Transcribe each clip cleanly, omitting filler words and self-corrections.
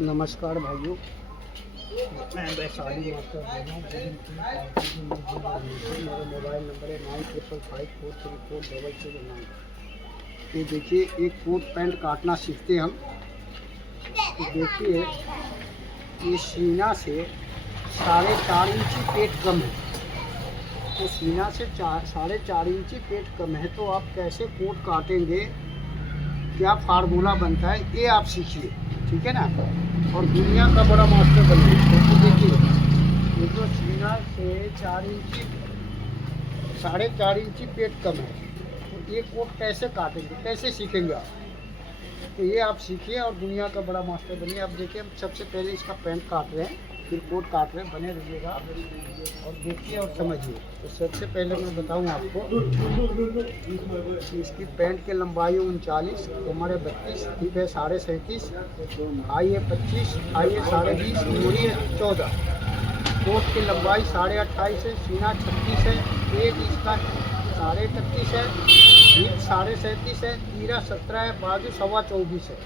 नमस्कार भाइयों, मैं वैशाली मास्टर बोल रहा हूँ। मेरा मोबाइल नंबर है 9555434779। ये देखिए, एक कोट पैंट काटना सीखते हम। तो देखिए, ये सीना से 4.5 इंची पेट कम है। तो सीना से 4.5 इंची पेट कम है, तो आप कैसे कोट काटेंगे, क्या फार्मूला बनता है, ये आप सीखिए, ठीक है ना। और दुनिया का बड़ा मास्टर बनिए। तो देखिए, ये जो सीना से 4.5 इंची पेट कम है, तो ये कोट कैसे काटेंगे, कैसे सीखेंगे आप, तो ये आप सीखिए और दुनिया का बड़ा मास्टर बनिए। अब देखिए, हम सबसे पहले इसका पैंट काट रहे हैं, फिर कोट काट रहे हैं। बने रहिएगा और देखिए और समझिए। तो सबसे पहले मैं बताऊं आपको, इसकी पैंट की लंबाई 39, कमर है 32, हिप है 37.5, हाई है 25, हाई है 20.5, मोरी है 14। कोट की लंबाई 28.5 है, सीना 36 है, पेट इसका 33.5 है, हिप 37.5 है, तीरा 17 है, बाजू 24.25 है।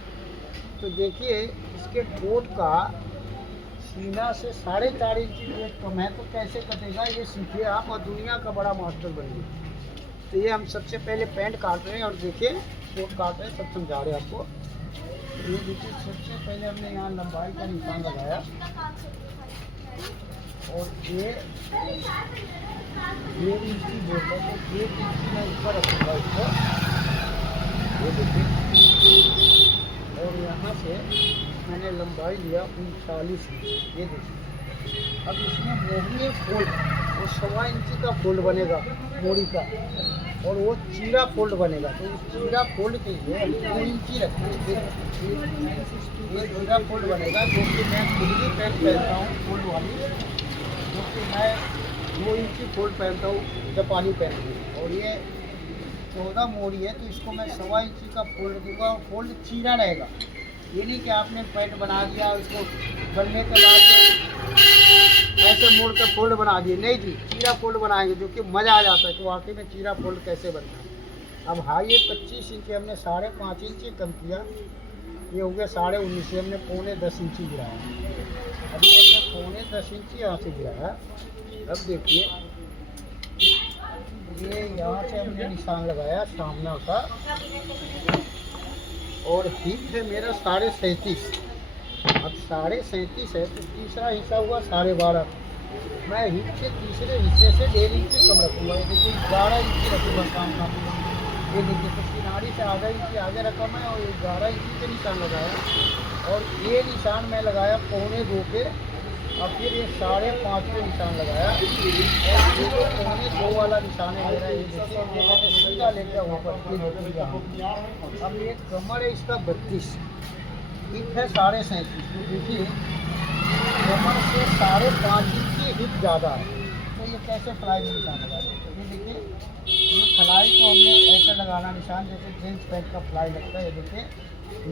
तो देखिए, इसके कोट का सीना से 4.5 इंची पेट कम है, तो कैसे कटेगा, ये सीखिए आप और दुनिया का बड़ा मास्टर बनिए। तो ये हम सबसे पहले पैंट काट रहे हैं और देखिए कोट काट रहे हैं, सब समझा रहे हैं आपको। ये देखिए, सबसे पहले हमने यहाँ लंबाई का निशान लगाया और ये 1.5 इंची बोलता है, तो 1 इंची मैं ऊपर रखूँगा इसको। ये देखिए, और यहाँ से मैंने लंबाई लिया 39 इंच। ये देखिए, अब इसमें मोहरी फोल्ड, वो 1.25 इंची का फोल्ड बनेगा मोड़ी का, और वो चीरा फोल्ड बनेगा। तो उस चीरा फोल्ड के लिए 2 इंची रखेंगे। ये चीरा फोल्ड बनेगा, जो कि मैं खुद भी पैंट पहनता हूँ फोल्ड वाली, जो कि मैं 2 इंची फोल्ड पहनता हूँ जापानी पैंट में। और ये 14 मोड़ी है, तो इसको मैं 1.25 इंची का फोल्ड दूंगा। फोल्ड चीरा रहेगा, ये नहीं कि आपने पैंट बना दिया, उसको बनने के बाद ऐसे मोड़ के फोल्ड बना दिए, नहीं जी, चीरा फोल्ड बनाएंगे, जो कि मज़ा आ जाता है कि वाकई में चीरा फोल्ड कैसे बनता है। अब हाई है 25 इंच, हमने 5.5 इंची कम किया, ये हो गया 19.5, हमने 10.25 इंची गिराया। अभी हमने 10.25 इंची यहाँ से गिराया। अब देखिए, ये यहाँ से हमने निशान लगाया सामने का, और हिप है मेरा 37.5। अब 37.5 है, तो तीसरा हिस्सा हुआ 12.5। मैं हिप से तीसरे हिस्से से 1.5 इंची कम रखूँगा। ये देखिए, 11 इंची रखूँगा सामना। ये देखिए, तो किनारी से आधा इंची आगे रखा मैं, और 11 इंची पे निशान लगाया, और ये निशान मैं लगाया 1.25 पे, और फिर ये 5.5 पे निशान लगाया, और ये जो 1.25 वाला निशान है मेरा, ये देखिए, मैंने सीधा लेकर ऊपर। अब ये कमर है इसका 32, हिप है 37.5। तो देखिए, कमर से 5.5 इंची हिप ज़्यादा है, तो ये कैसे फ्लाई में निशान लगाते हैं। तो ये देखिए, ये फ्लाई को हमने ऐसे लगाना निशान, जैसे जींस पैंट का फ्लाई लगता है। ये देखिए,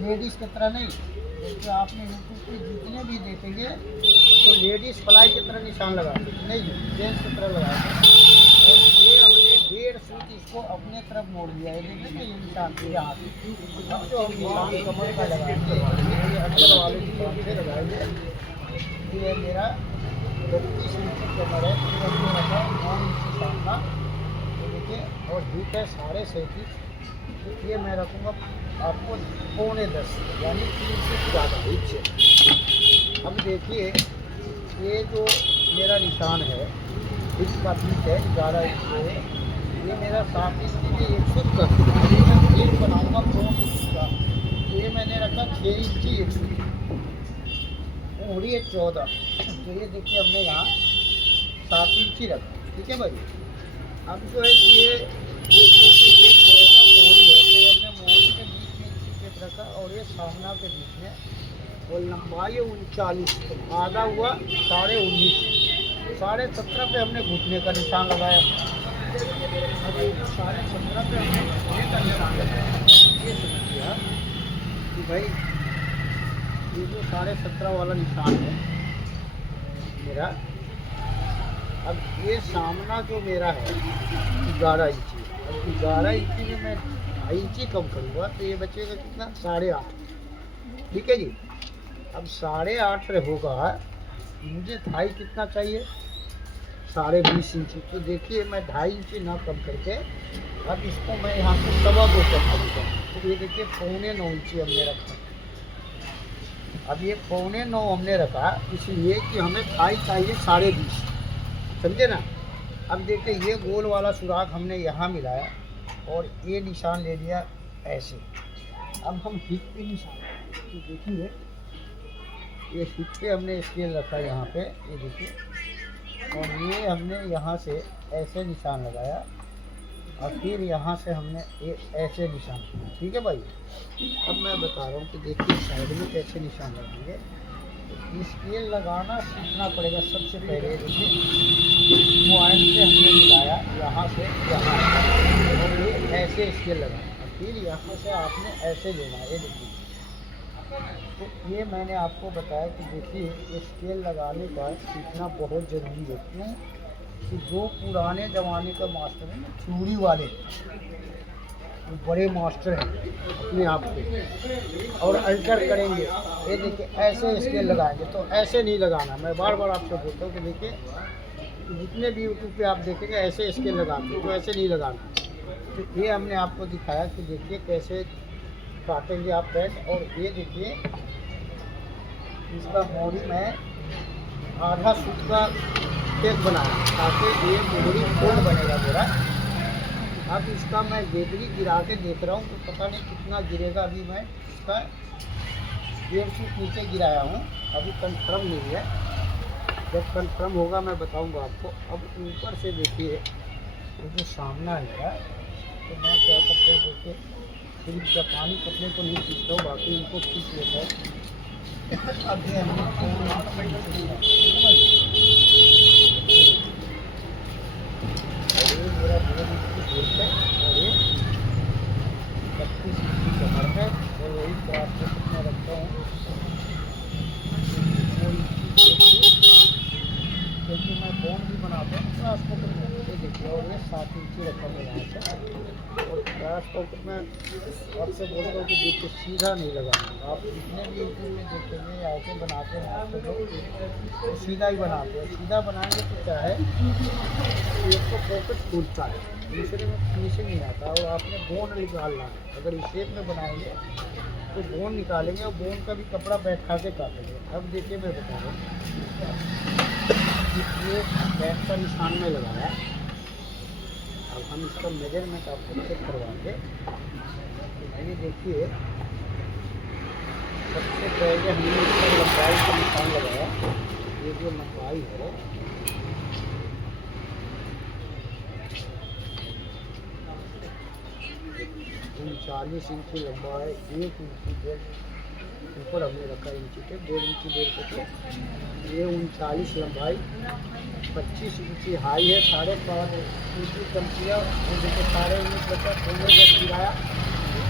लेडीज़ की तरह नहीं, जैसे आपने यूट्यूब पे जितने भी देखेंगे तो लेडीज़ फ्लाई की तरह निशान लगाते हैं, नहीं जी, जेंट्स की तरह लगाते हैं। और ये हमने 1.5 फीट इसको अपने तरफ मोड़ लिया है। देखिए, ये निशान यहाँ से, अब जो हम निशान कमर का लगाएंगे, ये अंदर वाले निशान से लगाएंगे। ये मेरा 32 इंची कमर है, फिर हमने रखा 9 इंची सामना। तो देखिए, और हिप है 37.5, तो ये मैं रखूँगा आपको 9.25, यानी 3 से ज़्यादा हिप से। अब देखिए, ये जो मेरा निशान है, हिप का पीस है 11 इंच है, ये मेरा 7 इंची के 1 फुट का एक बनाऊँगा 2 इंच का। तो ये मैंने रखा 6 इंची 1 फुट, मोड़ी है 14। तो ये देखिए, हमने यहाँ 7 इंची रखा, ठीक है भाई। अब जो है ये 14 मोड़ी है, तो हमने मोड़ी के बीच में इंची टेप रखा, और ये सामना के बीच में, और लंबाई है 39, तो आधा हुआ 19.5। 17.5 पे हमने घुटने का निशान लगाया। अब 17.5 पे हमने घुटने का निशान लगाया। ये समझिए आप कि भाई, ये जो 17.5 वाला निशान है मेरा, अब ये सामना जो मेरा है 11 इंची, अब 11 इंची में मैं 2.5 इंची कम करूँगा, तो ये बचेगा कितना, 8.5। ठीक है जी। अब 8.5 होगा, मुझे थाई कितना चाहिए, 20.5 इंची। तो देखिए मैं 2.5 इंची ना कम करके अब इसको मैं यहाँ से 2.25 कर दूँगा। तो ये देखिए 9.25 इंची हमने रखा। अब ये 9.25 हमने रखा इसलिए कि हमें थाई चाहिए 20.5, समझे ना। अब देखिए ये गोल वाला सुराख हमने यहाँ मिलाया और ये निशान ले लिया ऐसे। अब हम हिप पे निशान, तो देखिए ये हिप पे हमने स्केल रखा यहाँ पे, ये देखिए, और ये हमने यहाँ से ऐसे निशान लगाया और फिर यहाँ से हमने ये ऐसे निशान किया। ठीक है भाई। अब मैं बता रहा हूँ कि देखिए साइड में कैसे निशान लगाएंगे। तो स्केल लगाना सीखना पड़ेगा सबसे पहले। देखिए पॉइंट से हमने मिलाया यहाँ से यहाँ, और ये ऐसे स्केल लगाना, फिर यहाँ से आपने ऐसे लेना है। ये देखिए, तो ये मैंने आपको बताया कि देखिए स्केल लगाने का सीखना बहुत ज़रूरी है। क्यों कि जो पुराने ज़माने का मास्टर है ना, चूड़ी वाले, वो बड़े मास्टर हैं अपने आप के, और अल्टर करेंगे। ये देखिए ऐसे स्केल लगाएंगे, तो ऐसे नहीं लगाना। मैं बार बार आपसे बोलता हूँ कि देखिए जितने भी यूट्यूब पे आप देखेंगे ऐसे स्केल लगाते, तो ऐसे नहीं लगाना। तो ये हमने आपको दिखाया कि देखिए कैसे काटेंगे आप पैंट। और ये देखिए इसका मोहरी में आधा सूट का केक बनाया ताकि ये मोहरी फोल्ड बनेगा मेरा। अब इसका मैं गेटरी गिरा के देख रहा हूँ, तो पता नहीं कितना गिरेगा। अभी मैं इसका 1.5 फीट नीचे गिराया हूँ, अभी कंफर्म नहीं है। जब कंफर्म होगा मैं बताऊँगा आपको। अब ऊपर से देखिए ये जो सामना है, तो मैं क्या करता हूँ, देखिए सिर्फ जब पानी कपड़े को नहीं खींचता हूँ, बाकी इनको खींच लेता है। अब ये हमने मेरा 2 इंच की दूर है और ये 25 इंच की कमर है, और वही क्रॉस में मैं रखता हूँ 2 इंच, क्योंकि मैं बोन भी बनाता हूँ क्रॉस पॉकेट में। ये देखिए, और ये 7 इंची रखा है यहाँ से। और क्रॉस पॉकेट में आपसे बोलता हूँ कि देखिए सीधा नहीं लगाना। आप जितने भी यूट्यूब में देखेंगे ऐसे बनाते हैं आप लोग, तो सीधा ही बनाते हैं। सीधा बनाएंगे तो क्या है, एक तो पॉकेट खुलता है, दूसरे में फिनिशिंग नहीं आता, और आपने बोन निकालना है। अगर इस शेप में बनाएंगे तो बोन निकालेंगे, और बोन का भी कपड़ा बैठा के काटेंगे। अब देखिए मैं बता रहा हूँ, ये बैक का निशान में लगाया। अब हम इसका मेजरमेंट आपको चेक करवाएंगे। तो ये देखिए सबसे पहले हमने इसका लंबाई का निशान लगाया। ये जो लंबाई है 39 इंची लंबाई, 1 इंची डेढ़ ऊपर हमने रखा इंची पे, 1.5 इंची 1.5 पे। ये 39 लंबाई, 25 इंची हाई है, 5.5 इंची कम किया। और देखिए 3.5 बचा, 10 गिराया।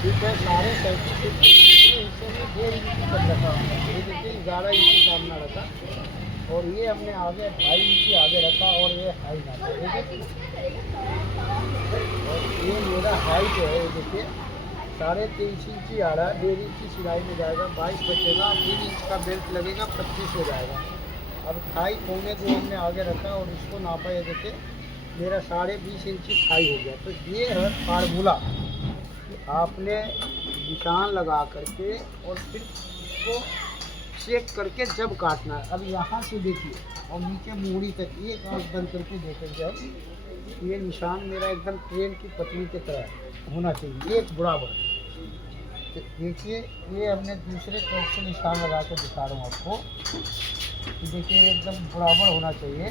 ठीक है, 37 हिस्से में 1.5 इंची कम रखा। ये देखिए 11 इंची सामना रखा, और ये हमने आगे 2.5 इंची आगे रखा, और ये हाई ना था। देखिए, और ये मेरा हाई जो है, ये देखिए 23.5 इंची आ रहा है, 1.5 इंची सिलाई में जाएगा, 22 बचेगा। 3 इंच का बेल्ट लगेगा, 25 हो जाएगा। अब थाई 9.25 हमने आगे रखा और इसको नापा। ये देखिए मेरा 20.5 इंची थाई हो गया। तो ये है फार्मूला कि आपने निशान लगा करके और फिर इसको चेक करके जब काटना है। अब यहाँ से देखिए और नीचे मूड़ी तक एक आँख बंद करके देखेंगे अब, ये निशान मेरा एकदम ट्रेन की पतली की तरह होना चाहिए, एक बराबर। तो देखिए ये हमने दूसरे चौक से निशान लगा के दिखा रहा हूँ आपको। देखिए एकदम बराबर होना चाहिए।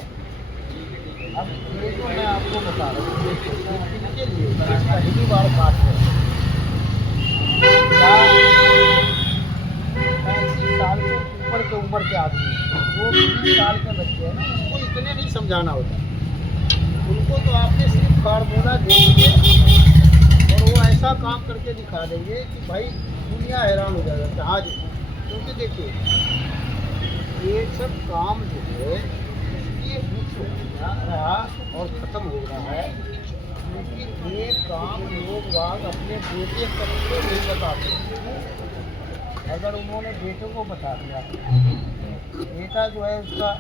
अब ये जो मैं आपको बता रहा हूँ, इनके लिए पहली बार काट रहे हैं 35 साल से ऊपर के उम्र के आदमी, वो 20 साल के बच्चे हैं ना, उनको इतने नहीं समझाना होता। उनको तो आपने सिर्फ फार्मूला दे दीजिए और वो ऐसा काम करके दिखा देंगे कि भाई दुनिया हैरान हो जाएगा जहाज। क्योंकि देखिए ये सब काम जो है ये मिक्स हो रहा और ख़त्म हो रहा है, क्योंकि ये काम लोग वाग अपने बेटे करके नहीं बताते। अगर उन्होंने बेटे को बता दिया, बेटा जो है उसका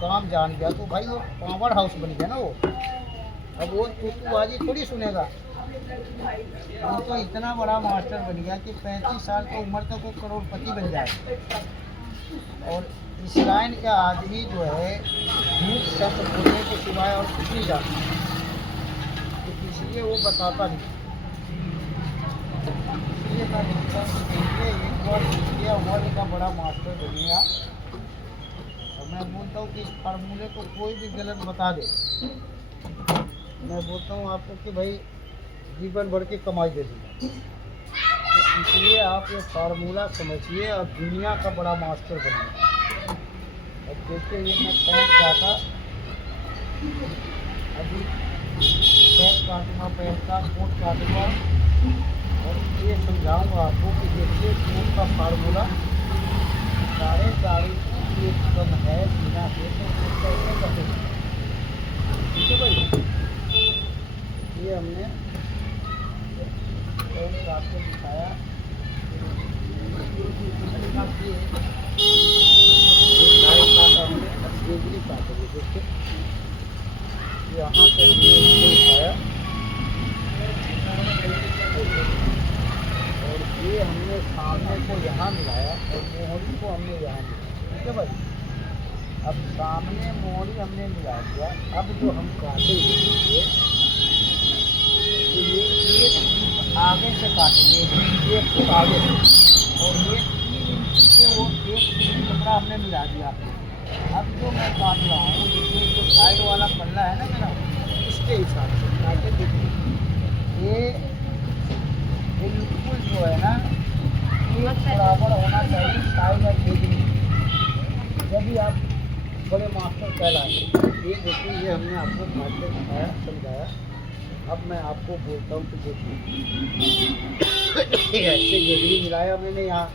काम जान गया, तो भाई वो पावर हाउस बन गया ना वो। अब वो टूटूबाजी थोड़ी सुनेगा। वो तो इतना बड़ा मास्टर बन गया कि 35 साल की उम्र तक वो करोड़पति बन जाए। और इस लाइन का आदमी जो है झूठ सच बोलने के सिवाय और कुछ नहीं जानता, तो इसलिए वो बताता नहीं। इसलिए मैं बोलता हूँ देखिए, एक बार इंडिया वर्ल्ड का बड़ा मास्टर बनिएगा। और मैं बोलता हूँ कि इस फार्मूले को कोई भी गलत बता दे, मैं बोलता हूँ आपको कि भाई जीवन भर की कमाई दे दूँगा। तो इसलिए आप ये फार्मूला समझिए और दुनिया का बड़ा मास्टर बनिए। अब देखिए ये मैं पैंट काटा, अभी पैंट काटूँगा, पैंट का कोट काटूँगा और ये समझाऊँगा आपको कि देखिए कोट का फार्मूला 4.5 कम है बिना से, तो कैसे कटेगा। ठीक है भाई, ये हमने पैंट काट के दिखाया। हमने काटेंगे, देखिए यहाँ से हमने इसको उठाया और ये हमने सामने को यहाँ मिलाया और मोहरी को हमने यहाँ मिलाया। ठीक है भाई, अब सामने मोहरी हमने मिला दिया। अब जो हम काटेंगे तो ये एक फुट आगे से काटेंगे, एक फुट आगे से, और ये 3 इंची से वो 1 फुट कपड़ा हमने मिला दिया। अब जो मैं काट रहा हूँ, देखिए जो साइड वाला पल्ला है ना मेरा, इसके हिसाब से काटे। देखिए ये बिल्कुल जो है ना एक बराबर होना चाहिए साइड और डिग्री, जब भी आप बड़े मास्टर कहलाते। ये देखिए ये हमने आपको काट के दिखाया, समझाया। अब मैं आपको बोलता हूँ कि देखिए ऐसे डिग्री मिलाया मैंने यहाँ,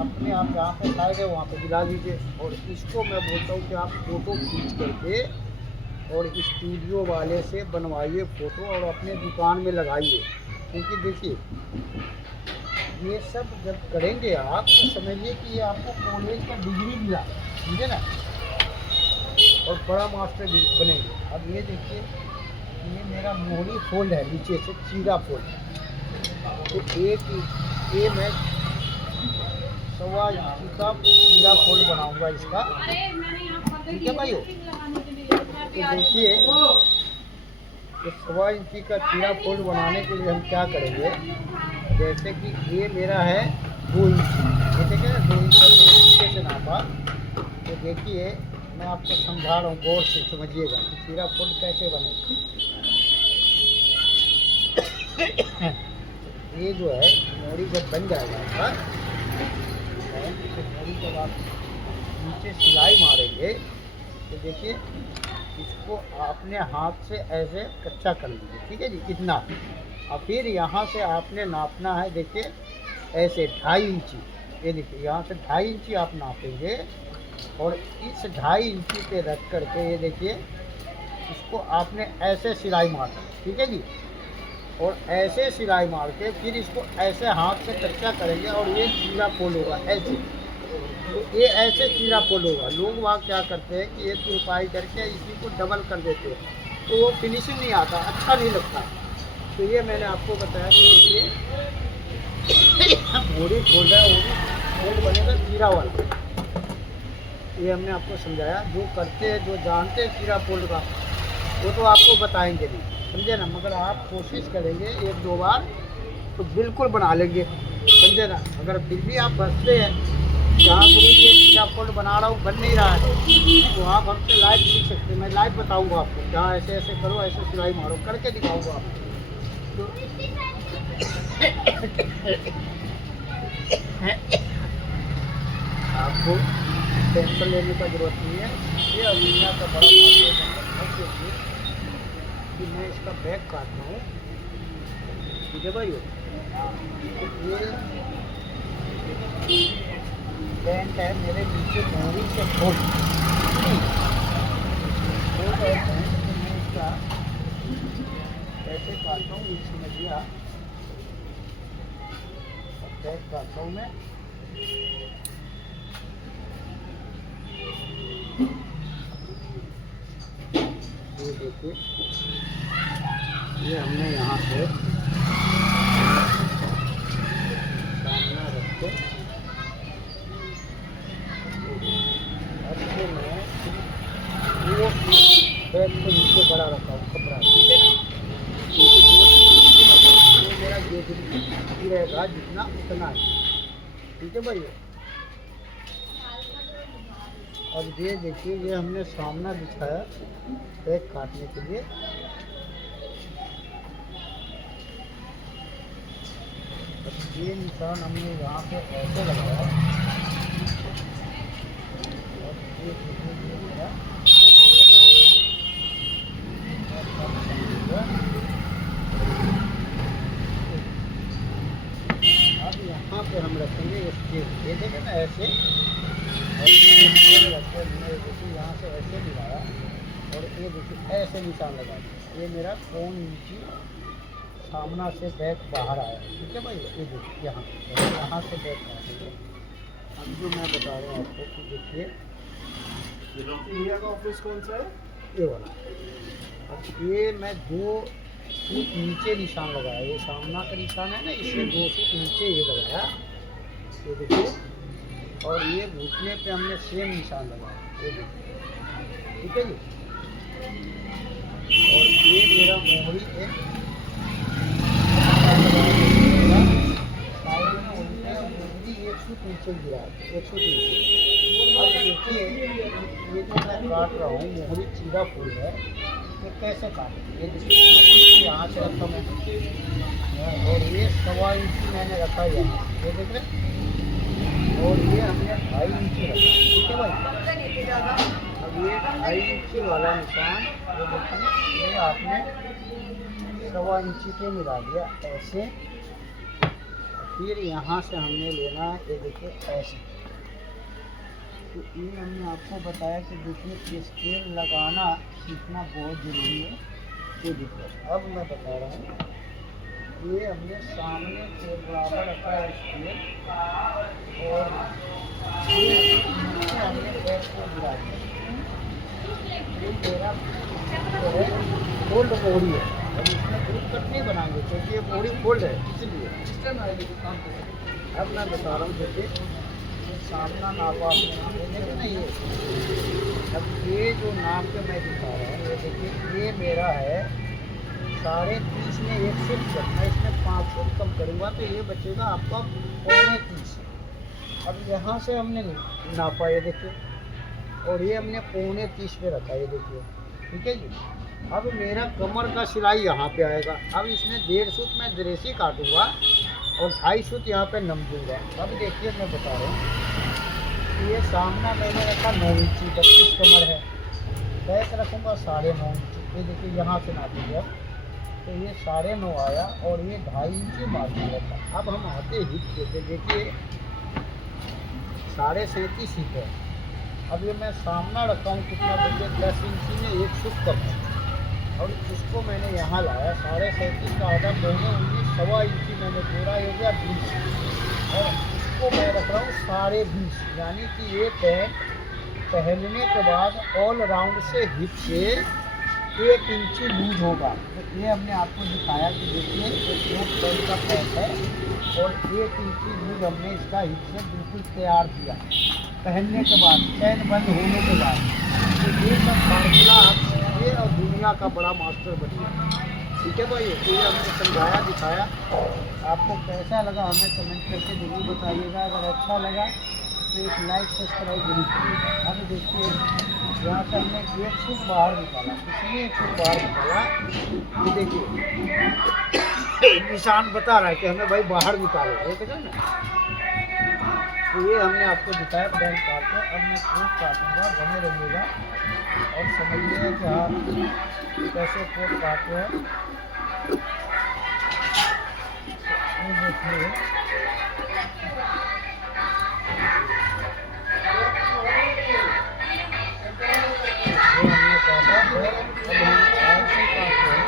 अपने आप जहाँ पे साइड है वहाँ पे मिला दीजिए। और इसको मैं बोलता हूँ कि आप फ़ोटो खींच करके और स्टूडियो वाले से बनवाइए फ़ोटो और अपने दुकान में लगाइए। क्योंकि देखिए ये सब जब करेंगे आप तो समझिए कि ये आपको कॉलेज का डिग्री मिला, समझे ना, और बड़ा मास्टर बनेंगे। अब ये देखिए ये मेरा मोहरी फोल्ड है, नीचे से चीरा फोल्ड, तो ये मैं 1.25 इंची का चीरा फोल्ड बनाऊंगा इसका। ठीक है भाई, तो देखिए ये 1.25 इंची का चीरा फोल्ड बनाने के लिए हम क्या करेंगे, जैसे कि ये मेरा है 2 इंच, ये देखिए ना 2 इंच नीचे से नापा। तो देखिए मैं आपको समझा रहा हूँ, गौर से समझिएगा कि चीरा फोल्ड कैसे बनेगा। ये जो है मोहरी जब बन जाएगा आपका, तो मोहरी जब आप नीचे सिलाई मारेंगे तो देखिए इसको आपने हाथ से ऐसे कच्चा कर लीजिए। ठीक है जी, इतना। और फिर यहाँ से आपने नापना है, देखिए ऐसे 2.5 इंची, ये देखिए यहाँ से 2.5 इंची आप नापेंगे और इस 2.5 इंची पे रख करके ये देखिए इसको आपने ऐसे सिलाई मारना। ठीक है जी, और ऐसे सिलाई मार के फिर इसको ऐसे हाथ से कच्चा करेंगे और ये चीरा फोल्ड होगा ऐसे। तो ये ऐसे चीरा फोल्ड होगा। लोग वहाँ क्या करते हैं कि ये तुरपाई करके इसी को डबल कर देते हैं, तो वो फिनिशिंग नहीं आता, अच्छा नहीं लगता। तो ये मैंने आपको बताया कि देखिए मोहरी फोल्ड है, वो फोल्ड बनेगा चीरा वाला। ये हमने आपको समझाया। जो करते हैं, जो जानते हैं चीरा फोल्ड का, वो तो आपको बताएंगे नहीं, समझे ना। मगर आप कोशिश करेंगे 1-2 बार तो बिल्कुल बना लेंगे, समझे ना। अगर फिर भी आप फंसते हैं जहाँ गुरु जी ये चीरा फोल्ड बना रहा हूँ बन नहीं रहा है, तो आप हमसे लाइव सीख सकते हैं। मैं लाइव बताऊँगा आपको, जहाँ ऐसे ऐसे करो, ऐसे सिलाई मारो, करके दिखाऊँगा आपको। तो आपको टेंशन लेने का जरूरत नहीं है। ये दुनिया का बड़ा देखिए कि मैं इसका बैग काट रहा हूँ। ठीक है भाई, ये पैंट है मेरे नीचे मोहरी से फोल्ड है पैंट, तो मैं इसका ऐसे काटता हूँ, समझिए आप। बैग काटता हूँ मैं। ये देखिए, ये हमने यहाँ से सामना रख के अच्छे में वो बैग को नीचे बड़ा रखा हूँ कपड़ा, ठीक है ना। ये मेरा गेट रहेगा जितना उतना है, ठीक है भाई। और ये देखिए, ये हमने सामना बिछाया बैग काटने के लिए। ये निशान हमने यहाँ पे ऐसे लगाया और ये देखिए मेरा अब यहाँ पे हम रखेंगे स्केल। ये देखें ना ऐसे, स्केल रखते हमने देखिए यहाँ से ऐसे मिलाया और ये देखिए ऐसे निशान लगा दिया। ये मेरा कौन इंची सामना से बैग बाहर आया, ठीक है भाई। ये देखिए यहाँ से बैग बाहर। अब जो मैं बता रहा हूँ आपको कि देखिए इंडिया का ऑफिस कौन सा है? ये वाला। अब ये मैं 2 फुट नीचे निशान लगाया, ये सामना का निशान है ना, इससे 2 फुट नीचे ये लगाया, ये देखिए। और ये घुटने पे हमने सेम निशान लगाया, ये देखिए, ठीक है जी। और ये मेरा मोहरी है, एक फुट नीचे गिरा, 1 फुट नीचे। अब देखिए, ये जो मैं काट रहा हूँ मोहरी चीरा फूल है, ये कैसे काटें। ये देखिए यहाँ से रखा मैंने, और ये 1.25 इंची मैंने रखा यहाँ, ये देख रहे। और ये हमने 2.5 इंची रखा, ठीक है भाई। अब ये 2.5 इंची वाला निशान ये देखिए, ये आपने 1.25 इंची पे मिला दिया ऐसे। फिर यहाँ से हमने लेना है, ये देखिए ऐसे। तो ये हमने आपको बताया कि देखिए स्केल लगाना सीखना बहुत ज़रूरी है। ये देखिए अब मैं बता रहा हूँ, ये हमने सामने के बराबर रखा है स्केल, और ये नीचे हमने बैग को गिरा दिया। ये मेरा जो है फोल्ड मोहरी है, अब इसमें ग्रुप कट नहीं बनाएंगे क्योंकि ये मोहरी फोल्ड है, इसलिए सिस्टम आएगी काम करें। अब मैं बता रहा हूँ देखिए, सामना नापा आपने देखे ना, ये अब ये जो नाप के मैं दिखा रहा हूँ, ये देखिए ये मेरा है 30.5 में 1 फुट, मैं इसमें 5 फुट कम करूँगा तो ये बचेगा आपका 30.25। अब यहाँ से हमने नापा, ये देखिए, और ये हमने 30.25 पे रखा, ये देखिए, ठीक है जी। अब मेरा कमर का सिलाई यहाँ पे आएगा। अब इसमें 1.5 सूत मैं ड्रेसी काटूँगा और 2.5 सूत यहाँ पे नम दूँगा। अब देखिए मैं बता रहा हूँ, ये सामना मैंने रखा 9 इंची, 32 कमर है, बैक रखूँगा 9.5 इंची। ये देखिए यहाँ से नापूँगा तो ये 9.5 आया और ये 2.5 इंची मार्जिन रहता। अब हम आते हिप देते, देखिए 37.5 हिप है। अब ये मैं सामना रखा हूँ कितना, देखिए 10 इंची में 1 फुट कम है, और इसको मैंने यहाँ लाया 37.5 का आधा 19.25 इंची मैंने जोड़ा, हो गया 20। और इसको मैं रख रहा हूँ 20.5, यानी कि ये पैंट पहनने के बाद ऑल राउंड से हिप से 1 इंची लूज होगा। तो ये हमने आपको दिखाया कि देखिए एक कोट पैंट का पैंट है और 1 इंची लूज हमने इसका हिप से बिल्कुल तैयार किया पहनने के बाद, चैन बंद होने के बाद। तो ये सब फार्मूला ये और दुनिया का बड़ा मास्टर बनिए, ठीक है भाई। तो ये हमने समझाया दिखाया, आपको कैसा लगा हमें कमेंट करके जरूर बताइएगा। अगर अच्छा लगा तो एक लाइक सब्सक्राइब जरूर करिएगा। अब देखिए यहाँ से हमने 1 फुट बाहर निकाला, इसलिए 1 फुट बाहर निकाला। ये देखिए निशान बता रहा है कि हमें भाई बाहर निकालो, ये देखा ना। तो ये हमने आपको दिखाया बैंक काट के। अब मैं कोट काटूँगा, बने रहिएगा और समझिए कि हाँ कैसे कोट काटते हैं। ये देखिए ये हमने काटा है, अब हम साइड से काटते हैं।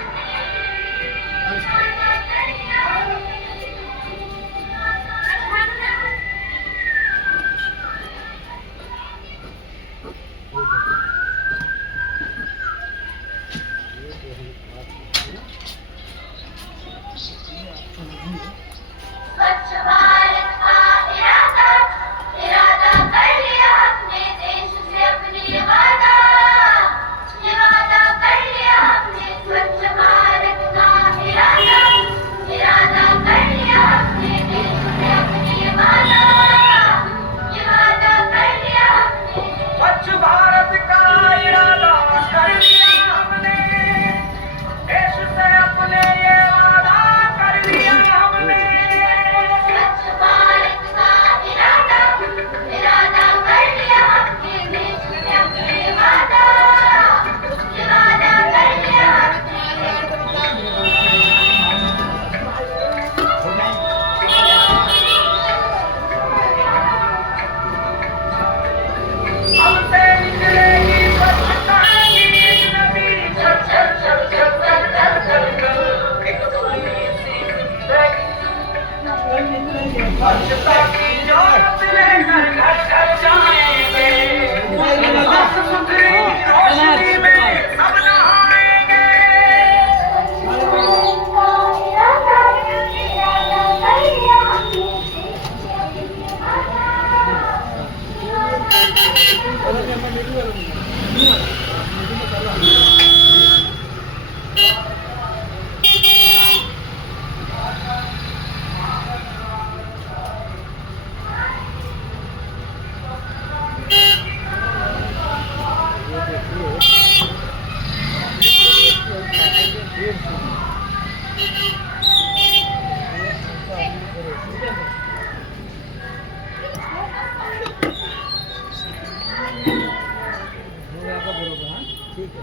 ठीक है,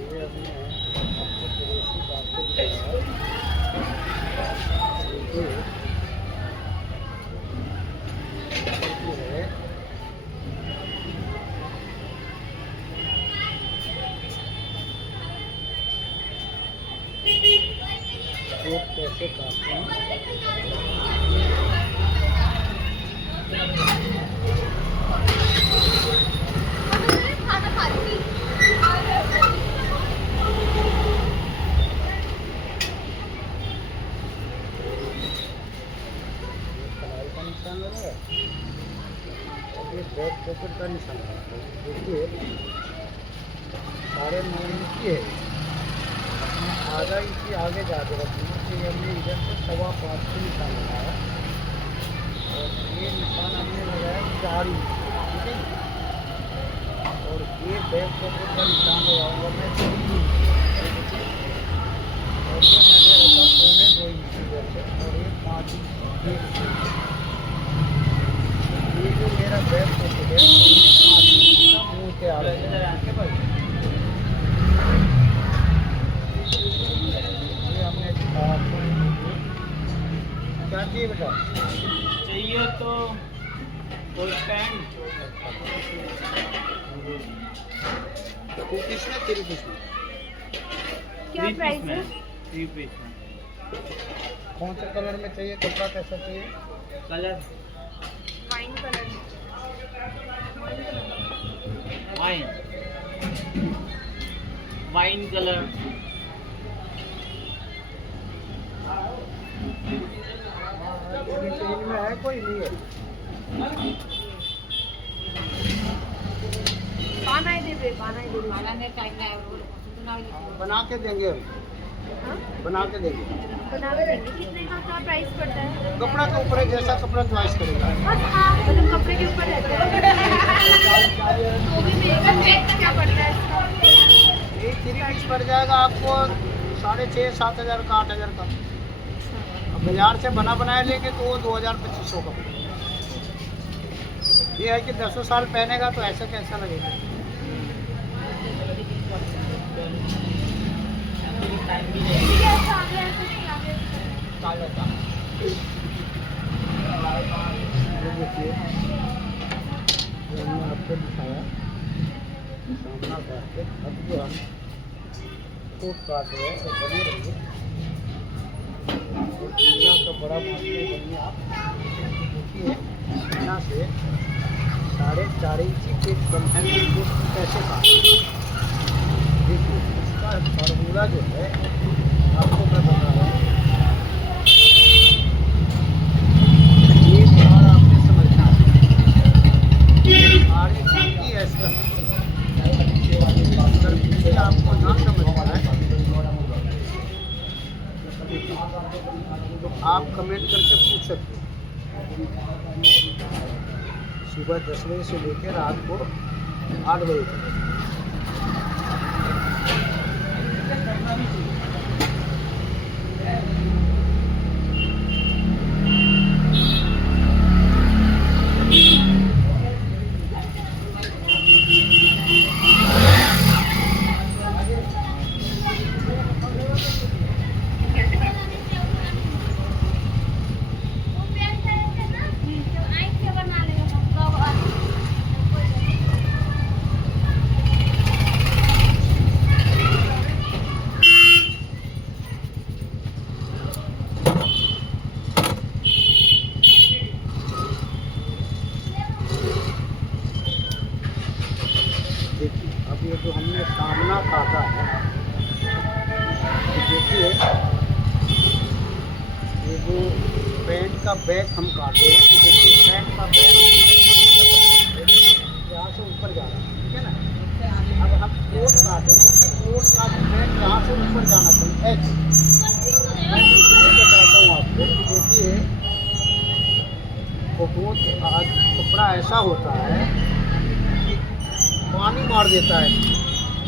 ये हमने आपको पड़ोसी बात को बताया। देखिए, ये है एक कैसे काटते हैं। कढ़ाई का निशान लगा है और ये बैक पॉकेट का निशान लगा है। देखिए 9.5 इंच है, आधा इंच आगे जाके रखना चाहिए। हमने इधर से 5.25 के निशान लगाया और ये निशान हमने लगाया 4 इंच, ठीक है। और ये बैक पॉकेट का निशान लगाऊंगा मैं 3 इंच और ये मैंने रखा 2.25 इंच इधर से और ये 5 इंच। ये जो मेरा बैक पॉकेट है 5 इंच का मुँह से आ रहा है। ये हमने आपको क्या चाहिए बेटा? चाहिए तो कोई स्टैंड। 2 पीस में 3 पीस में क्या प्राइस है? 3 पीस में। कौन से कलर में चाहिए? कपड़ा कैसा चाहिए? Colour wine colour. Wine colour. इनमें है कोई नहीं है? बना के देंगे हम, हाँ? बना के देंगे। बना के देंगे। कितने का क्या प्राइस पड़ता है? कपड़ा के ऊपर है, जैसा कपड़ा चॉइस करेगा। मतलब कपड़े के ऊपर रहता है। तो भी मेरा रेट क्या पड़ता है इसका? ये 3 पीस पड़ जाएगा आपको 6,500-7,000 का, 8,000 का। अब बाजार से बना बनाया लेंगे तो वो 2,000-2,500 का पड़ेगा। ये है कि 10 साल पहनेगा तो ऐसा कैसा लगेगा। ये देखिए, ये हमने आपको दिखाया सामना काट के। अब जो हम कोट काट रहे हैं तो बने रहिए। और दुनिया का बड़ा मास्टर बनिए आप। देखिए यहाँ से 4.5 इंच के कंटेंट को कैसे काटें। देखिए इसका फार्मूला जो है आपको मैं बता रहा हूँ। एक बार आपने समझना है, सारे की ऐसा अगर किसी आपको ना समझना है तो आप कमेंट करके पूछ सकते हैं। सुबह 10 बजे से लेकर रात को 8 बजे तक। देखिए अब ये जो हमने सामना काटा है, तो देखिए ये जो पैंट का बैक हम काटे हैं, तो देखिए पैंट पैंट का बैंड यहाँ से ऊपर जा रहा है, ठीक है ना। अब हम कोट काटेंगे तो कोट का बैंड यहाँ से ऊपर जाना चाहिए ऐसे। मैं इसलिए बताता हूँ आपको कि देखिए बहुत आज कपड़ा ऐसा होता है कि पानी मार देता है,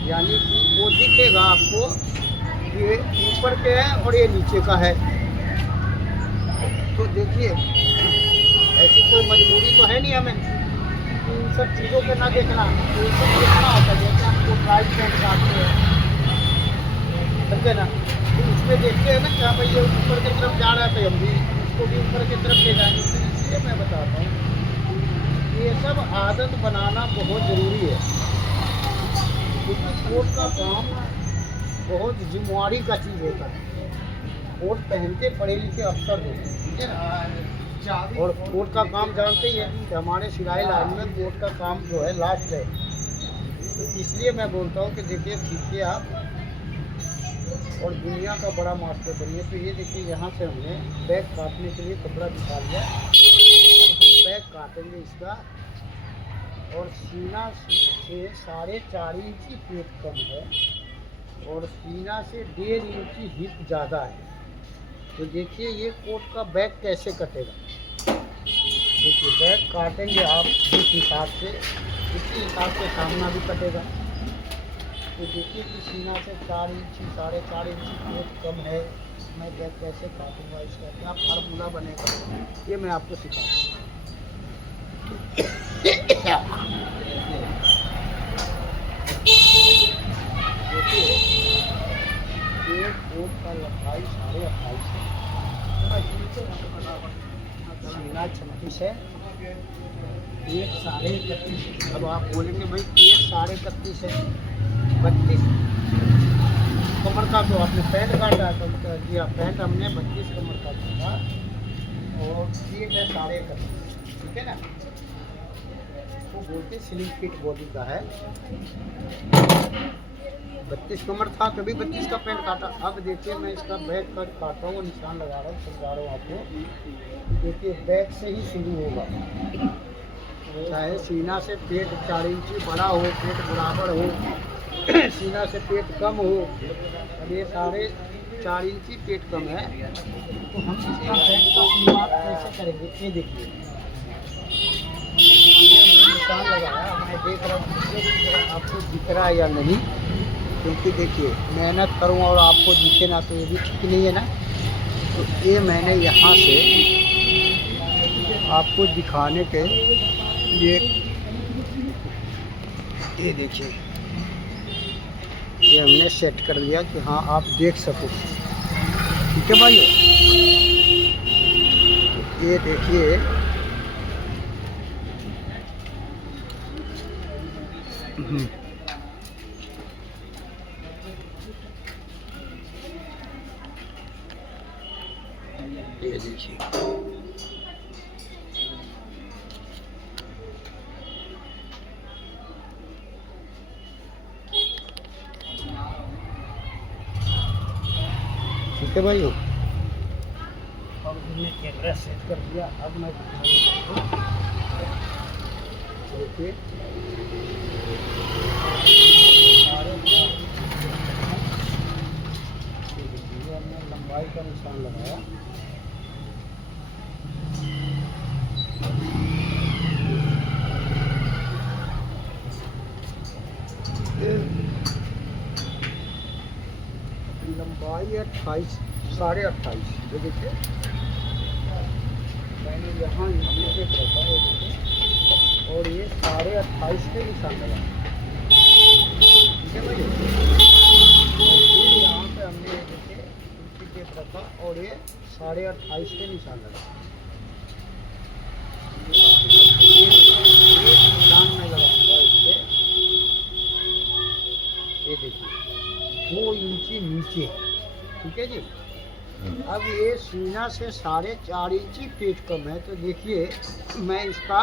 यानी कि वो दिखेगा आपको ये ऊपर के है और ये नीचे का है। तो देखिए ऐसी कोई मजबूरी तो है नहीं हमें कि इन सब चीज़ों पे ना देखना, तो ये सब देखना होता है। जैसे हमको ड्राई पैंट काटते हैं, समझे ना, तो इसमें देखते हैं ना कि हाँ भाई ये ऊपर की तरफ जा रहा है तो हम भी इसको भी ऊपर की तरफ ले जाएंगे। तो इसलिए मैं बताता हूँ ये सब आदत बनाना बहुत ज़रूरी है, क्योंकि कोट का काम बहुत जिम्मेवारी का चीज़ होता है। कोट पहनते पढ़े लिखे अफसर होते हैं, ठीक है ना। और कोट का काम जानते ही हैं कि हमारे सिलाई लाइन में कोट का काम जो है लास्ट है। तो इसलिए मैं बोलता हूँ कि देखिए सीखिए आप और दुनिया का बड़ा मास्टर बनिए। तो ये देखिए यहाँ से हमने बैग काटने के लिए कपड़ा निकाल लिया। अब हम बैग काटेंगे इसका, और सीना से 4.5 इंची पेट कम है और सीना से 1.5 इंची हिप ज़्यादा है। तो देखिए ये कोट का बैग कैसे कटेगा। देखिए बैग काटेंगे आप जिस हिसाब से, उसी हिसाब से सामना भी कटेगा। तो देखिए कि सीना से 4 इंची 4.5 इंची पेट कम है, मैं बैग कैसे काटूँगा, इसका क्या फार्मूला बनेगा ये मैं आपको सिखाता हूँ। ये कोट का लंबाई 28.5 है, सीना 36 है, पेट 31.5। अब आप बोलेंगे भाई पेट 31.5 है, 32 कमर का तो आपने पैंट काटा तो जी हाँ, पैंट हमने 32 कमर का काटा और पेट है 31.5, ठीक है ना। वो बोलते स्लिम फिट बॉडी का है। 32 कमर था तभी 32 का पैंट काटा। अब देखिए मैं इसका बैक कट काटता हूँ, निशान लगा रहा हूँ, समझा रहा हूँ आपको। देखिए बैक से ही शुरू होगा, चाहे सीना से पेट 4 इंची बड़ा हो, पेट बराबर हो, सीना से पेट कम हो। अब ये 4.5 इंची पेट कम है, तो हम इसका बैक का शुरुआत कैसे करेंगे ये देखिए। ये हमने निशान लगाया, मैं देख रहा हूँ आपको दिख रहा है या नहीं, क्योंकि देखिए मेहनत करूँ और आपको दिखे ना तो ये भी ठीक नहीं है ना। तो ये मैंने यहाँ से आपको दिखाने के लिए, ये देखिए ये हमने सेट कर लिया कि हाँ आप देख सको, ठीक है भाई। ये देखिए ये देखिए ठीक है भाई। अब हमने कैमरा सेट कर दिया, अब मैं देखिए हमने लंबाई का निशान लगाया। लंबाई है 28.5। ये देखिए मैंने यहाँ नीचे रखा है देखिए, और ये 28.5 के निशान लगा, ठीक है भाई। और फिर यहाँ पे हमने ये देखिए नीचे टेप रखा और ये 28.5 के निशान लगा। निशान में लगाऊंगा इससे, ये देखिए 2 इंची नीचे, ठीक है जी। अब ये सीना से 4.5 इंची पेट कम है, तो देखिए मैं इसका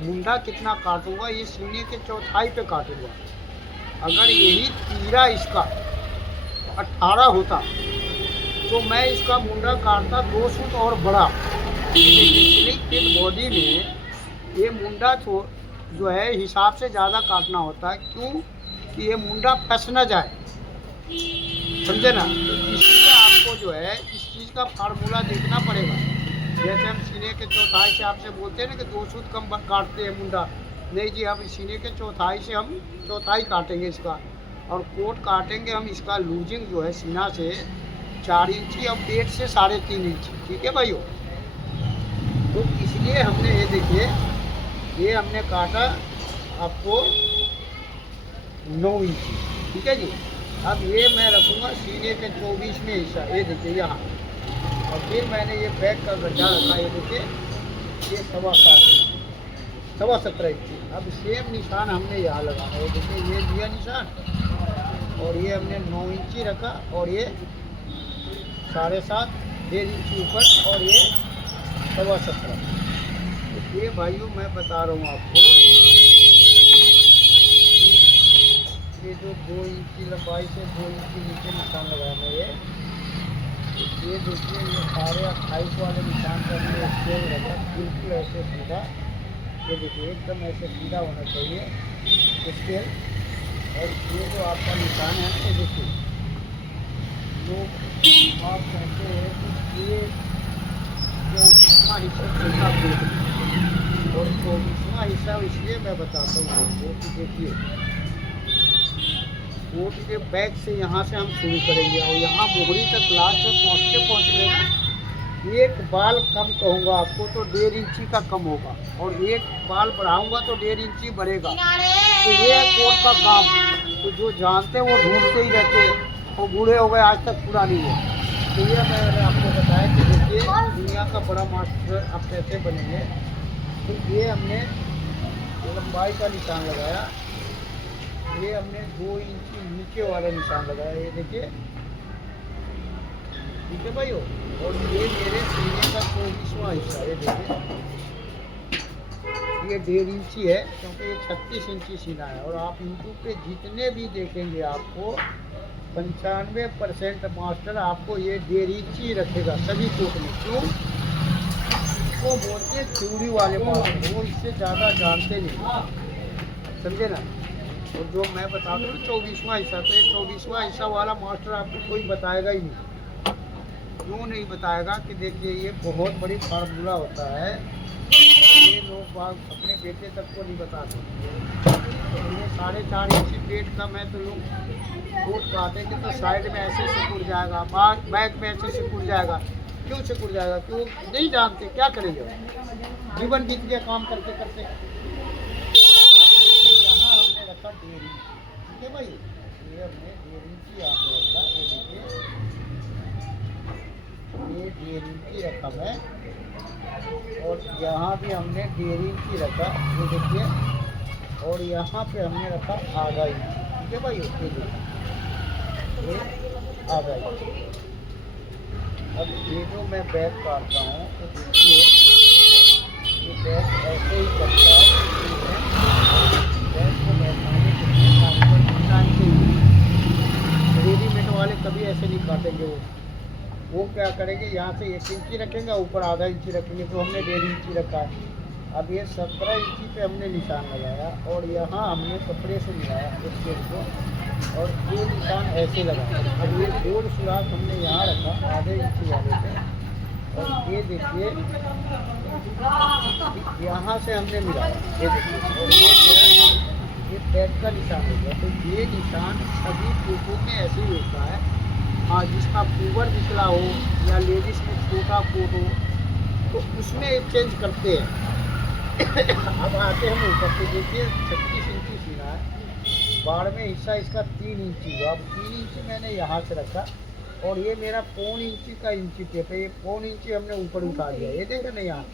मुंडा कितना काटूंगा, ये सीने के चौथाई पे काटूंगा। अगर यही तीरा इसका 18 होता तो मैं इसका मुंडा काटता 2 फुट और बड़ा, स्लिक फिट बॉडी में ये मुंडा जो है हिसाब से ज़्यादा काटना होता है, क्यों कि ये मुंडा फंस न जाए, समझे ना। तो इसलिए आपको जो है इस चीज़ का फार्मूला देखना पड़ेगा। जैसे हम सीने के चौथाई से आपसे बोलते हैं ना कि 2 सूत कम काटते हैं मुंडा, नहीं जी, अब सीने के चौथाई से हम चौथाई काटेंगे इसका, और कोट काटेंगे हम इसका लूजिंग जो है सीना से 4 इंची और पेट से 3.5 इंची, ठीक है भाइयों। तो इसलिए हमने ये देखिए, ये हमने काटा आपको 9 इंची, ठीक है जी। अब ये मैं रखूँगा सीने के 24वें हिस्सा, ये देखिए यहाँ, और फिर मैंने ये बैक का गड्ढा रखा, ये देखिए, ये 17.5 इंची। अब सेम निशान हमने यहाँ लगाना है, ये देखिए, ये दिया निशान, और ये हमने 9 इंची रखा, और ये 7.5 1.5 इंची ऊपर, और ये 17.5। तो ये भाइयों मैं बता रहा हूँ आपको, ये जो 2 इंची लंबाई से 2 इंची नीचे निशान लगाना है, ये देखिए, ये सारे 28 वाले निशान का हमने स्केल रखा बिल्कुल ऐसे सीधा, ये देखिए एकदम ऐसे सीधा होना चाहिए स्केल। और ये जो आपका निशान है ना, ये देखिए, जो आप कहते हैं कि ये 24वां हिस्सा छोटा पेट में, और 24वां हिस्सा इसलिए मैं बताता हूँ आपको कि देखिए, कोट के बैक से यहाँ से हम शुरू करेंगे, और यहाँ बोगड़ी तक लास्ट तक पहुँचते ना, एक बाल कम कहूँगा आपको तो 1.5 इंची का कम होगा, और एक बाल बढ़ाऊँगा तो 1.5 इंची बढ़ेगा। तो ये है कोट का काम। तो जो जानते हैं वो ढूंढते ही रहते हैं, वो बूढ़े हो गए आज तक पूरा नहीं है। तो ये मैंने आपको बताया कि देखिए, दुनिया का बड़ा मास्टर आप कैसे बनेंगे। तो ये हमने लंबाई का निशान लगाया, ये हमने 2 इंची नीचे वाला निशान लगाया, ये देखिए, ठीक है भाइयों। और ये मेरे सीने का 24वां हिस्सा, ये देखिए, ये 1.5 इंची है, क्योंकि ये 36 इंची सीना है। और आप यूट्यूब पे जितने भी देखेंगे आपको 95% मास्टर आपको ये 1.5 इंची रखेगा सभी कोट में। क्यों? वो बोलते हैं थ्योरी वाले मास्टर, वो इससे ज़्यादा जानते नहीं, समझे ना। और जो मैं बता दूँ 24वां हिस्सा, तो ये 24वां हिस्सा वाला मास्टर आपको कोई बताएगा ही नहीं। क्यों नहीं बताएगा कि देखिए, ये बहुत बड़ी फार्मूला होता है, और ये लोग बात अपने बेटे तक को नहीं बताते। तो ये 4.5 इंची पेट का मैं तो लोग कोट काटेंगे तो साइड में ऐसे सिकुड़ जाएगा, बैक में ऐसे सिकुड़ जाएगा। क्यों सिकुड़ जाएगा? क्यों नहीं जानते, क्या करेंगे, जीवन बीत गया काम करते करते। यहाँ हमने रखा 1.5 इंची, ठीक है भाई, ये हमने 1.5 इंची यहाँ पे रखा, ये देखिए, ये 1.5 इंची रखा मैं, और यहाँ भी हमने 1.5 इंची रखा, ये देखिए, और यहाँ पे हमने रखा आधा इंची, ठीक है भाई, ये देखिए, ये आधा इंची। अब ये जो मैं बैक काटता हूँ, तो देखिए, ये बैक ऐसे ही करता है, बैक को बैठाने के लिए रेडीमेड वाले कभी ऐसे नहीं काटेंगे। वो क्या करेंगे, यहाँ से 1 इंची रखेंगे, ऊपर आधा इंची रखेंगे, तो हमने 1.5 इंची रखा है। अब ये 17 इंची पे हमने निशान लगाया, और यहाँ हमने कपड़े से मिलाया इस पेड़ को, और ये निशान ऐसे लगाया। अब ये गोल सुराख हमने यहाँ रखा आधे इंची वाले पे, और ये देखिए, यहाँ से हमने मिलाया, ये देखिए, और ये मेरा ये पैर का निशान हो गया। तो ये निशान सभी कोटों में ऐसे ही होता है। हाँ, जिसका पुअर निकला हो या लेडीज़ में छोटा कोट हो, तो उसमें चेंज करते हैं। अब आते हम ऊपर से, देखिए 36 इंची सीना है, बाढ़ में हिस्सा इसका 3 इंची हुआ। अब 3 इंची मैंने यहाँ से रखा, और ये मेरा 1.25 इंची का इंची टेप है, ये 1.25 इंची हमने ऊपर उठा दिया, ये देखें ना यहाँ।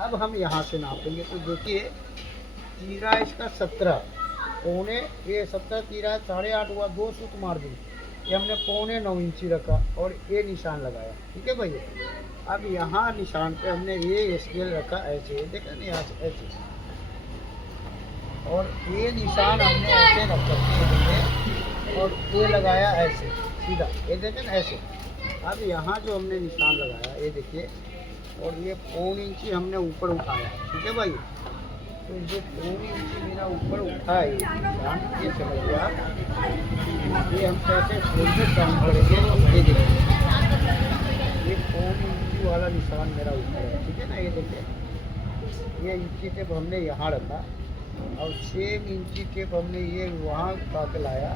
अब हम यहाँ से नापेंगे, तो देखिए, तीरा इसका 17, पौने ये 17 तीरा 8.5 हुआ, 2 सूत मार दी। ये हमने 8.25 इंची रखा, और ये निशान लगाया, ठीक है भैया। अब यहाँ निशान पे हमने ये स्केल रखा ऐसे, देखा नहीं, यहाँ से ऐसे, और ये निशान हमने ऐसे रखा, और ये लगाया ऐसे सीधा, ये देखें ना ऐसे। अब यहाँ जो हमने निशान लगाया, ये देखिए, और ये पौन इंची हमने ऊपर उठाया, ठीक है भाई। तो जो पौन इंची मेरा ऊपर उठा है निशान, ये समझिए आप, ये हम कैसे फोल्डेड डाउन करेंगे। ये देखिए, ये पौन इंची वाला निशान मेरा ऊपर है, ठीक है ना। ये देखिए, ये इंची टेप हमने यहाँ रखा और सेम इंची टेप हमने ये वहाँ उठा के लाया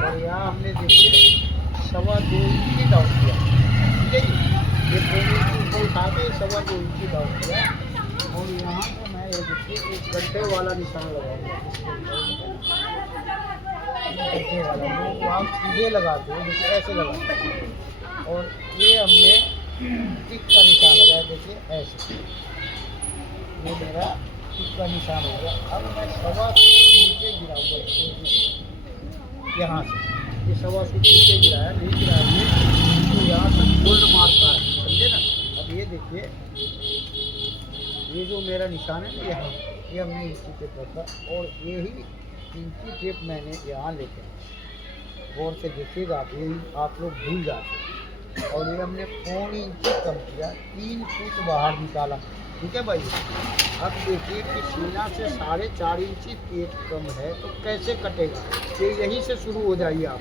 और यहाँ हमने देखिए 2.25 इंची डाउन किया, ठीक है जी। ये पौन इंची ऊपर उठा के 2.25 इंची डाउन किया और यहाँ से मैं ये देखिए एक गड्ढे वाला निशान लगाऊंगा। गड्ढे वाला वो आप सीधे लगाते हो, देखिए ऐसे लगाते हैं। और ये हमने टिक का निशान लगाया, देखिए ऐसे, ये मेरा टिक का निशान हो गया। अब मैं 1.25 नीचे गिराऊंगा इसको, यहाँ से ये 1.25 नीचे गिराया, नहीं गिराया तो यहाँ से गोल्ड मारता है, समझे ना। अब ये देखिए, ये जो मेरा निशान है ना यहाँ, ये हमने इंची टेप रखा और यही इंची टेप मैंने यहाँ लेके, गौर से देखिएगा आप, यही आप लोग भूल जाते हैं। और ये हमने 1.25 इंची कम किया, 3 फुट बाहर निकाला, ठीक है भाई। अब देखिए कि सीना से 4.5 इंची पेट कम है तो कैसे कटेगा, ये यहीं से शुरू हो जाइए आप।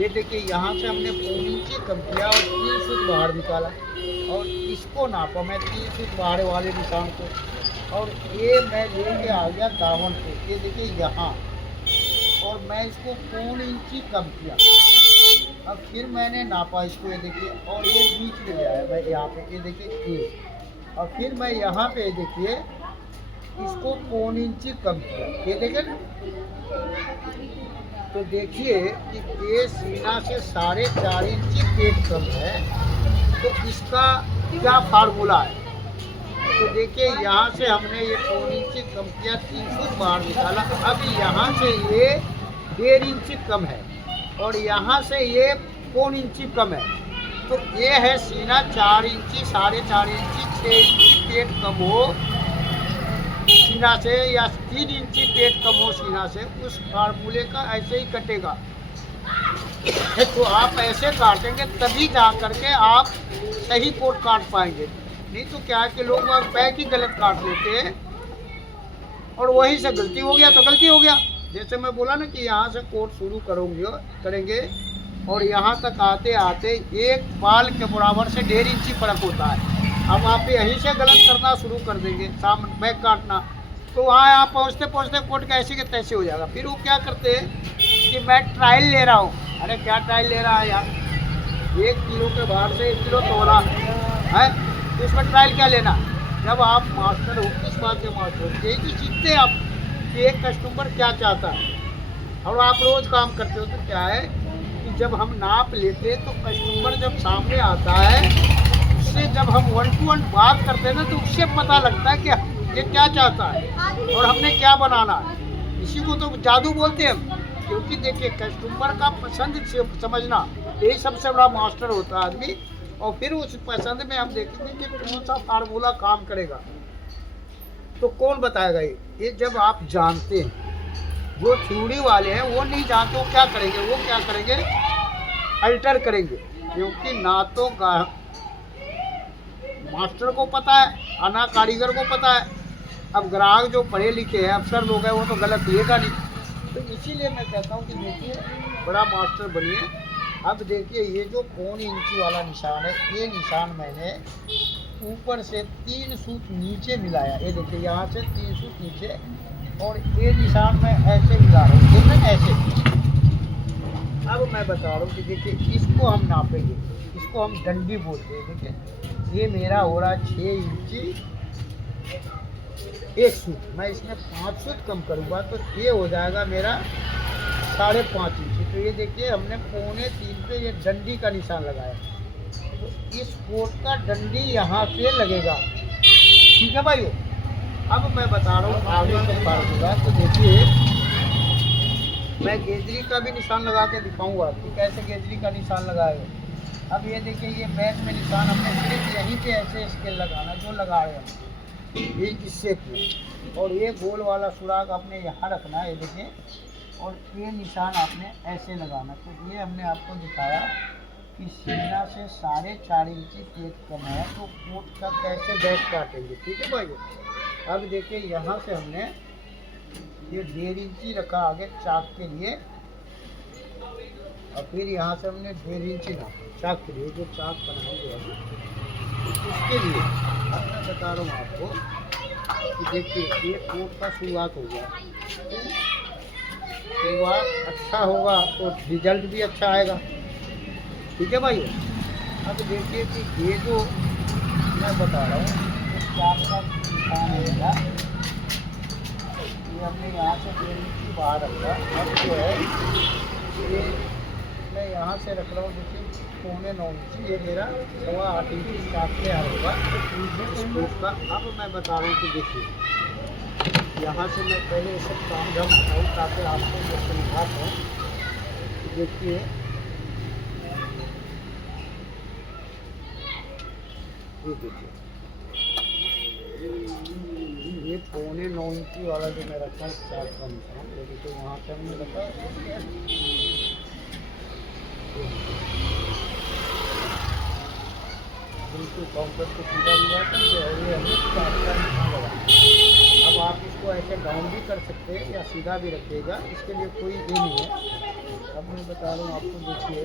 ये देखिए, यहाँ से हमने 1.25 इंची कम किया और 3 फुट बाहर निकाला और इसको नापा मैं 3 फुट बाहर वाले निशान को, और ये मैं लेके आ गया दामन पे, ये देखिए यहाँ, और मैं इसको 1.25 इंची कम किया। अब फिर मैंने नापा इसको, ये देखिए, और ये बीच में गया है मैं यहाँ पे, ये देखिए ये, और फिर मैं यहाँ पे देखिए इसको 1.25 इंची कम किया, ये देखिए ना। तो देखिए कि ये सीना से 4.5 इंची पेट कम है, तो इसका क्या फार्मूला है। तो देखिए, यहाँ से हमने ये 1.25 इंची कम किया, 3 फुट बाहर निकाला। अब यहाँ से ये 1.5 इंची कम है और यहाँ से ये 1.25 इंची कम है, तो ये है सीना 4 इंची, 4.5 इंची, 6 इंची पेट कम हो सीना से या 3 इंची पेट कम हो सीना से, उस फार्मूले का ऐसे ही कटेगा। तो आप ऐसे काटेंगे तभी जा करके आप सही कोट काट पाएंगे, नहीं तो क्या है कि लोग पैक ही गलत काट लेते हैं और वहीं से गलती हो गया तो गलती हो गया। जैसे मैं बोला ना कि यहाँ से कोट शुरू करेंगे और यहाँ तक आते आते एक बाल के बराबर से 1.5 इंची फर्क होता है। अब आप यहीं से गलत करना शुरू कर देंगे, सामने बैक काटना, तो वहाँ आप पहुँचते पहुँचते कोट कैसे के तैसे हो जाएगा। फिर वो क्या करते हैं कि मैं ट्रायल ले रहा हूँ। अरे क्या ट्रायल ले रहा है यार, 1 किलो के बाहर से 1 किलो तोला है, तो इसमें ट्रायल क्या लेना। जब आप मास्टर हो, किस बात के मास्टर हो, यही तो सीखते हैं आप कि एक कस्टमर क्या चाहता है। और आप रोज़ काम करते हो तो क्या है कि जब हम नाप लेते तो कस्टमर जब सामने आता है, उससे जब हम 1 to 1 बात करते हैं ना, तो उससे पता लगता है कि ये क्या चाहता है और हमने क्या बनाना है। इसी को तो जादू बोलते हैं हम, क्योंकि देखिए कस्टमर का पसंद समझना यही सबसे बड़ा मास्टर होता है आदमी। और फिर उस पसंद में हम देखेंगे कि कौन सा फार्मूला काम करेगा। तो कौन बताएगा ये जब आप जानते हैं। जो थ्योरी वाले हैं वो नहीं जानते, वो क्या करेंगे, वो क्या करेंगे, अल्टर करेंगे, क्योंकि ना तो मास्टर को पता है और ना कारीगर को पता है। अब ग्राहक जो पढ़े लिखे हैं, अफसर लोग हैं, वो तो गलत लिएगा नहीं। तो इसीलिए मैं कहता हूँ कि देखिए बड़ा मास्टर बनिए। अब देखिए ये जो 1.25 इंची वाला निशान है, ये निशान मैंने ऊपर से 3 सूत नीचे मिलाया। ये देखिए यहाँ से 3 सूत नीचे, और ये निशान मैं ऐसे मिला रहा हूँ, देखिए ऐसे। अब मैं बता रहा हूँ कि देखिए इसको हम नापेंगे, इसको हम डंडी बोलते हैं। देखिए ये मेरा हो रहा है 6 इंची 1 सूत, मैं इसमें 5 सूत कम करूँगा तो ये हो जाएगा मेरा 5.5 इंची। तो ये देखिए हमने 2.25 पे ये डंडी का निशान लगाया, तो इस कोट का डंडी यहाँ पे लगेगा, ठीक है भाई। अब मैं बता रहा हूँ आगे का फार्मूला। तो देखिए मैं गेजरी का भी निशान लगा के दिखाऊंगा कि कैसे गेजरी का निशान लगाए। अब ये देखिए ये बैक में निशान हमने सिर्फ यहीं पे ऐसे स्केल लगाना जो लगा रहे हैं, ये इससे पे, और ये गोल वाला सुराग आपने यहाँ रखना है, ये देखिए, और ये निशान आपने ऐसे लगाना। तो ये हमने आपको दिखाया कि सीना से 4.5 इंची पेट कम है तो कोट का कैसे बैक काटेंगे। ठीक है भाई। अब देखिए यहाँ से हमने ये 1.5 इंची रखा आगे चाक के लिए, और फिर यहाँ से हमने 1.5 इंची नापा चाक के लिए, जो चाक बनाएंगे अभी इसके लिए। अब मैं बता रहा हूँ आपको कि देखिए ये कोट का शुरुआत हो गया, शुरुआत अच्छा होगा तो रिजल्ट भी अच्छा आएगा। ठीक है भाई। अब देखिए कि ये जो मैं बता रहा हूँ चाक का निशान रहेगा, ये हमने यहाँ से 1.5 इंची बाहर रखा। अब जो है ये मैं यहाँ से रख रहा हूँ, देखिए 9.25 इंची, ये मेरा 8.25 इंची चाक से आ होगा इसका। अब मैं बता रहा हूँ कि देखिए यहाँ से मैं पहले सब काम धाम बताऊँ ताकि आपको ये समझा पाऊँ। देखिए ये देखिए ये 9.25 इंची वाला जो मैं रखा है चाक का निशान, ये देखिए वहाँ से हमने रखा बिल्कुल काउंटर को सीधा हुआ था, और ये हमने चाक का निशान लगा। अब आप इसको ऐसे डाउन भी कर सकते हैं या सीधा भी रखिएगा, इसके लिए कोई ये नहीं है। अब मैं बता रहा हूँ आपको, देखिए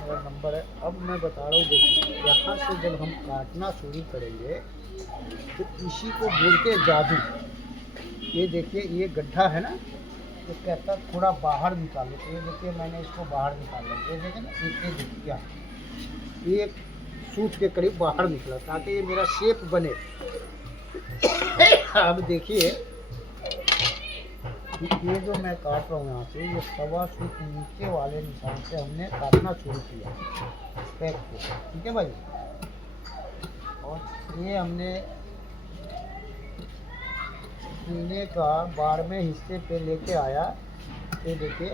मेरा नंबर है। अब मैं बता रहा हूँ देखिए यहाँ से जब हम काटना शुरू करेंगे तो इसी को बोलते हैं जादू। ये देखिए ये गड्ढा है ना, तो कहता थोड़ा बाहर निकालो, तो ये देखिए मैंने इसको बाहर निकाला, ये देखिए ना, ये देखिए क्या एक सूट के करीब बाहर निकला ताकि ये मेरा शेप बने। अब देखिए ये जो मैं काट रहा हूँ यहाँ से, ये 1.25 फीट नीचे वाले निशान से हमने काटना शुरू किया बैक को। ठीक है भाई। और ये हमने सीने का 12वें हिस्से पे लेके आया। ये देखिए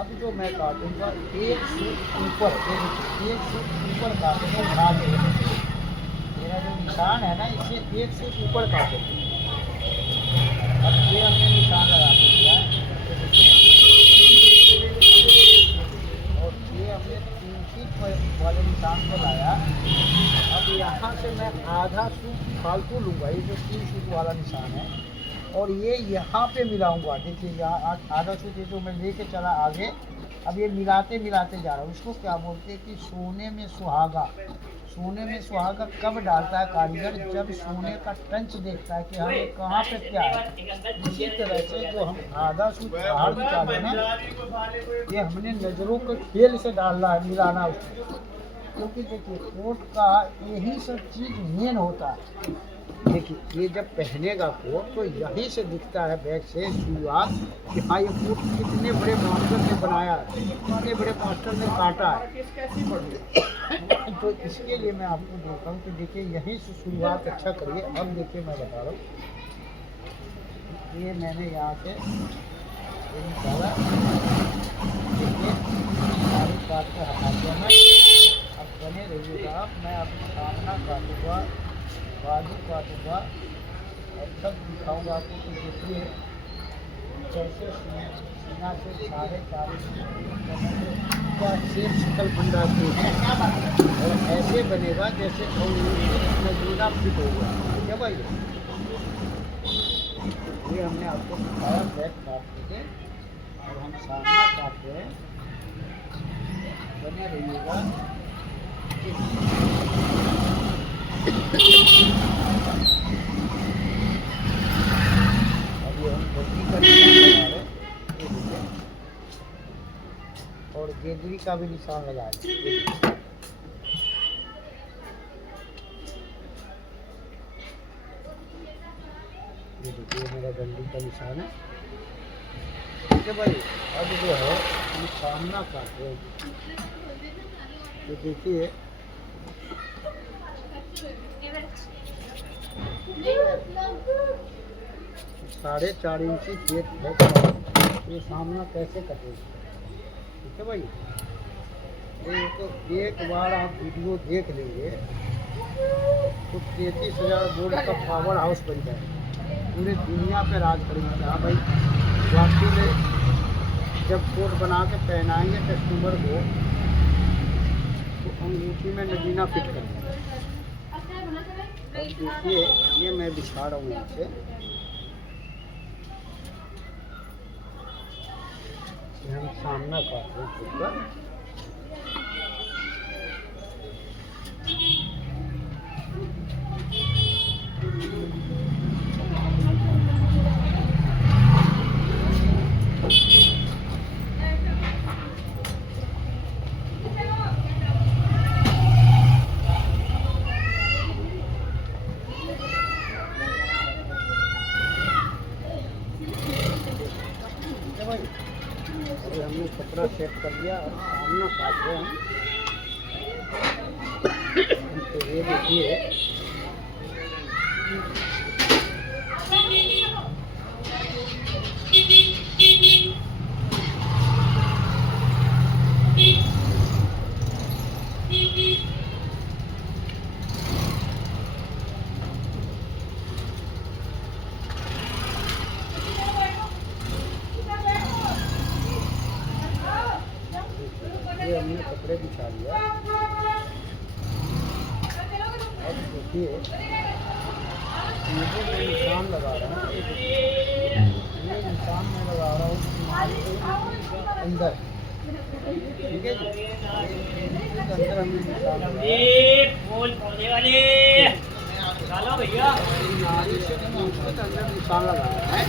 अब जो मैं काटूंगा 1 फीट ऊपर, ये देखिए 1 फीट ऊपर काटूंगा उठा के। मेरा जो निशान है ना इसे 1 फीट ऊपर काटेंगे। अब ये हमने निशान लगा के दिया, ये देखिए, और ये हमने 3 फीट वाले निशान को लाया। अब यहाँ से मैं आधा सूट फालतू लूँगा, ये जो 3 फीट वाला निशान है, और ये यहाँ पे मिलाऊंगा। देखिए यहाँ आधा सूट ये जो मैं लेके चला आगे, अब ये मिलाते मिलाते जा रहा हूँ। इसको क्या बोलते हैं कि सोने में सुहागा। सोने में सुहागा कब डालता है कारीगर, जब सोने का टंच देखता है कि हाँ ये कहाँ पे क्या है। इसी तरह से जो हम आधा सूट बाहर निकाले ना, ये हमने नज़रों के खेल से डालना है, मिलाना उसको। क्योंकि देखिए कोट का यही सब चीज़ मेन होता है। देखिए ये जब पहनेगा कोट तो यहीं से दिखता है बैक से शुरुआत कि हाँ ये कोट कितने बड़े मास्टर ने बनाया है, कितने बड़े मास्टर ने काटा है। तो इसके लिए मैं आपको बोलता हूँ कि देखिए यहीं से शुरुआत अच्छा करिए। अब देखिए मैं बता रहा हूँ, ये मैंने यहाँ से ये निकाला, देखिए सारी काट कर हटा दिया मैं। अब बने रहिएगा आप, मैं अब सामना काटूँगा, बाजू काटूँगा और सब दिखाऊँगा आपको। तो देखिए कैसे सीना से 4.5 का शेप शकल बन रहा है, और ऐसे बनेगा जैसे मौजूदा फिट होगा। ठीक है भाई। ये हमने आपको दिखाया बैक काटने के, और हम सामना काट रहे हैं, बने रहिएगा। अभी हम गद्दी का निशान लगा रहे हैं, और गेंदरी का भी निशान लगा रहे हैं। ये देखिए मेरा गंदी का निशान है। ठीक है भाई। अब जो है हम सामना काट रहे हैं, तो देखिए 4.5 इंची पेट है, ये सामना कैसे कटेगा। ठीक है भाई। ये तो एक बार आप वीडियो देख लेंगे तो 33,000 वोल्ट का पावर हाउस बन जाएगा, पूरी दुनिया पे राज करेंगे। हाँ भाई वाकई में जब कोट बना के पहनाएंगे कस्टमर को तो अंगूठी में नगीना फिट करेंगे। अब देखिए ये मैं बिछा रहा हूँ यहाँ से, हम सामना काट रहे हैं खुद का। अभी हमने कपड़ा सेट कर लिया और सामना काट रहे हैं हम। तो ये देखिए ये हमने कपड़े बिछा लिया। अब देखिए मुझे मैं निशान लगा रहा हूँ, ये निशान मैं लगा रहा हूँ माल के अंदर, ठीक है जी। इसके अंदर हमने निशान लगाया, फूल पौधे वाले डालो भैया, नारी से उसके अंदर निशान लगाया है।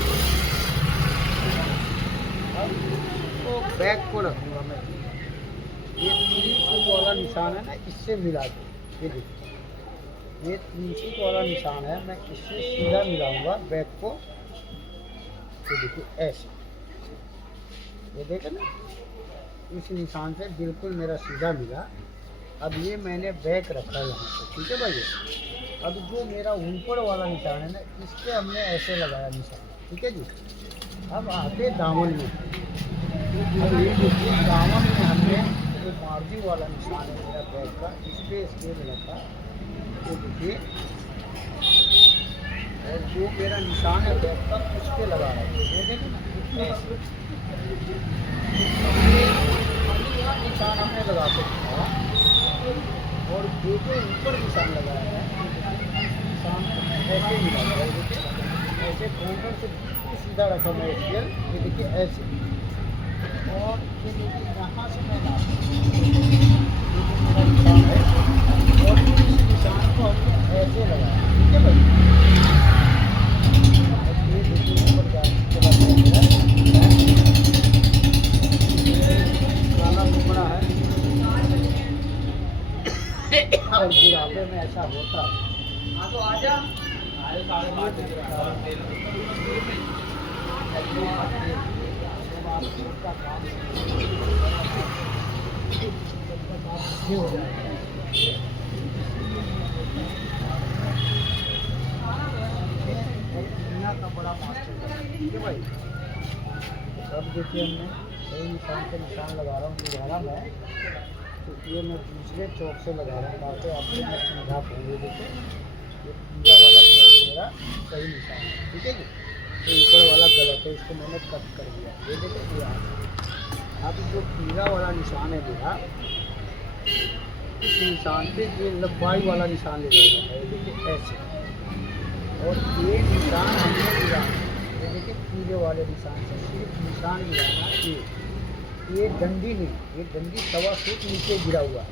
अब तो बैग को रखूँगा मैं, ये 3 फुट वाला निशान है ना, इससे मिला दो। ये देखिए ये 3 फुट वाला निशान है, मैं इससे सीधा मिलाऊंगा बैग को। ये देखिए ऐसे, ये देखे ना, इस निशान से बिल्कुल मेरा सीधा मिला। अब ये मैंने बैग रखा है यहाँ पे, ठीक है भाई। अब जो मेरा ऊपर वाला निशान है ना, इसके हमने ऐसे लगाया निशान, ठीक है जी। अब आते दामन में, अब ये देखिए दामन में हमने जो मार्जिन वाला निशान है मेरा बैग का, इस पर स्केल रखा, ये देखिए। और जो मेरा निशान है बैग का उस पर लगा रहा है, ये देखिए ना, ऐसे। यहाँ निशान हमने लगा के दिखाया, और जो जो ऊपर निशान लगाया है निशान ऐसे ही लगा है, देखिए ऐसे काउंटर से बिल्कुल सीधा रखा मैं स्केल, ये देखिए ऐसे। और ये देखिए यहाँ से मैं ला निशान है, और इस निशान को हमने ऐसे लगाया, ठीक है भाई। अब ये देखिए ऊपर काला टुकड़ा है, और बुढ़ापे में ऐसा होता है। हाँ तो आजा, आए 5:30 ये हो जाएगा। दुनिया का बड़ा मास्टर है, ठीक है भाई। अब देखिए हमने सही निशान पे निशान लगा रहा हूँ दोबारा मैं, तो ये मैं दूसरे चौक से लगा रहा हूँ ताकि आपको मैं समझा पाऊँ। ये देखिए ये पूरा वाला चौक मेरा सही निशान है, ठीक है जी। तो ऊपर वाला गलत है, इसको मैंने कट कर दिया, ये देखिए यहाँ। अब जो पीला वाला निशान है मेरा, इस निशान पे ये लंबाई वाला निशान ले जाएगा, ये देखिए ऐसे। और ये निशान हमने मिलाना, ये देखिए पीले वाले निशान से सिर्फ निशान मिलाना है। ये डंडी नहीं, ये डंडी 1.25 फुट नीचे गिरा हुआ है।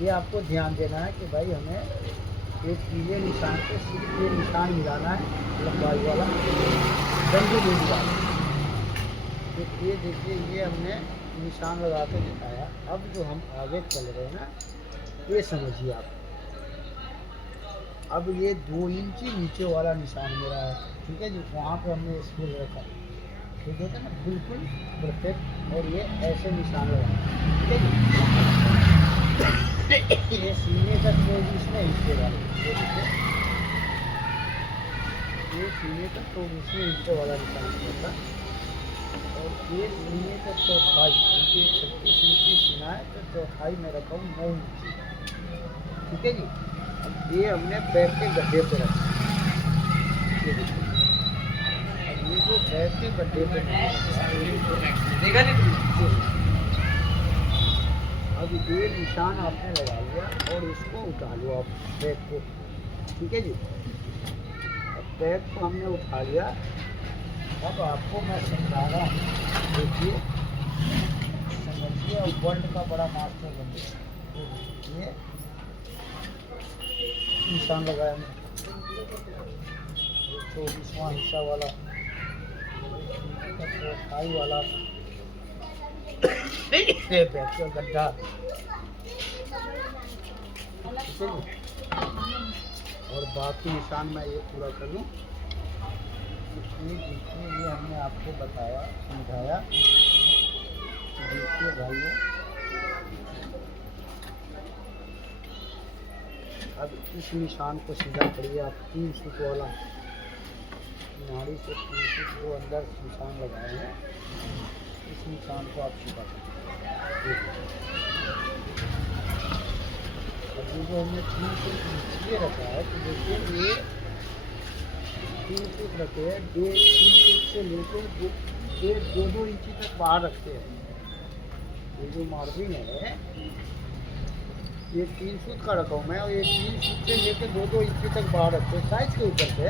ये आपको ध्यान देना है कि भाई हमें ये पीले निशान पे सिर्फ ये निशान मिलाना है, लंबाई वाला, डंडी नहीं मिलाना। तो ये देखिए ये हमने निशान लगा के दिखाया। अब जो हम आगे चल रहे हैं ना, ये समझिए आप। अब ये 2 इंच नीचे वाला निशान मेरा है, ठीक है जी। वहाँ पे हमने स्केल रखा, ठीक है ना, बिल्कुल परफेक्ट। और ये ऐसे निशान लगा, ठीक है जी। ये सीने का 24 में हिस्से वाले, ये देखिए ये सीने का 24वें हिस्से वाला निशान होता। और ये सीने का चौथाई, क्योंकि 36 इंची सीना है तो चौथाई में रखा हूँ 9 इंची, ठीक है जी। अब ये हमने पैर के गड्ढे पे रखा, ये देखिए। अब ये जो बैग के गड्ढे पे देखा नहीं अब ये निशान आपने लगा लिया और इसको उठा लो आप बैग को, ठीक है जी। अब बैग को हमने उठा लिया। अब आपको मैं समझा रहा हूँ, देखिए समझिए। अब वर्ल्ड का बड़ा मास्टर बन गया। ये निशान लगाया मैं 24वां हिस्सा वाला, 28 वाला बैग का गड्ढा, ठीक है जी। और बाकी निशान मैं ये पूरा कर लूँ। ये देखिए, ये हमने आपको बताया, समझाया। देखिए भाइयों, अब इस निशान को सीधा करिए आप। 3 सूत वाला नाड़ी से 3 सूत को अंदर निशान लगाए हैं, इस निशान को आप सीधा करिए। अब ये जो हमने 3 सूत नीचे रखा है, तो देखिए ये 3 सूत रखे हैं। 3 सूत से लेकर 2-2 इंची तक बाहर रखते हैं। ये जो मार्जिन है, ये 3 सूत का रखा हूँ मैं, और ये 3 सूत से लेकर 2-2 इंची तक बाहर रखते हैं। साइज के ऊपर से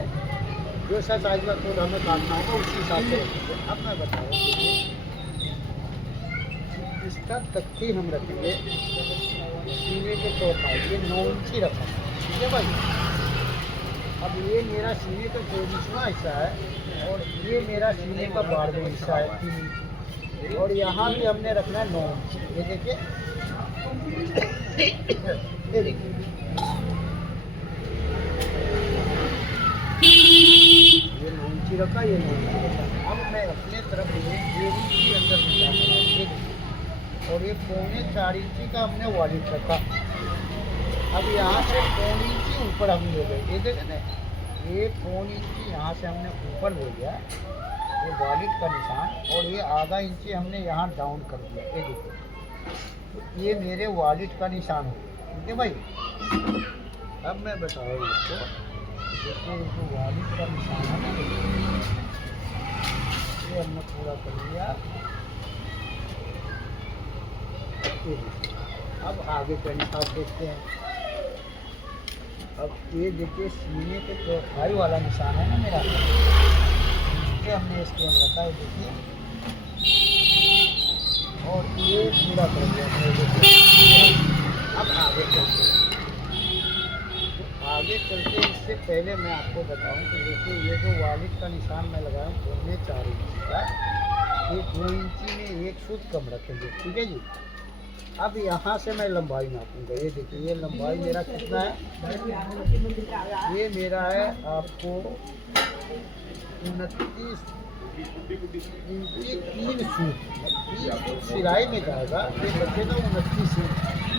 जो सा साइज का कोड हमें काटना होगा उसी हिसाब से रखेंगे। अब मैं बता रहा हूँ, इसका तख्ती हम रखेंगे सीने के चौथाई, ये 9 इंची रखा, ठीक है भाई। अब ये मेरा सीने का 24वां हिस्सा है और ये मेरा सीने का 12वां हिस्सा है 3 इंची, और यहाँ भी हमने रखना है 9 इंची। ये देखिए, ये देखिए, ये 9 इंची रखा, ये 9 इंची रखा। अब मैं अपने तरफ ये 1 इंची अंदर निकाल, और ये 3.25 इंची का हमने वॉलिट रखा। अब यहाँ से 3 इंची ऊपर हम ले गए, ये देखें ना, ये 3 इंची यहाँ से हमने ऊपर ले गया, ये वॉलिट का निशान, और ये आधा इंची हमने यहाँ डाउन कर दिया। ये देखिए, तो ये मेरे वॉलिट का निशान हो, ठीक है भाई। अब मैं बता रहा हूँ आपको, देखिए ये जो वॉलिट का निशान है ना, ये हमने पूरा कर लिया। अब आगे का निशान देखते हैं। अब ये देखिए, सीने के चौथाई वाला निशान है ना मेरा, ये हमने इसके अंदर रखा है, देखिए। और ये पूरा कर दिया हमने, देखिए। अब आगे चलते हैं, तो आगे चलते इससे पहले मैं आपको बताऊं कि देखिए, ये जो वॉलिट का निशान मैं लगाया हूँ 4.25 इंची का, ये 2 इंची में 1 सूत कम रखेंगे, ठीक है जी। अब यहाँ से मैं लंबाई नापूंगा। ये देखिए, ये लंबाई मेरा कितना है, ये मेरा है आपको 29 इंची 3 सूत। 3 सूत सिलाई में जाएगा, ये बचेगा 29 इंची।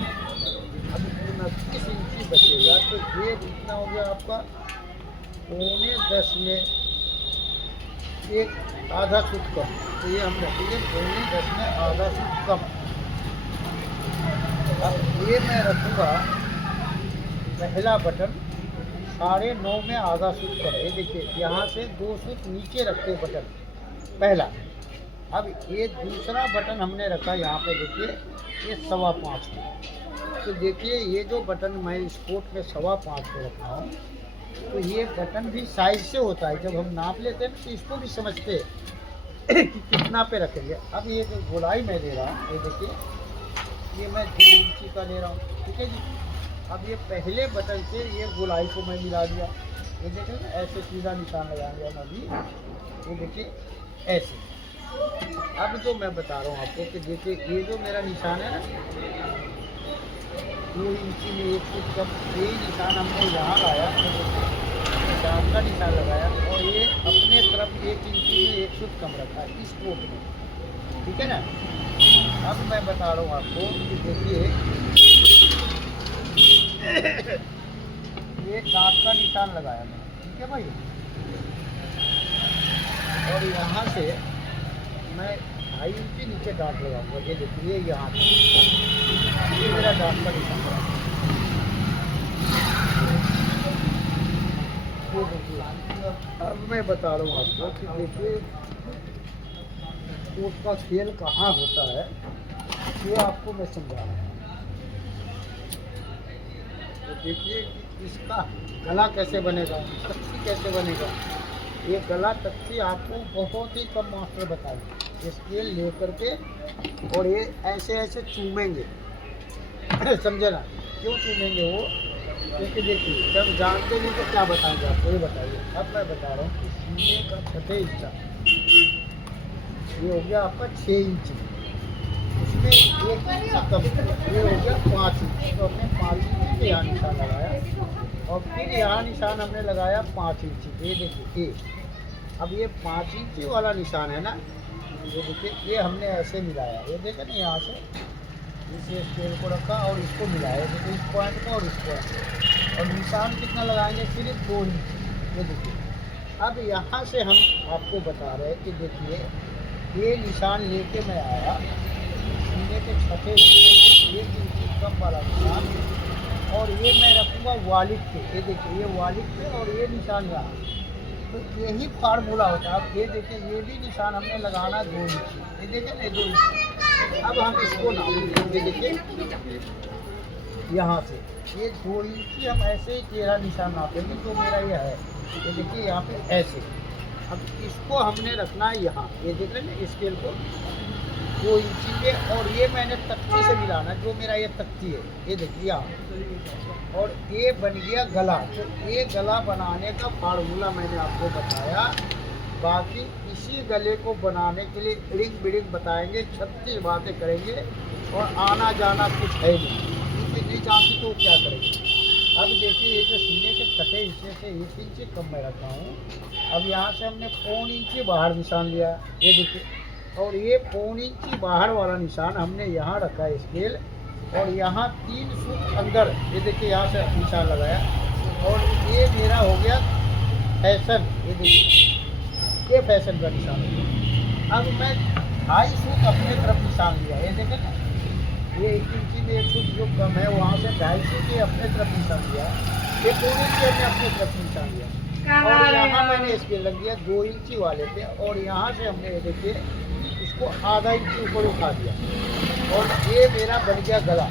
अब 29 इंची बचेगा, तो ये कितना हो गया आपका 9.10 में 1 आधा सूत कम। तो ये हम रखेंगे 9.10 में आधा सूत कम। अब ये मैं रखूँगा पहला बटन 9.5 में आधा सूत कम। ये देखिए, यहाँ से 2 सूत नीचे रखते बटन पहला। अब ये दूसरा बटन हमने रखा यहाँ पे, देखिए ये 5.25 में। तो देखिए, ये जो बटन मैं इस कोट में 5.25 पे रखा हूँ, तो ये बटन भी साइज से होता है। जब हम नाप लेते हैं तो इसको भी समझते हैं कि कितना पे रखेंगे। अब ये जो गोलाई मैं ले रहा हूँ, ये देखिए, ये मैं 2 इंची का ले रहा हूँ, ठीक है जी। अब ये पहले बटन से ये गोलाई को मैं मिला दिया। ये देखिए, ऐसे सीधा निशान लगाएंगे हम अभी, ये देखिए ऐसे। अब जो मैं बता रहा हूँ आपको कि देखिए, ये जो मेरा निशान है ना 2 इंची में 1 फुट कम, यही निशान हमने यहाँ लाया, निशान का निशान लगाया, और ये अपने तरफ 1 इंची में 1 फुट कम रखा है इस कोट में, ठीक है ना। अब मैं बता रहा हूँ आपको कि देखिए, ये दांत का निशान लगाया मैंने, ठीक है भाई। और यहाँ से मैं 2.5 इंची नीचे दांत लगाऊंगा। ये देखिए, यहाँ तक ये मेरा दांत का निशान है। ये देखिए, अब मैं मैं बता रहा हूँ आपको कि देखिए कोर्ट का खेल कहाँ होता है, ये आपको मैं समझा रहा हूँ। तो देखिए कि इसका गला कैसे बनेगा, तख्ती कैसे बनेगा। ये गला तख्ती आपको बहुत ही कम मास्टर बताएंगे, स्केल लेकर के और ये ऐसे ऐसे चूमेंगे समझे ना, क्यों चूमेंगे वो, क्योंकि देखिए जब जानते नहीं तो क्या बताएंगे आपको, ये बताइए। अब मैं बता रहा हूँ कि सीने का 6 हिस्सा ये हो गया आपका 6 इंच, इसमें 1 इंच कम, ये हो गया 5 इंच। तो हमने 5 इंच के यहाँ निशान लगाया और फिर यहाँ निशान हमने लगाया 5 इंच। ये देखिए ये अब ये 5 इंच वाला निशान है ना, ये देखिए ये हमने ऐसे मिलाया, ये देखे ना यहाँ से इस स्केल को रखा और इसको मिलाया, देखिए इस पॉइंट को और इस पॉइंट को, और निशान कितना लगाएंगे, सिर्फ 2 इंच। ये देखिए अब यहाँ से हम आपको बता रहे हैं कि देखिए ये निशान लेके मैं आया सीने के 6 हिस्से से 1 इंच कम वाला निशान, और ये मैं रखूँगा वालिद पे। ये देखिए ये वालिद पे और ये निशान रहा, तो यही फार्मूला होता है। अब ये देखिए ये भी निशान हमने लगाना 2 इंच, ये देखिए ना 2 इंच। अब हम इसको नापेंगे, देखिए यहाँ से ये 2 इंच हम ऐसे ही 13 निशान नापेंगे जो मेरा ये है। ये देखिए यहाँ पे ऐसे, अब इसको हमने रखना है यहाँ, ये देख रहे हैं ना स्केल को 2 इंच पे, और ये मैंने तख्ती से मिलाना, जो मेरा ये तख्ती है, ये देखिए यहाँ, और ये बन गया गला। तो ये गला बनाने का फार्मूला मैंने आपको बताया, बाकी इसी गले को बनाने के लिए इडिंग बिडिंग बताएंगे, 36 बातें करेंगे, और आना जाना कुछ है नहीं, नहीं जानती तो क्या करेंगे। अब देखिए ये जो सीने के 6 हिस्से से 1 इंच कम मैं रखा हूँ। अब यहाँ से हमने 1 इंच बाहर निशान लिया, ये देखिए, और ये 1 इंच बाहर वाला निशान हमने यहाँ रखा है स्केल, और यहाँ 3 फुट अंदर, ये देखिए यहाँ से निशान लगाया, और ये मेरा हो गया फैशन। ये देखिए ये फैशन का निशान हो गया। अब मैं 2.5 फुट अपने तरफ निशान लिया, ये देखें ना, ये 1 इंच में 1 फुट जो कम है वहाँ से 2.5 फुट के अपने तरफ निशान लिया, ये 2 इंच में अपने तरफ निशान लिया, और यहाँ मैंने स्केल लग दिया 2 इंच वाले पे, और यहाँ से हमने ये देखिए इसको आधा इंच ऊपर उठा दिया, और ये मेरा बन गया गला।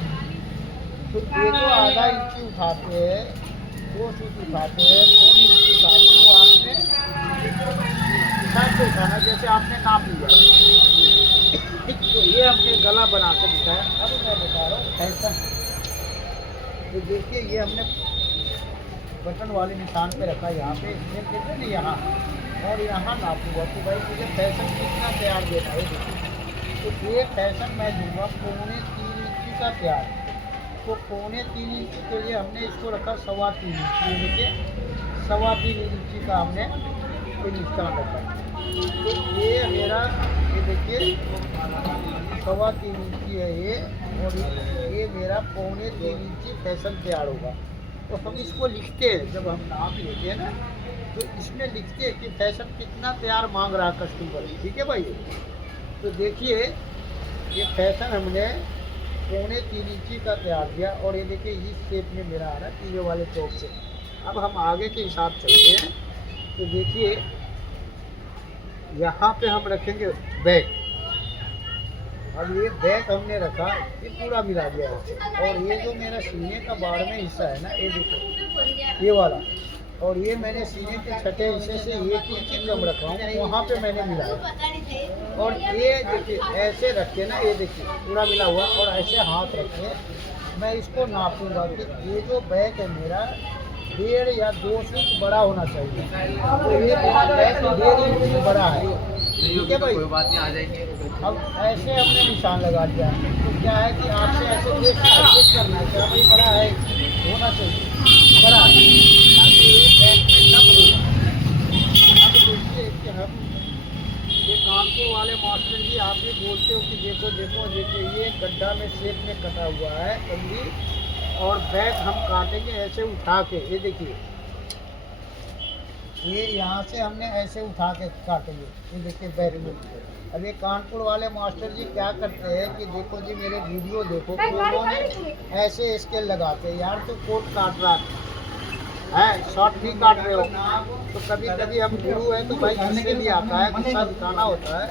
तो ये तो आधा इंच उठाते हैं, 2 फुट उठाते हैं, 2 इंच उठाते हैं, वो आपने हिसाब से उठाना जैसे आपने नाप लिया। तो ये हमने गला बना कर दिखाया। अब मैं बता रहा हूँ फैशन। तो देखिए ये हमने बटन वाले निशान पे रखा, यहाँ पे स्केल देते हैं ना यहाँ, और यहाँ नापूंगा कि भाई मुझे फैशन कितना तैयार देना है। देखिए तो ये फैशन मैं दूंगा 3.25 इंच का तैयार। तो 3.25 इंच के लिए हमने इसको रखा 3.25 इंच, ये देखिए 3.25 इंच का हमने निशान रखा। तो ये मेरा ये देखिए 3.25 इंच है ये, और ये मेरा 3.25 इंच फैशन तैयार होगा। तो हम इसको लिखते हैं, जब हम नाप लेते हैं ना तो इसमें लिखते हैं कि फैशन कितना तैयार मांग रहा कस्टमर, ठीक है भाई। तो देखिए ये फैशन हमने 3.25 इंच का तैयार किया, और ये देखिए इस शेप में मेरा आ रहा है तीरे वाले चौक से। अब हम आगे के हिसाब चलते हैं। तो देखिए यहाँ पे हम रखेंगे बैक। अब ये बैक हमने रखा, ये पूरा मिला दिया ऐसे, और ये जो मेरा सीने का बाड़ में हिस्सा है ना, ये देखो ये वाला, और ये मैंने सीने के 6 हिस्से से 1 इंच कम रखा हूँ, वहाँ पे मैंने मिलाया। और ये देखिए ऐसे रख के ना, ये देखिए पूरा मिला हुआ, और ऐसे हाथ रख के मैं इसको नापूंगा कि ये जो बैक है मेरा 1.5 या 2 फुट बड़ा होना चाहिए। तो ये मेरा बैक 1.5 इंच बड़ा है, ठीक है भाई। बात नहीं, आ जाएंगे। अब ऐसे हमने निशान लगा दिया। तो क्या है कि आपसे ऐसे देख करना है, क्या भाई बड़ा है, होना चाहिए बड़ा, ताकि ये बैक में नम होगा। अब देखिए कि हम ये कानपुर वाले मास्टर जी आप भी बोलते हो कि देखो देखो देखिए ये गड्ढा में शेप में कटा हुआ है कंदी, और बैक हम काटेंगे ऐसे उठा के, ये देखिए ये यहाँ से हमने ऐसे उठा के काटेंगे, ये देखिए बैक में। अब ये कानपुर वाले मास्टर जी क्या करते हैं कि देखो जी मेरे वीडियो देखो, तो उन्होंने ऐसे स्केल लगाते हैं। यार तो कोट काट रहा था, है शॉर्ट भी काट रहे हो तो कभी कभी हम गुरु हैं तो भाई गुस्से भी आता है, गुस्सा दिखाना होता है।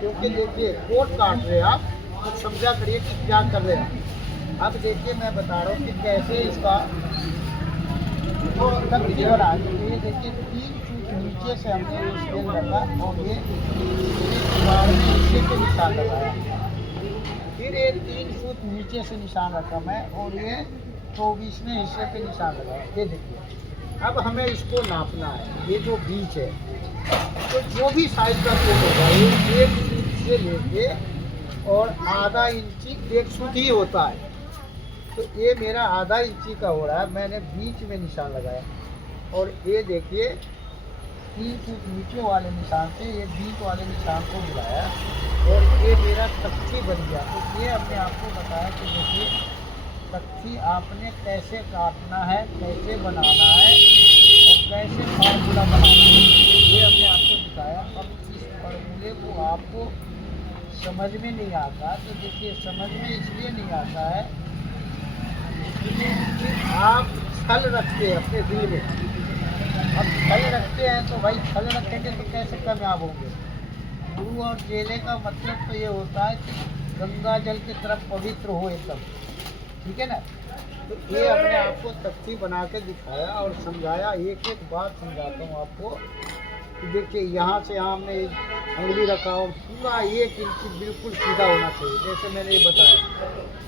क्योंकि देखिए कोट काट रहे हैं आप तो समझा करिए कि क्या कर रहे हैं। अब देखिए मैं बता रहा हूँ कि कैसे इसका तकती बना है। ये देखिए 3 फुट नीचे से हमने ये स्केल रखा और ये बाढ़ में नीचे पे निशान लगाया। फिर ये 3 फुट नीचे से निशान रखा मैं और ये 24वें हिस्से पे निशान लगाया। ये देखिए अब हमें इसको नापना है। ये जो बीच है तो जो भी साइज का कोट होगा ये 1 फुट से लेके और आधा इंची 1 फुट ही होता है। तो ये मेरा आधा इंची का हो रहा है, मैंने बीच में निशान लगाया। और ये देखिए 3 फुट नीचे वाले निशान से ये बीच वाले निशान को मिलाया और ये मेरा तख्ती बन गया। तो ये हमने आपको बताया कि देखिए तख्ती आपने कैसे काटना है, कैसे बनाना है और कैसे फार्मूला बनाना है, ये हमने आपको दिखाया। अब इस फार्मूले को आपको समझ में नहीं आता तो देखिए समझ में इसलिए नहीं आता है कि आप छल रखते हैं अपने दिल में। अब छल रखते हैं तो भाई छल रखेंगे तो कैसे कामयाब होंगे। गुरु और चेले का मतलब तो ये होता है कि गंगा जल की तरफ पवित्र हो एकदम, ठीक है ना। तो ये हमने आपको तख्ती बना के दिखाया और समझाया। एक एक बात समझाता हूँ आपको कि देखिए यहाँ से यहाँ हमने उंगली रखा और पूरा 1 इंच बिल्कुल सीधा होना चाहिए, जैसे मैंने ये बताया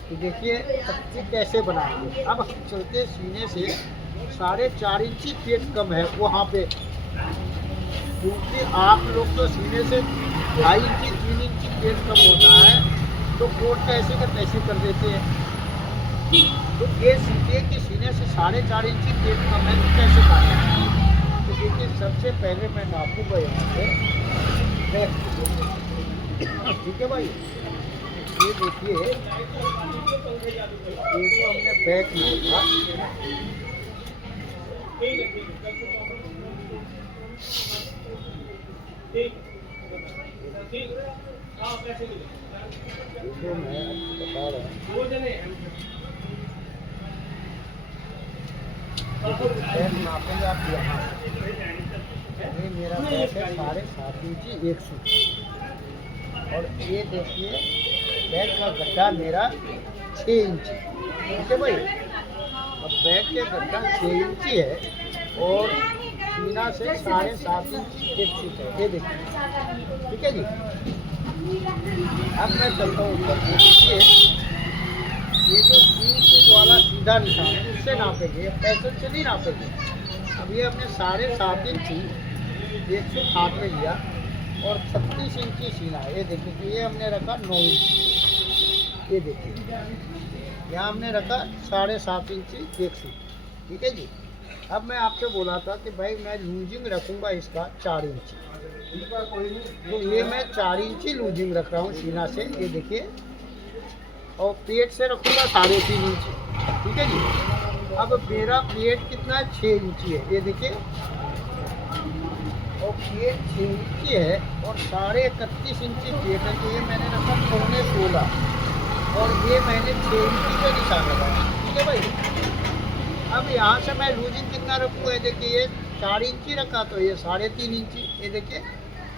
कि देखिए तख्ती कैसे बनाएंगे। अब हम चलते सीने से 4.5 इंची पेट कम है वहाँ पे, क्योंकि आप लोग तो सीने से 2.5 इंची 3 इंची पेट कम होता है तो कोट कैसे का कैसे कर देते हैं। तो ये सीखे कि सीने से 4.5 इंची पेट कम है तो कैसे काटना है। तो देखिए सबसे पहले मैं नापूंगा यहाँ से बैक, ठीक है भाई। ये देखिए ये तो हमने बैक लिया जो मैं आपको बता रहा हूँ। बैक नापेंगे आप यहाँ से, ये मेरा बैक है 7.5 इंची 1 फुट और ये देखिए बैक का गड्ढा मेरा 6 इंची, ठीक है भाई। अब बैक के गड्ढा 6 इंची है और सीना से 7.5 इंची 1 फुट है, ये देखिए, ठीक है जी। अब मैं चलता हूँ ऊपर। देखिए ये जो 3 फुट वाला सीधा निशान है उससे नापेंगे, पैसे से नहीं नापेंगे। अब ये हमने 7.5 इंची 1 फुट हाथ में लिया और 36 इंची सीना है। ये देखिए कि ये हमने रखा 9 इंची, ये देखिए यहाँ हमने रखा 7.5 इंची 1 फुट, ठीक है जी। अब मैं आपसे बोला था कि भाई मैं लूजिंग रखूँगा इसका 4 इंची, तो ये मैं 4 इंची लूजिंग रख रहा हूँ सीना से, ये देखिए। और पेट से रखूँगा 3.5 इंची, ठीक है जी। अब मेरा पेट कितना है 6 इंची है, ये देखिए। और पेट 6 इंची है और 31.5 इंची पेट है, तो ये मैंने रखा 16.5 और ये मैंने 6 इंची का निशान लगाया, ठीक है भाई। अब यहाँ से मैं लूजिंग कितना रखूँगा, ये देखिए ये 4 इंची रखा तो ये 3.5 इंची, ये देखिए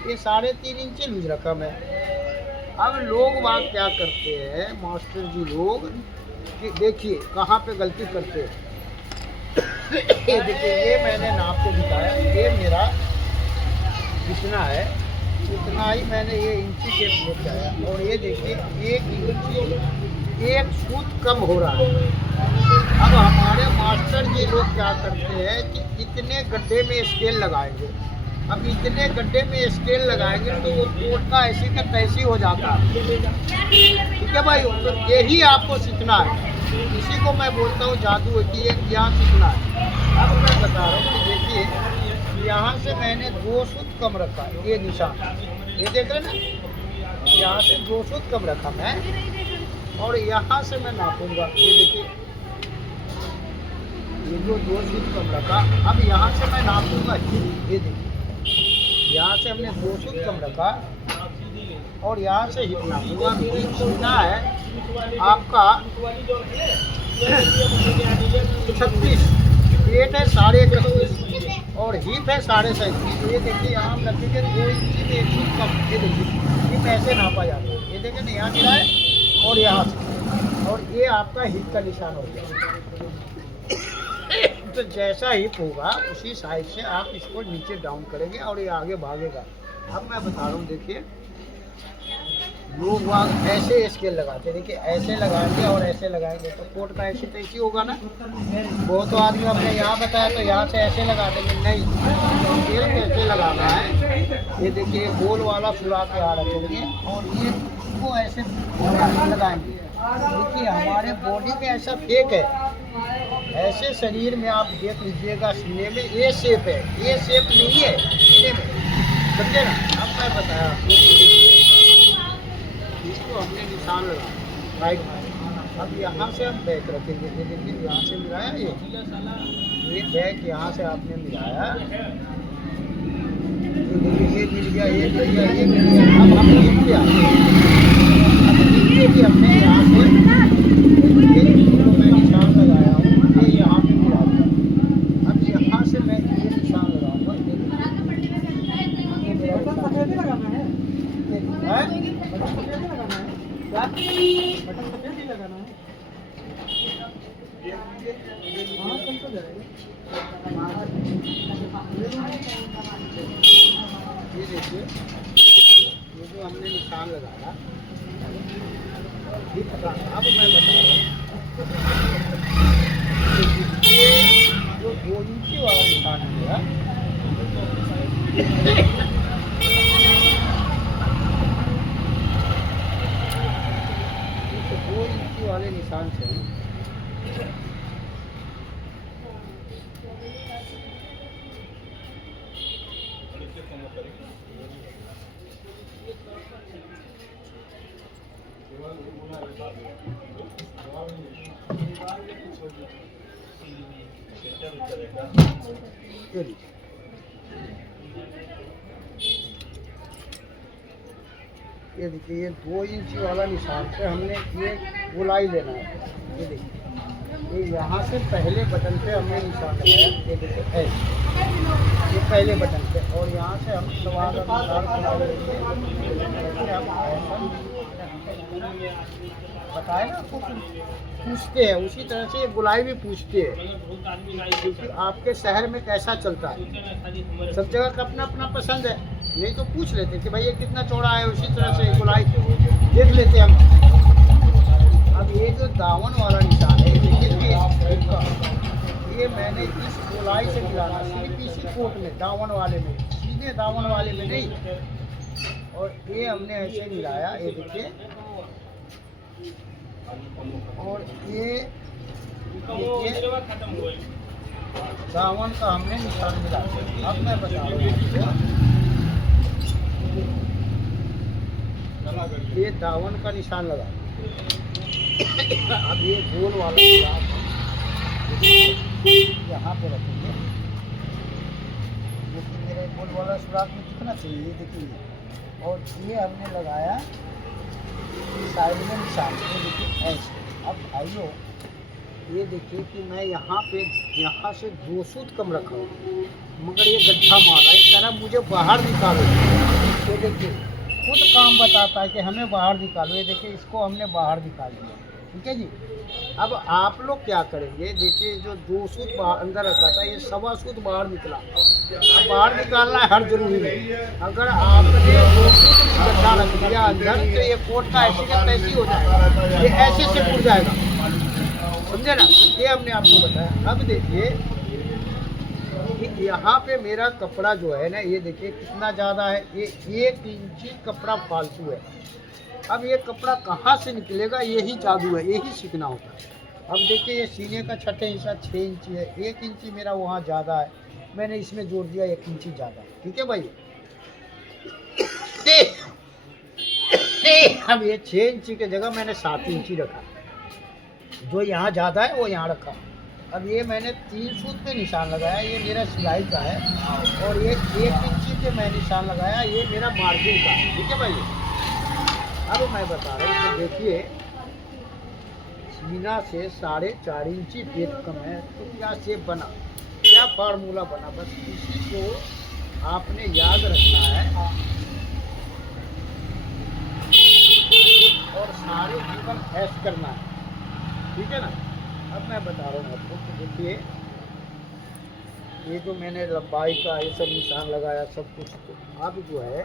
ये 3.5 इंची लूज रखा मैं। अब लोग वहाँ क्या करते हैं मास्टर जी लोग कि देखिए कहाँ पे गलती करते हैं। ये देखिए ये मैंने नाप के दिखाया, ये मेरा जितना है उतना ही मैंने ये इंची टेप लेके आया और ये देखिए 1 इंची 1 फुट कम हो रहा है। अब हमारे मास्टर जी लोग क्या करते हैं कि इतने गड्ढे में स्केल लगाएंगे। अब इतने गड्ढे में स्केल लगाएंगे तो वो कोट का ऐसी का तैसी हो जाता है, ठीक है भाई। तो यही आपको सीखना है, इसी को मैं बोलता हूँ जादू है कि ये यहाँ सीखना है। अब मैं बता रहा हूँ कि देखिए यहाँ से मैंने 2 फुट कम रखा, ये निशान ये देख रहे ना, यहाँ से 2 फुट कम रखा मैं और यहाँ से मैं नापूंगा, ये देखिए ये जो 2 फुट कम रखा। अब यहाँ से मैं नापूंगा, ये देखिए यहाँ से हमने 2 फुट कम रखा और यहाँ से हिप नापूंगा। सीना है आपका 36, प्लेट है 31.5 और हिप है 37.5। ये देखिए यहाँ लगेंगे 2 इंची में 1 फुट कम। ये देखिए हिप ऐसे नापा जाता है। ये देखिए यहाँ मिला है और यहाँ से, और ये आपका हिप का निशान हो गया। तो जैसा हिप होगा उसी साइड से आप इसको नीचे डाउन करेंगे और ये आगे भागेगा। अब मैं बता रहा हूँ, देखिए लोग वहाँ ऐसे स्केल लगाते हैं, देखिए ऐसे लगाएंगे और ऐसे लगाएंगे तो कोट का ऐसे तो ऐसी होगा ना। बहुत तो आदमी अपने यहाँ बताया तो यहाँ से ऐसे लगा देंगे, नहीं स्केल कैसे लगाना है। ये देखिए गोल वाला फुला के आ रखेंगे और ये को ऐसे लगाएंगे। देखिए हमारे बॉडी में ऐसा फेक है, ऐसे शरीर में आप देख लीजिएगा सीने में ये शेप है, ये शेप नहीं है सीने में, समझे ना। अब मैं बताया इसको हमने निशान लगा राइट में। अब यहाँ से हम बैक रखेंगे। ये देखिए यहाँ से मिलाया, ये बैक यहाँ से आपने मिलाया, ये मिल गया, ये मिल गया, ये मिल गया। अब हम नीचे आते अब नीचे भी हमने यहाँ से जो मैं निशान लगाया हूँ ये यहाँ पे मिला दिया। अब यहाँ से मैं ये निशान लगाऊंगा, ये देखिए ये जो हमने निशान लगाया ये पता। अब मैं बता रहा हूँ ये जो 2 इंची वाला निशान है इस 2 इंची वाले निशान से ये देखिए ये 2 इंची वाला निशान से हमने ये गोलाई लेना है। ये देखिए ये यहाँ से पहले बटन पे हमने निशान लगाया, ये देखिए ऐसे ये पहले बटन पे, और यहाँ से हम सवाल बताए ना आपको पूछते हैं, उसी तरह से ये गुलाई भी पूछते हैं क्योंकि आपके शहर में कैसा चलता है। सब जगह का अपना अपना पसंद है, नहीं तो पूछ लेते कि भाई ये कितना चौड़ा है, उसी तरह से गुलाई देख लेते हम। अब ये जो दामन वाला निशान है ये मैंने इस गोलाई से मिलाना, सिर्फ इसी कोट में दामन वाले में, सीधे दामन वाले में नहीं। और ये हमने ऐसे मिलाया, ये देखिए, और ये दामन का हमने निशान मिला। अब मैं बता रहा हूँ ये दामन का निशान लगा। अब ये गोल वाला यहाँ पे रखेंगे, क्योंकि मेरे गोल वाला सुराख में कितना चाहिए, ये देखिए। और ये हमने लगाया साइड में निशान, ये देखिए ऐसे। अब भाइयों ये देखिए कि मैं यहाँ से 2 सूत कम रखा हूँ, मगर ये गड्ढा मारा, ये कह रहा मुझे बाहर निकालो। ये देखिए खुद काम बताता है कि हमें बाहर निकालो। ये देखिए इसको हमने बाहर निकाल दिया, ठीक है जी। अब आप लोग क्या करेंगे, देखिए जो 2 सूत बाहर अंदर रखा था ये 1.25 सूत बाहर निकला। अब बाहर निकालना है हर जरूरी है। अगर आपने 2 सूत गड्ढा रख दिया अंदर तो ये कोट का ऐसे का तैसी हो जाएगा, ये ऐसे से टूट जाएगा, समझे ना। तो ये हमने आपको बताया। अब देखिए कि यहाँ पे मेरा कपड़ा जो है ना, ये देखिए कितना ज़्यादा है, ये 1 इंची कपड़ा फालतू है। अब ये कपड़ा कहाँ से निकलेगा, यही जादू है, यही सीखना होता है। अब देखिए ये सीने का छठे हिस्सा 6 इंची है, 1 इंची मेरा वहाँ ज़्यादा है, मैंने इसमें जोड़ दिया 1 इंची ज़्यादा, ठीक है भाई। अब ये 6 इंची की जगह मैंने 7 इंची रखा, जो यहाँ ज़्यादा है वो यहाँ रखा। अब ये मैंने 3 सूत पे निशान लगाया, ये मेरा सिलाई का है, और ये 1 इंची पे मैं निशान लगाया, ये मेरा मार्जिन का है, ठीक है भाई। अब मैं बता रहा हूँ कि देखिए सीना से 4.5 इंची पेट कम है तो क्या शेप बना। क्या फार्मूला बना, बस इसी को आपने याद रखना है और सारे जीवन ऐश करना है, ठीक है ना। अब मैं बता रहा हूँ आपको कि देखिए ये जो मैंने लंबाई का ये सब निशान लगाया सब कुछ, तो अब जो है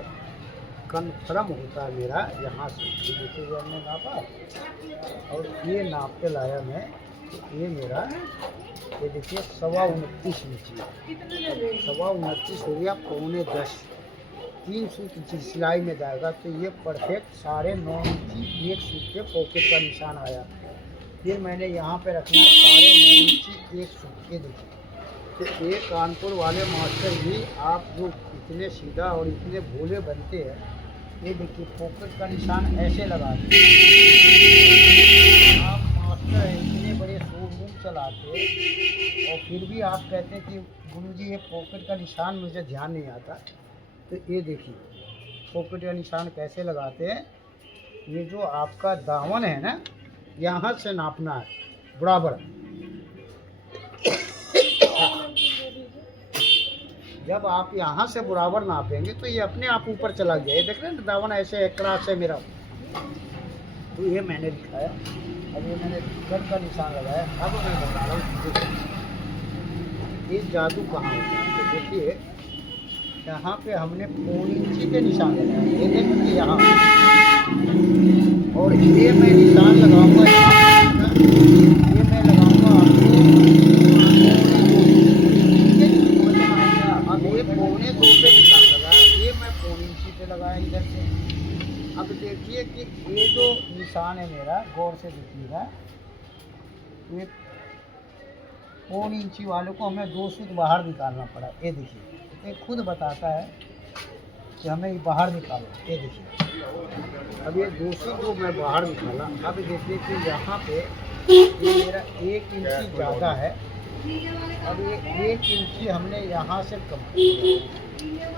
कन्फर्म होता है मेरा यहाँ से। ये देखिए जो हमने नापा और ये नाप के लाया मैं, तो ये मेरा ये देखिए 29.25 इंची, 29.25 हो गया, 9.25, 3 सूट सिलाई में जाएगा, तो ये परफेक्ट 9.5 इंची एक सूट के पॉकेट का निशान आया। फिर मैंने यहाँ पे रखना 9.5 इंची एक सूट, ये देखिए। तो ये कानपुर वाले मास्टर भी आप जो इतने सीधा और इतने भोले बनते हैं, ये देखिए पॉकेट का निशान ऐसे लगाते हैं। आप मास्टर हैं, इतने बड़े शोरूम चलाते और फिर भी आप कहते हैं कि गुरुजी ये पॉकेट का निशान मुझे ध्यान नहीं आता। तो ये देखिए पॉकेट का निशान कैसे लगाते हैं। ये जो आपका दामन है ना, यहाँ से नापना है बराबर। जब आप यहाँ से बराबर नापेंगे तो ये अपने आप ऊपर चला गया। ये देख रहे हैं ना दामन ऐसे एक क्रॉस है मेरा, तो ये मैंने दिखाया। अब ये मैंने गन का निशान लगाया। अब मैं बता रहा हूँ ये जादू कहाँ होता है। तो देखिए यहाँ पे हमने 1.25 इंची के निशान लगाया, ये देखिए यहाँ, और ये मैं निशान लगाऊंगा यहाँ, ये मैं लगाऊंगा आपको 2.25। अब ये 2.25 पे निशान लगाया, ये मैं 1.25 इंची पे लगाया इधर से। अब देखिए कि ये जो निशान है मेरा, गौर से देखिएगा, ये 1.25 इंची वालों को हमें 2 सूट बाहर निकालना पड़ा। ये देखिए ये खुद बताता है कि हमें ये बाहर निकालो। ये देखिए अब ये 2 सूट जो मैं बाहर निकाला, अब देखिए कि यहाँ पे ये मेरा 1 इंची ज़्यादा है। अब ये 1 इंची हमने यहाँ से कम किया,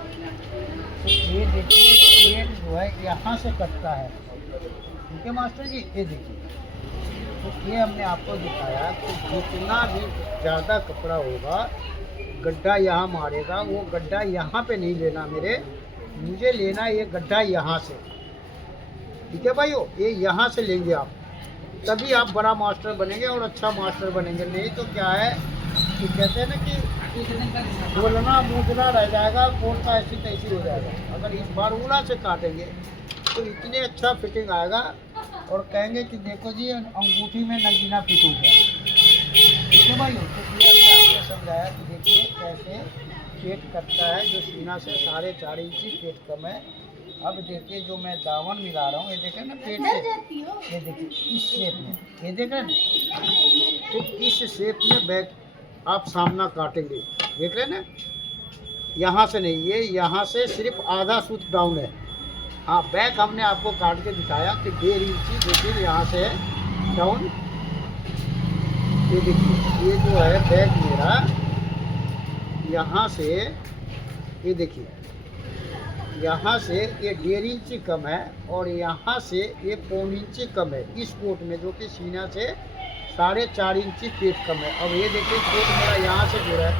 तो ये देखिए प्लेट जो है यहाँ से कटता है, ठीक है मास्टर जी। ये देखिए तो ये हमने आपको दिखाया कि जितना भी ज़्यादा कपड़ा होगा, गड्ढा यहाँ मारेगा, वो गड्ढा यहाँ पे नहीं लेना मुझे लेना ये गड्ढा यहाँ से, ठीक है भाइयों। ये यहाँ से लेंगे आप, तभी आप बड़ा मास्टर बनेंगे और अच्छा मास्टर बनेंगे। नहीं तो क्या है कि कहते हैं ना कि बोलना मूझना रह जाएगा, कोट का ऐसी तैसी हो जाएगा। अगर इस फार्मूला से काटेंगे तो इतने अच्छा फिटिंग आएगा और कहेंगे कि देखो जी अंगूठी में नगीना फिट हो गया, ठीक है भाई। तो ये हमने आपको समझाया कि देखिए कैसे पेट कटता है, जो सीना से 4.5 इंची पेट कम है। अब देखिए जो मैं दामन मिला रहा हूँ, ये देखें ना पेट से, ये देखिए इस शेप में, ये देखें तो इस शेप में बैक आप सामना काटेंगे, देख रहे हैं ना, यहाँ से नहीं, ये यहाँ से सिर्फ आधा सूत डाउन है। हाँ बैक हमने आपको काट के दिखाया कि 1.5 इंची देखिए यहाँ से है डाउन। ये देखिए ये जो है बैक मेरा यहाँ से, ये देखिए यहाँ से ये 1.5 इंची कम है और यहाँ से ये 1.25 इंची कम है इस कोट में, जो कि सीना से 4.5 इंची पेट कम है। अब ये देखिए कोट मेरा यहाँ से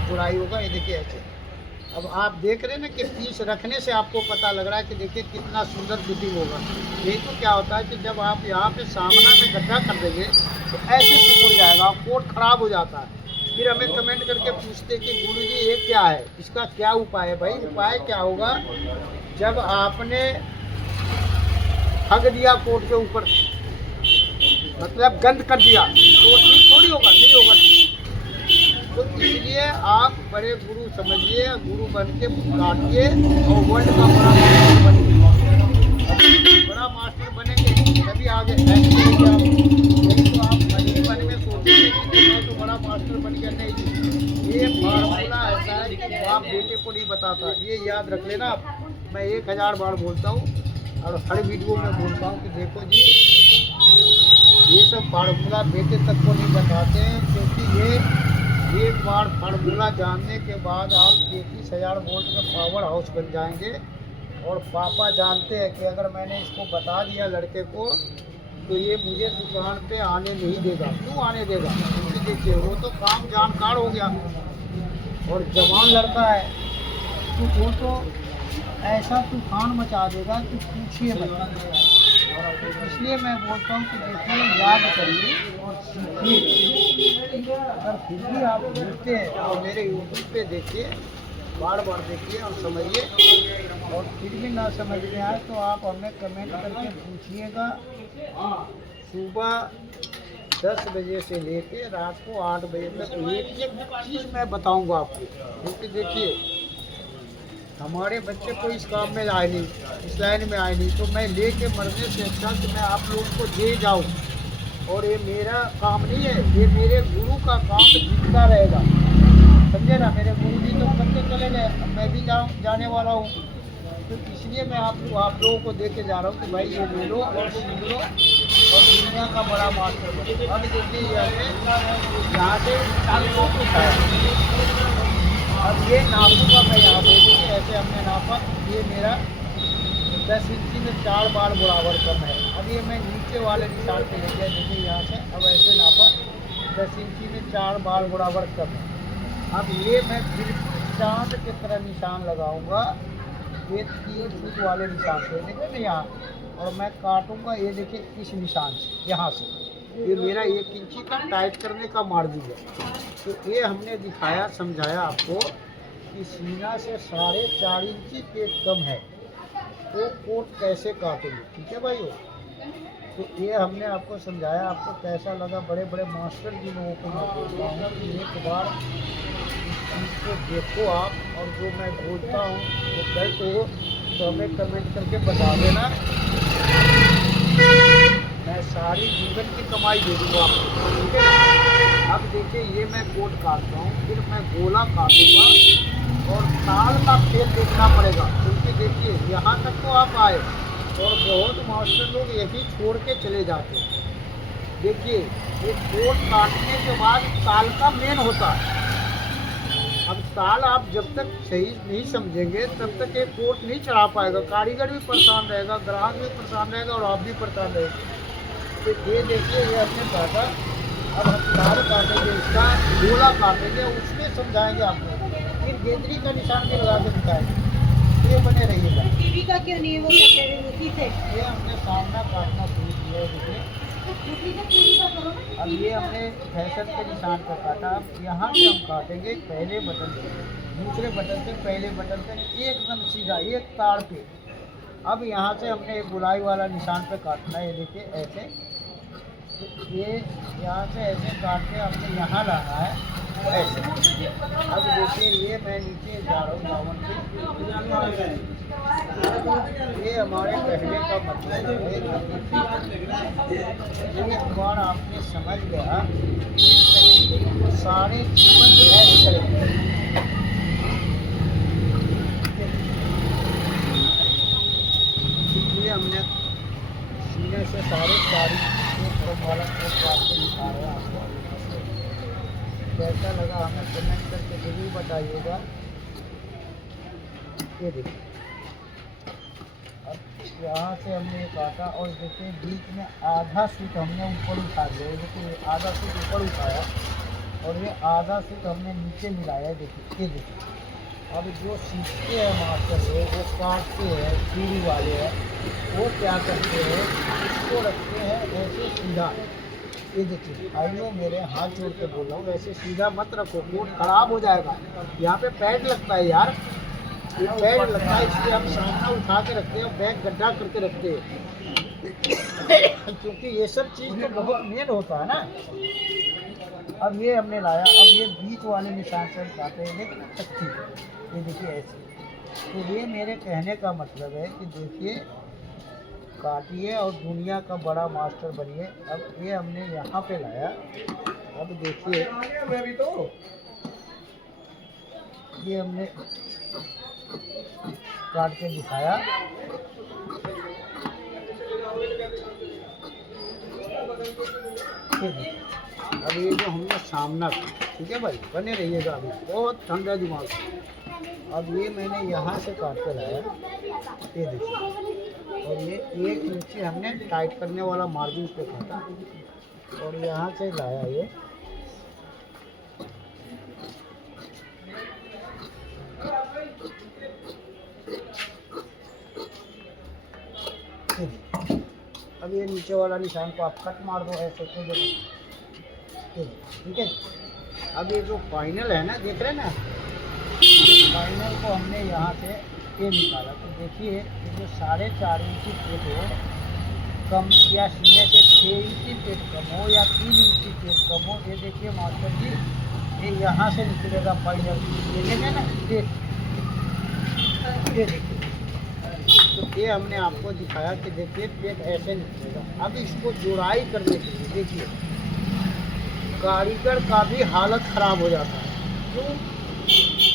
जुड़ाई होगा, ये देखिए ऐसे। अब आप देख रहे हैं ना कि पीस रखने से आपको पता लग रहा है कि देखिए कितना सुंदर फिटिंग होगा। नहीं तो क्या होता है कि जब आप यहाँ पे सामना में गड्ढा कर देंगे तो ऐसे सिकुड़ जाएगा, कोट खराब हो जाता है। फिर हमें कमेंट करके पूछते कि गुरुजी ये क्या है, इसका क्या उपाय है। भाई उपाय क्या होगा, जब आपने हग दिया कोट के ऊपर, मतलब गंद कर दिया, तो ठीक थोड़ी होगा, नहीं होगा ठीक। तो इसलिए आप बड़े गुरु समझिए, गुरु बन के काटिए और वर्ल्ड का बड़ा मास्टर बनेंगे तभी आगे। नहीं तो आप बचपन में सोचेंगे कि मैं तो बड़ा मास्टर बन गया। नहीं, ये फार्मूला ऐसा है कि बाप बेटे को नहीं बताता, ये याद रख लेना आप। मैं 1000 बार बोलता हूँ और हर वीडियो में बोलता हूँ कि देखो जी ये सब फार्मूला बेटे तक को नहीं बताते हैं, क्योंकि ये एक बार फार्मूला जानने के बाद आप 33,000 वोल्ट का पावर हाउस बन जाएंगे। और पापा जानते हैं कि अगर मैंने इसको बता दिया लड़के को तो ये मुझे दुकान पे आने नहीं देगा। क्यों आने देगा? क्योंकि देखिए वो तो काम जानकार हो गया, और जवान लड़का है तो वो तो ऐसा तूफान मचा देगा कि पूछिए मत। इसलिए मैं बोलता हूँ कि देखिए याद करिए और सीखिए। अगर फिर भी आप भूलते हैं तो मेरे यूट्यूब पे देखिए, बार बार देखिए और समझिए। और फिर भी ना समझ में आए तो आप हमें कमेंट करके पूछिएगा। सुबह 10 बजे से लेके रात को 8 बजे तक एक चीज़ मैं बताऊंगा आपको। क्योंकि देखिए हमारे बच्चे को इस काम में आए नहीं, इस लाइन में आए नहीं, तो मैं लेके मरने से अच्छा कि मैं आप लोगों को दे जाऊं। और ये मेरा काम नहीं है, ये मेरे गुरु का काम जिंदा रहेगा, समझे ना। मेरे गुरु जी तो करके चले गए, अब मैं भी जाने वाला हूँ। तो इसलिए मैं आप लोगों को दे के जा रहा हूँ कि भाई ये ले लो और सीख लो और दुनिया का बड़ा मास्टर बनो। अब देखिए ये हमने यहाँ से नाखून उठाया, अब ये नाखून का मैं यहाँ पे देखिए ऐसे हमने नापा, ये मेरा 10 इंची में 4 बार बराबर कम है। अब ये मैं नीचे वाले निशान पे ले गया, देखिए यहाँ से, अब ऐसे नापा 10 इंची में 4 बार बराबर कम है। अब ये मैं बिल्कुल चांद की तरह निशान लगाऊंगा, ये 3 फुट वाले निशान से, देखिए ना यहाँ, और मैं काटूंगा ये देखिए इस निशान से, यहाँ से। ये मेरा 1 इंची का टाइट करने का मार्जिन है। तो ये हमने दिखाया, समझाया आपको कि सीना से 4.5 इंची पेट कम है तो कोट कैसे काटेंगे, ठीक है भाई। तो ये हमने आपको समझाया, आपको कैसा लगा। बड़े बड़े मास्टर जी लोगों को मैं बोलता हूँ कि एक बार इसको देखो आप, और जो मैं बोलता हूँ वो गलत हो तो हमें कमेंट करके बता देना, मैं सारी जीवन की कमाई दे दूँगा आपको, ठीक है। अब देखिए ये मैं कोट काटता हूँ, फिर मैं गोला काटूँगा और ताल का खेल देखना पड़ेगा। क्योंकि देखिए यहाँ तक तो आप आए और बहुत मास्टर लोग यही छोड़ के चले जाते हैं। देखिए ये कोट काटने के बाद ताल का मेन होता है। अब ताल आप जब तक सही नहीं समझेंगे तब तक ये कोट नहीं चढ़ा पाएगा, कारीगर भी परेशान रहेगा, ग्राहक भी परेशान रहेगा और आप भी परेशान रहेंगे। तो ये देखिए ये हमने काटा, अब हम ताल काटेंगे, इसका गोला काटेंगे, उसमें समझाएंगे आपको। फिर गेंदरी का निशान भी लगा के दिखाएंगे, ये बने रहिएगा। टीवी का क्यों नहीं है वो उसी से? ये हमने सामना काटना शुरू किया है, देखिए। अब ये हमने फैशन के निशान पर काटा, अब यहाँ से हम काटेंगे पहले बटन से, दूसरे बटन से, पहले बटन से एकदम सीधा एक तार पे। अब यहाँ से हमने एक गुलाई वाला निशान पे काटना है, ये देखिए ऐसे। तो ये यहाँ से ऐसे काट के हमने यहाँ लाना है ऐसे। अब देखिए ये मैं नीचे जा रहा हूँ दामन पे, ये हमारे कहने का मतलब है। एक बार आपने समझ गया तो सारे जीवन ऐसे करेंगे। इसलिए हमने सीने से सारी वाला कोट काट के दिखा रहे हैं आपको। कैसा लगा हमें कमेंट करके जरूर बताइएगा। ये देखिए अब यहाँ से हमने ये काटा और देखिए बीच में आधा सूट हमने ऊपर उठा लिया, देखिए आधा सूट ऊपर उठाया और ये आधा सूट हमने नीचे मिलाया, देखिए ये देखिए। अब जो सीखते हैं मास्टर लोग वो काटते हैं, चूड़ी वाले हैं, वो क्या करते हैं इसको रखते हैं ऐसे सीधा। ये देखिए भाइयों मेरे हाथ जोड़ के बोल रहा हूँ, वैसे सीधा मत रखो, कोट खराब हो जाएगा। यहाँ पे पैड लगता है यार, ये पैड लगता है, इसलिए हम सामना उठा के रखते हैं और बैग गड्ढा करके रखते हैं। क्योंकि ये सब चीज़ तो बहुत मेन होता है ना। अब ये हमने लाया, अब ये बीच वाले निशान से हम काटे हैं, लेकिन अच्छी, ये देखिए ऐसे। तो ये मेरे कहने का मतलब है कि देखिए काटिए और दुनिया का बड़ा मास्टर बनिए। अब ये हमने यहाँ पे लाया, अब देखिए ये हमने काट के दिखाया। अब ये जो हमने सामना, ठीक है भाई, बने रहिएगा, अभी बहुत ठंडा दिमाग। अब ये मैंने यहाँ से काट कर लाया, ये देखिए, और ये 1 इंची हमने टाइट करने वाला मार्जिन पे काटा और यहाँ से लाया ये ये नीचे वाला निशान को आप कट मार दो ऐसे तो देखो, ठीक है। अब ये जो फाइनल है ना, देख रहे हैं ना, फाइनल को हमने यहाँ से ये निकाला। तो देखिए ये जो 4.5 इंची पेट हो कम या सीने से 6 इंची पेट कम हो या 3 इंची पेट कम हो, ये देखिए मास्टर जी, ये यहाँ से निकलेगा फाइनल। ये देखें ना पेट, ये देखिए। तो ये हमने आपको दिखाया कि देखिए पेट ऐसे निकलेगा। अब इसको जुड़ाई करने के लिए देखिए कारीगर का भी हालत ख़राब हो जाता है। क्यों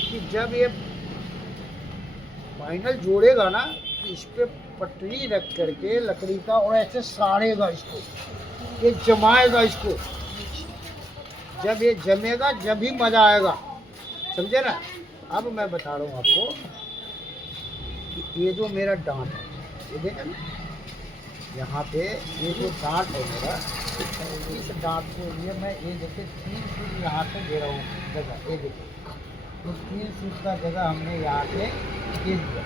कि जब ये फाइनल जोड़ेगा ना, इस पे पटरी रख करके लकड़ी का और ऐसे साड़ेगा इसको, ये जमाएगा इसको। जब ये जमेगा जब ही मज़ा आएगा, समझे ना। अब मैं बता रहा हूँ आपको कि ये जो मेरा डांट है, ये देखें ना, यहाँ पे ये जो डांट है मेरा, इस डांट के लिए मैं ये देखिए 3 फीट यहाँ से दे रहा हूँ जगह। ये देखिए तो 3 फीट का जगह हमने यहाँ से दे दिया।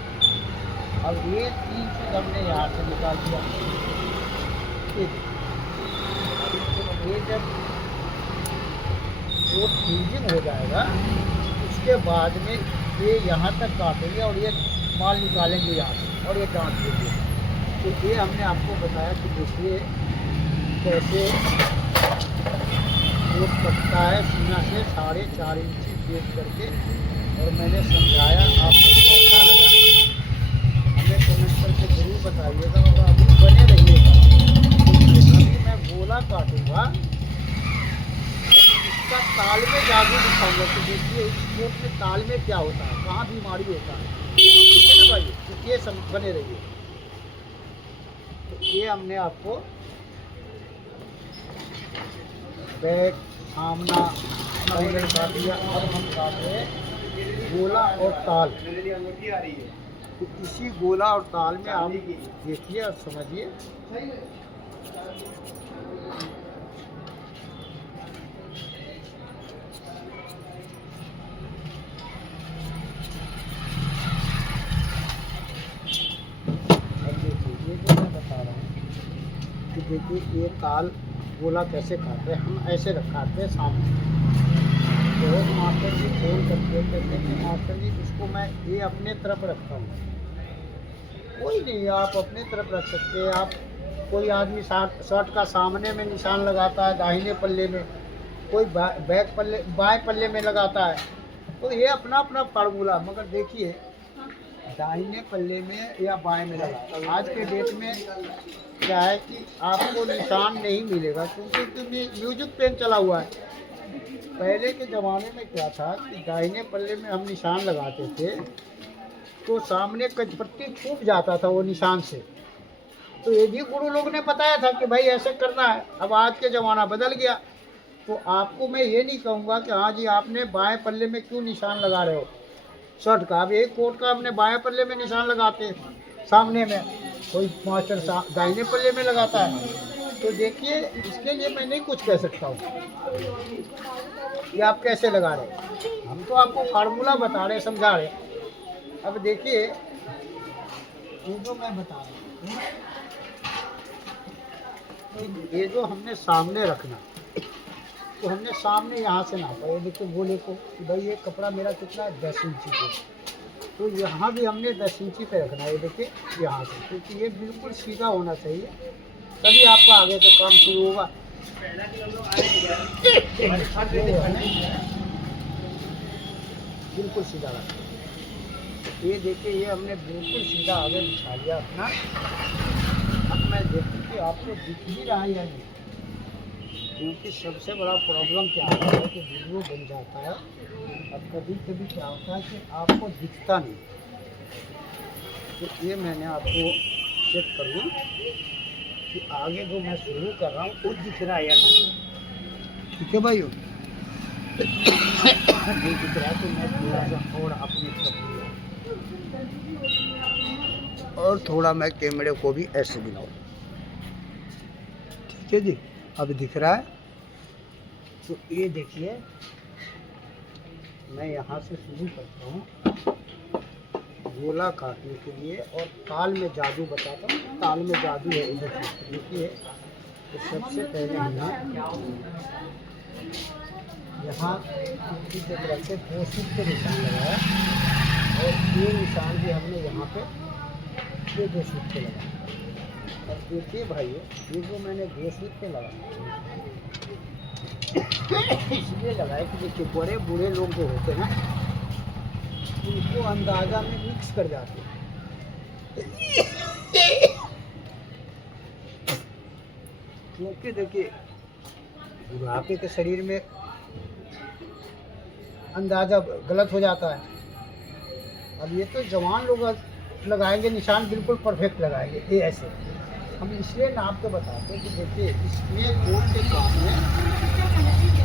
अब ये 3 फीट हमने यहाँ से निकाल दिया। ये जब वो फ्यूजिंग हो जाएगा उसके बाद में ये यहाँ तक काटेंगे और ये माल निकालेंगे यहाँ से और ये डांट देंगे। तो ये हमने आपको बताया कि देखिए कैसे वो कटता है सीना से 4.5 इंची पेट करके। और मैंने समझाया, आपको कैसा लगा हमें कमेंट करके जरूर बताइएगा और अभी बने रहिएगा। अभी मैं गोला काटूँगा और इसका ताल में जादू दिखाऊंगा कि देखिए इस पेट में ताल में क्या होता है, कहाँ बीमारी होता है, ठीक है ना भाई। तो ये बने रहिए। तो ये हमने आपको बैक सामना फाइनल काट दिया। अब हम काट रहे हैं गोला और ताल। तो इसी गोला और ताल में आप देखिए और समझिए। कि देखिए ये ताल गोला कैसे काटते हैं, हम ऐसे काटते हैं सामने। तो मास्टर जी फोन करते कहते कि मास्टर जी इसको मैं ये अपने तरफ रखता हूँ। कोई नहीं, आप अपने तरफ रख सकते हैं। आप कोई आदमी शर्ट का सामने में निशान लगाता है दाहिने पल्ले में, कोई बैक पल्ले बाएं पल्ले में लगाता है। तो ये अपना अपना फार्मूला। मगर देखिए दाहिने पल्ले में या बाएं में लगाता है। आज के डेट में क्या है कि आपको निशान नहीं मिलेगा क्योंकि म्यूजिक पेन चला हुआ है। पहले के ज़माने में क्या था कि दाहिने पल्ले में हम निशान लगाते थे तो सामने कचपट्टी छूट जाता था वो निशान से। तो ये भी गुरु लोग ने बताया था कि भाई ऐसे करना है। अब आज के ज़माना बदल गया। तो आपको मैं ये नहीं कहूँगा कि हाँ जी आपने बाएं पल्ले में क्यों निशान लगा रहे हो शर्ट का। अब एक कोट का हमने बाएं पल्ले में निशान लगाते सामने में, कोई मास्टर दाहिने पल्ले में लगाता है। तो देखिए इसके लिए मैं नहीं कुछ कह सकता हूँ कि आप कैसे लगा रहे हैं। हम तो आपको फार्मूला बता रहे, समझा रहे। अब देखिए ये जो मैं बता रहा हूँ, ये जो हमने सामने रखना, तो हमने सामने यहाँ से नापा। ये देखिए गोले को कि भाई ये कपड़ा मेरा कितना है 10 इंची पे। तो यहाँ भी हमने 10 इंची पे रखना है। ये देखिए यहाँ से, क्योंकि ये बिल्कुल सीधा होना चाहिए, तभी आपका आगे का काम शुरू होगा। बिल्कुल सीधा रखना। ये देखिए ये हमने बिल्कुल सीधा आगे बिछा लिया अपना। अब मैं देखूँ कि आपको दिख भी रहा है या नहीं, क्योंकि सबसे बड़ा प्रॉब्लम क्या होता है कि वीडियो बन जाता है और कभी कभी क्या होता है कि आपको दिखता नहीं। तो ये मैंने आपको चेक कर लूँ कि आगे जो मैं शुरू कर रहा हूँ वो दिख रहा है या नहीं। ठीक है भाइयों, नहीं दिख रहा तो मैं थोड़ा सा और अपनी तरफ और थोड़ा मैं कैमरे को भी ऐसे मिलाऊँ। ठीक है जी, अब दिख रहा है। तो ये देखिए मैं यहाँ से शुरू करता हूँ। गोला काटने के लिए और ताल में जादू बताता हूँ। ताल में जादू है इधर देखिए। तो सबसे पहले हमने यहाँ इक्की के तरफ से 2 सूत पे निशान लगाया और ये निशान भी हमने यहाँ पे ये 2 सूत पे लगाया। अब देखिए भाइयों, ये जो मैंने 2 सूत पे लगाया इसलिए लगाया कि देखिए बड़े बूढ़े लोग जो होते हैं उनको अंदाजा में मिक्स कर जाते हैं। क्योंकि देखिए बुढ़ापे के शरीर में अंदाजा गलत हो जाता है। अब ये तो जवान लोग लगाएंगे निशान, बिल्कुल परफेक्ट लगाएंगे। ये ऐसे हम इसलिए नाप के बताते हैं कि देखिए इसमें कौन से काम में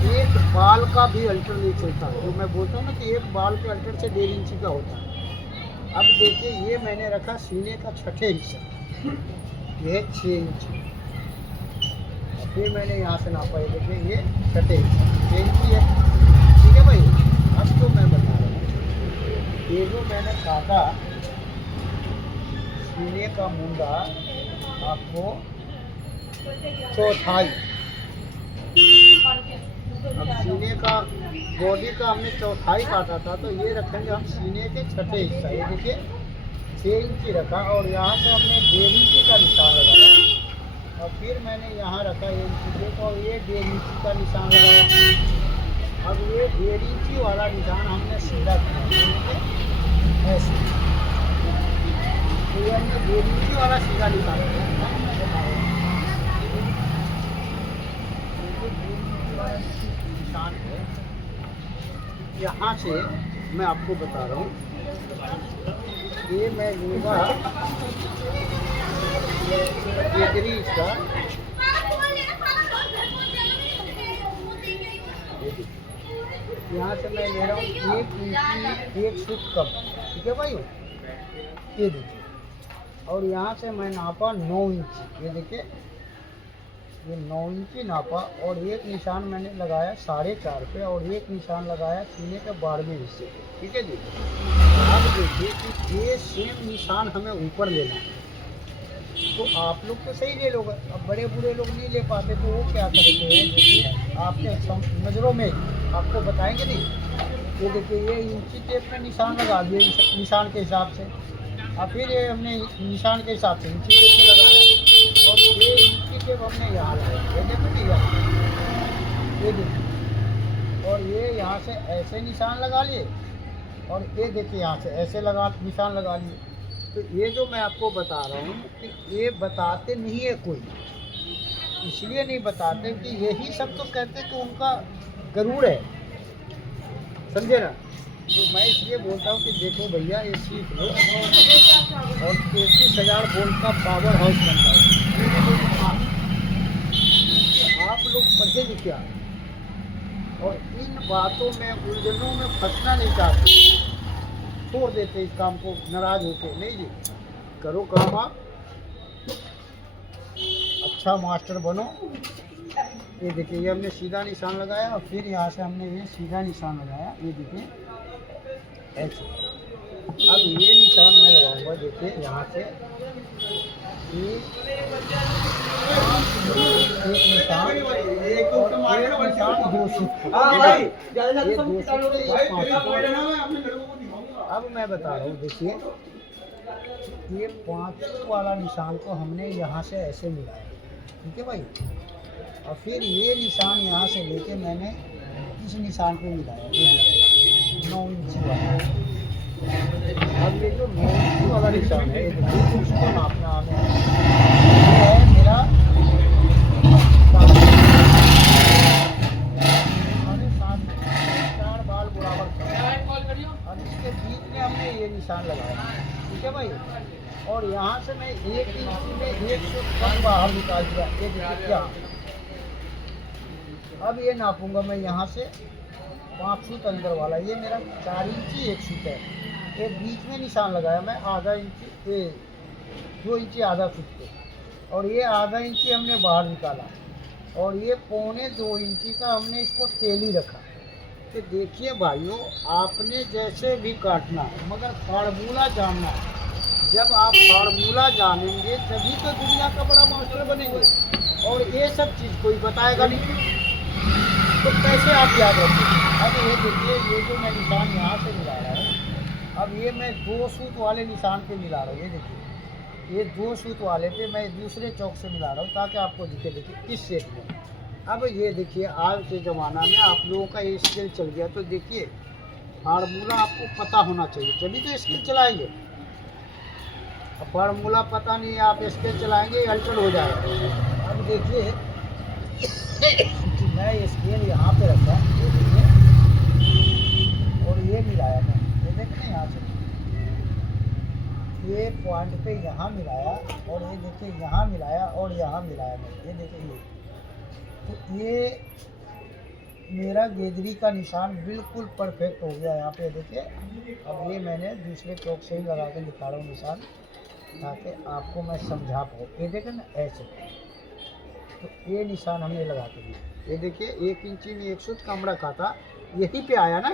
एक बाल का भी अल्टर नहीं चलता। जो मैं बोलता हूँ ना कि एक बाल के अल्टर से 1.5 इंची का होता है। अब देखिए ये मैंने रखा सीने का 6ठे हिस्सा, ये 6 इंची। फिर मैंने यहाँ से नापा, ये देखिए ये 6ठे हिस्सा 6 इंची है। ठीक है भाई, अब तो मैं बता रहा हूँ ये जो मैंने काटा सीने का मुंडा आपको 1/4। अब सीने का बॉडी का हमने 1/4 काटा था, तो ये रखेंगे हम सीने के 6ठे हिस्सा। ये देखिए 6 इंची रखा और यहाँ से हमने 1.5 इंची का निशान लगाया और फिर मैंने यहाँ रखा 1 इंची पे और ये 1.5 इंची का निशान लगाया। अब ये 1.5 इंची वाला निशान हमने सीधा किया ऐसे, तो ये हमने 1.5 इंची वाला सीधा निशान लगाया। निशान है यहाँ से मैं आपको बता रहा हूँ, ये मैं लूँगा केकरी इसका, यहाँ से मैं ले रहा हूँ 1 इंची 1 सूत कम। ठीक है भाई, ये देखिए। और यहाँ से मैं नापा 9 इंची। ये देखिए ये 9 इंची नापा और एक निशान मैंने लगाया 4.5 पे और एक निशान लगाया सीने के 12वें हिस्से पे। ठीक है जी। अब देखिए कि ये सेम निशान हमें ऊपर लेना है, तो आप लोग तो सही ले लोगे, अब बड़े बूढ़े लोग नहीं ले पाते तो वो क्या करते हैं, देखिए आपके नज़रों में आपको बताएंगे नहीं। ये देखिए ये इंची टेप में निशान लगा दिए निशान के हिसाब से, और फिर ये हमने निशान के हिसाब से इंची टेप में लगाया और ये इंची टेप हमने यहाँ लगाया। ये देखिए और ये यहाँ से ऐसे निशान लगा लिए और ये देखिए यहाँ से ऐसे निशान लगा लिए। तो ये जो मैं आपको बता रहा हूँ कि ये बताते नहीं है कोई, इसलिए नहीं बताते कि यही सब तो कहते कि उनका गरुड़ है, समझे ना। तो मैं इसलिए बोलता हूँ कि देखो भैया ये सीख लो और 33,000 वोल्ट का पावर हाउस बनता है। आप लोग पढ़े लिखे और इन बातों में उलझनों में फंसना नहीं चाहते, छोड़ देते इस काम को नाराज होके। नहीं जी, करो काम आप, अच्छा मास्टर बनो। ये देखिए ये हमने सीधा निशान लगाया और फिर यहाँ से हमने ये सीधा निशान लगाया। ये देखिए ऐसे। अब ये निशान मैं लगाऊंगा, देखिए यहाँ से एक निशान, एक निशान 2 सूत। अब मैं बता रहा हूँ, देखिए ये 5 वाला निशान को हमने यहाँ से ऐसे मिलाया। ठीक है भाई, और फिर ये निशान यहाँ से लेके मैंने इस निशान पे मिलाया, 9 इंची वाला। अब ये जो 9 इंची वाला निशान है उसको नापना है मेरा 4.5 बाल बराबर और इसके बीच में हमने ये निशान लगाया। ठीक है भाई, और यहाँ से मैं 1 इंची में 1 सूत कम बाहर निकाल दिया। ये देखिए क्या, अब ये नापूंगा मैं यहाँ से 5 सूत अंदर वाला, ये मेरा 4 इंची 1 सूत है। ये बीच में निशान लगाया मैं आधा इंची, ये 2 इंची आधा सूत पे, और ये आधा इंची हमने बाहर निकाला और ये 1.25 इंची का हमने इसको तेली रखा। कि देखिए भाइयों, आपने जैसे भी काटना मगर फार्मूला जानना है। जब आप फार्मूला जानेंगे तभी तो दुनिया का बड़ा मास्टर बनेंगे। और ये सब चीज़ कोई बताएगा नहीं तो कैसे आप याद रखेंगे। अब ये देखिए, ये जो मैं निशान यहाँ से मिला रहा हूँ, अब ये मैं 2 सूत वाले निशान पे मिला रहा हूँ। ये देखिए, ये 2 सूत वाले पे मैं दूसरे चौक से मिला रहा हूँ ताकि आपको दिखे। देखिए इस शेप में। अब ये देखिए, आज के ज़माना में आप लोगों का ये स्किल चल गया तो देखिए फार्मूला आपको पता होना चाहिए तभी तो स्किल चलाएंगे। अब फार्मूला पता नहीं है, आप स्किल चलाएंगे अल्टर हो जाएगा। अब देखिए मैं स्केल यहाँ पे रखा, ये देखिए, और ये मिलाया मैं, ये देखें ना यहाँ से ये पॉइंट पे यहाँ मिलाया, और ये देखिए यहाँ मिलाया और यहाँ मिलाया मैं, ये देखिए ये। तो ये मेरा गेजरी का निशान बिल्कुल परफेक्ट हो गया यहाँ पे देखिए। अब ये मैंने दूसरे चौक से ही लगा के दिखा रहा हूँ निशान ताकि आपको मैं समझा पाऊँ। ये देखें ना ऐसे, तो ये निशान हमने लगा के दिया। ये देखिए 1 इंची में 1 सूत कम रखा था, यहीं पे आया ना,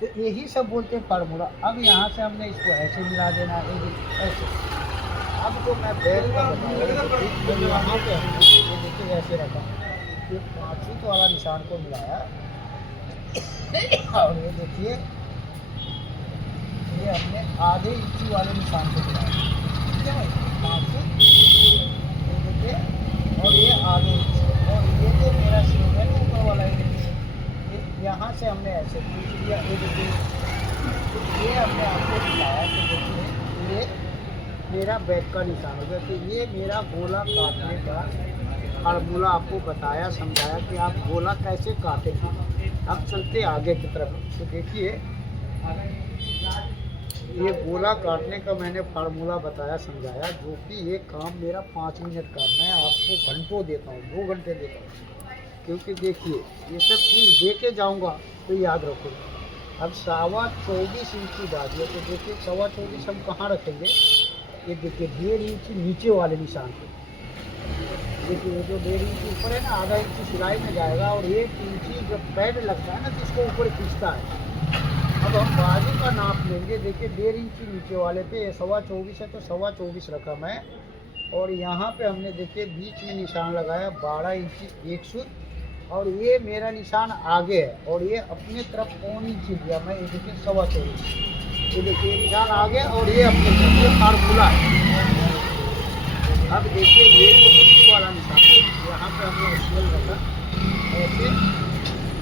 तो यही सब बोलते हैं फार्मूला। अब यहाँ से हमने इसको ऐसे मिला देना, ये देखिए ऐसे। अब तो मैं बैठ का बताऊँ, यहाँ पे हमने ये देखिए ऐसे रखा, ये 5 सूत वाला निशान को मिलाया और ये देखिए ये हमने आधे इंची वाले निशान को मिलाया, ठीक है भाई, 5 सूत, ये देखिए, और ये आधे इंची, और ये जो मेरा शेप है ना ऊपर वाला, ये देखिए यहाँ से हमने ऐसे खींच लिया। ये देखिए, तो ये हमने आपको दिखाया कि देखिए ये मेरा बैक का निशान हो गया। तो ये मेरा गोला काटने का फार्मूला आपको बताया, समझाया कि आप गोला कैसे काटेंगे। अब चलते आगे की तरफ, तो देखिए ये गोला काटने का मैंने फार्मूला बताया, समझाया, जो कि ये काम मेरा 5 मिनट का, मैं आपको घंटों देता हूँ, 2 घंटे देता हूँ, क्योंकि देखिए ये सब चीज़ दे के जाऊँगा तो याद रखो। अब 24.25 इंची डालिए, तो देखिए 24.25 हम कहाँ रखेंगे, ये देखिए 1.5 इंची नीचे वाले निशान पे। देखिए ये जो 1.5 इंची ऊपर है ना, आधा इंची सिलाई में जाएगा, और 1 इंची जब पैड लगता है ना तो इसको ऊपर खींचता है। अब हम बाजू का नाप लेंगे, देखिए 1.5 इंची नीचे वाले पे, ये 24.25 है तो 24.25 रखा मैं, और यहाँ पे हमने देखिए बीच में निशान लगाया 12 इंची 1 सूत, और ये मेरा निशान आगे है, और ये अपने तरफ 1 इंची दिया मैं, ये देखिए 24.25, ये देखिए निशान आगे और ये अपने तरफ, ये फार्मूला है। अब देखिए ये तो बीच वाला निशान है, यहाँ पे हमने स्केल रखा ऐसे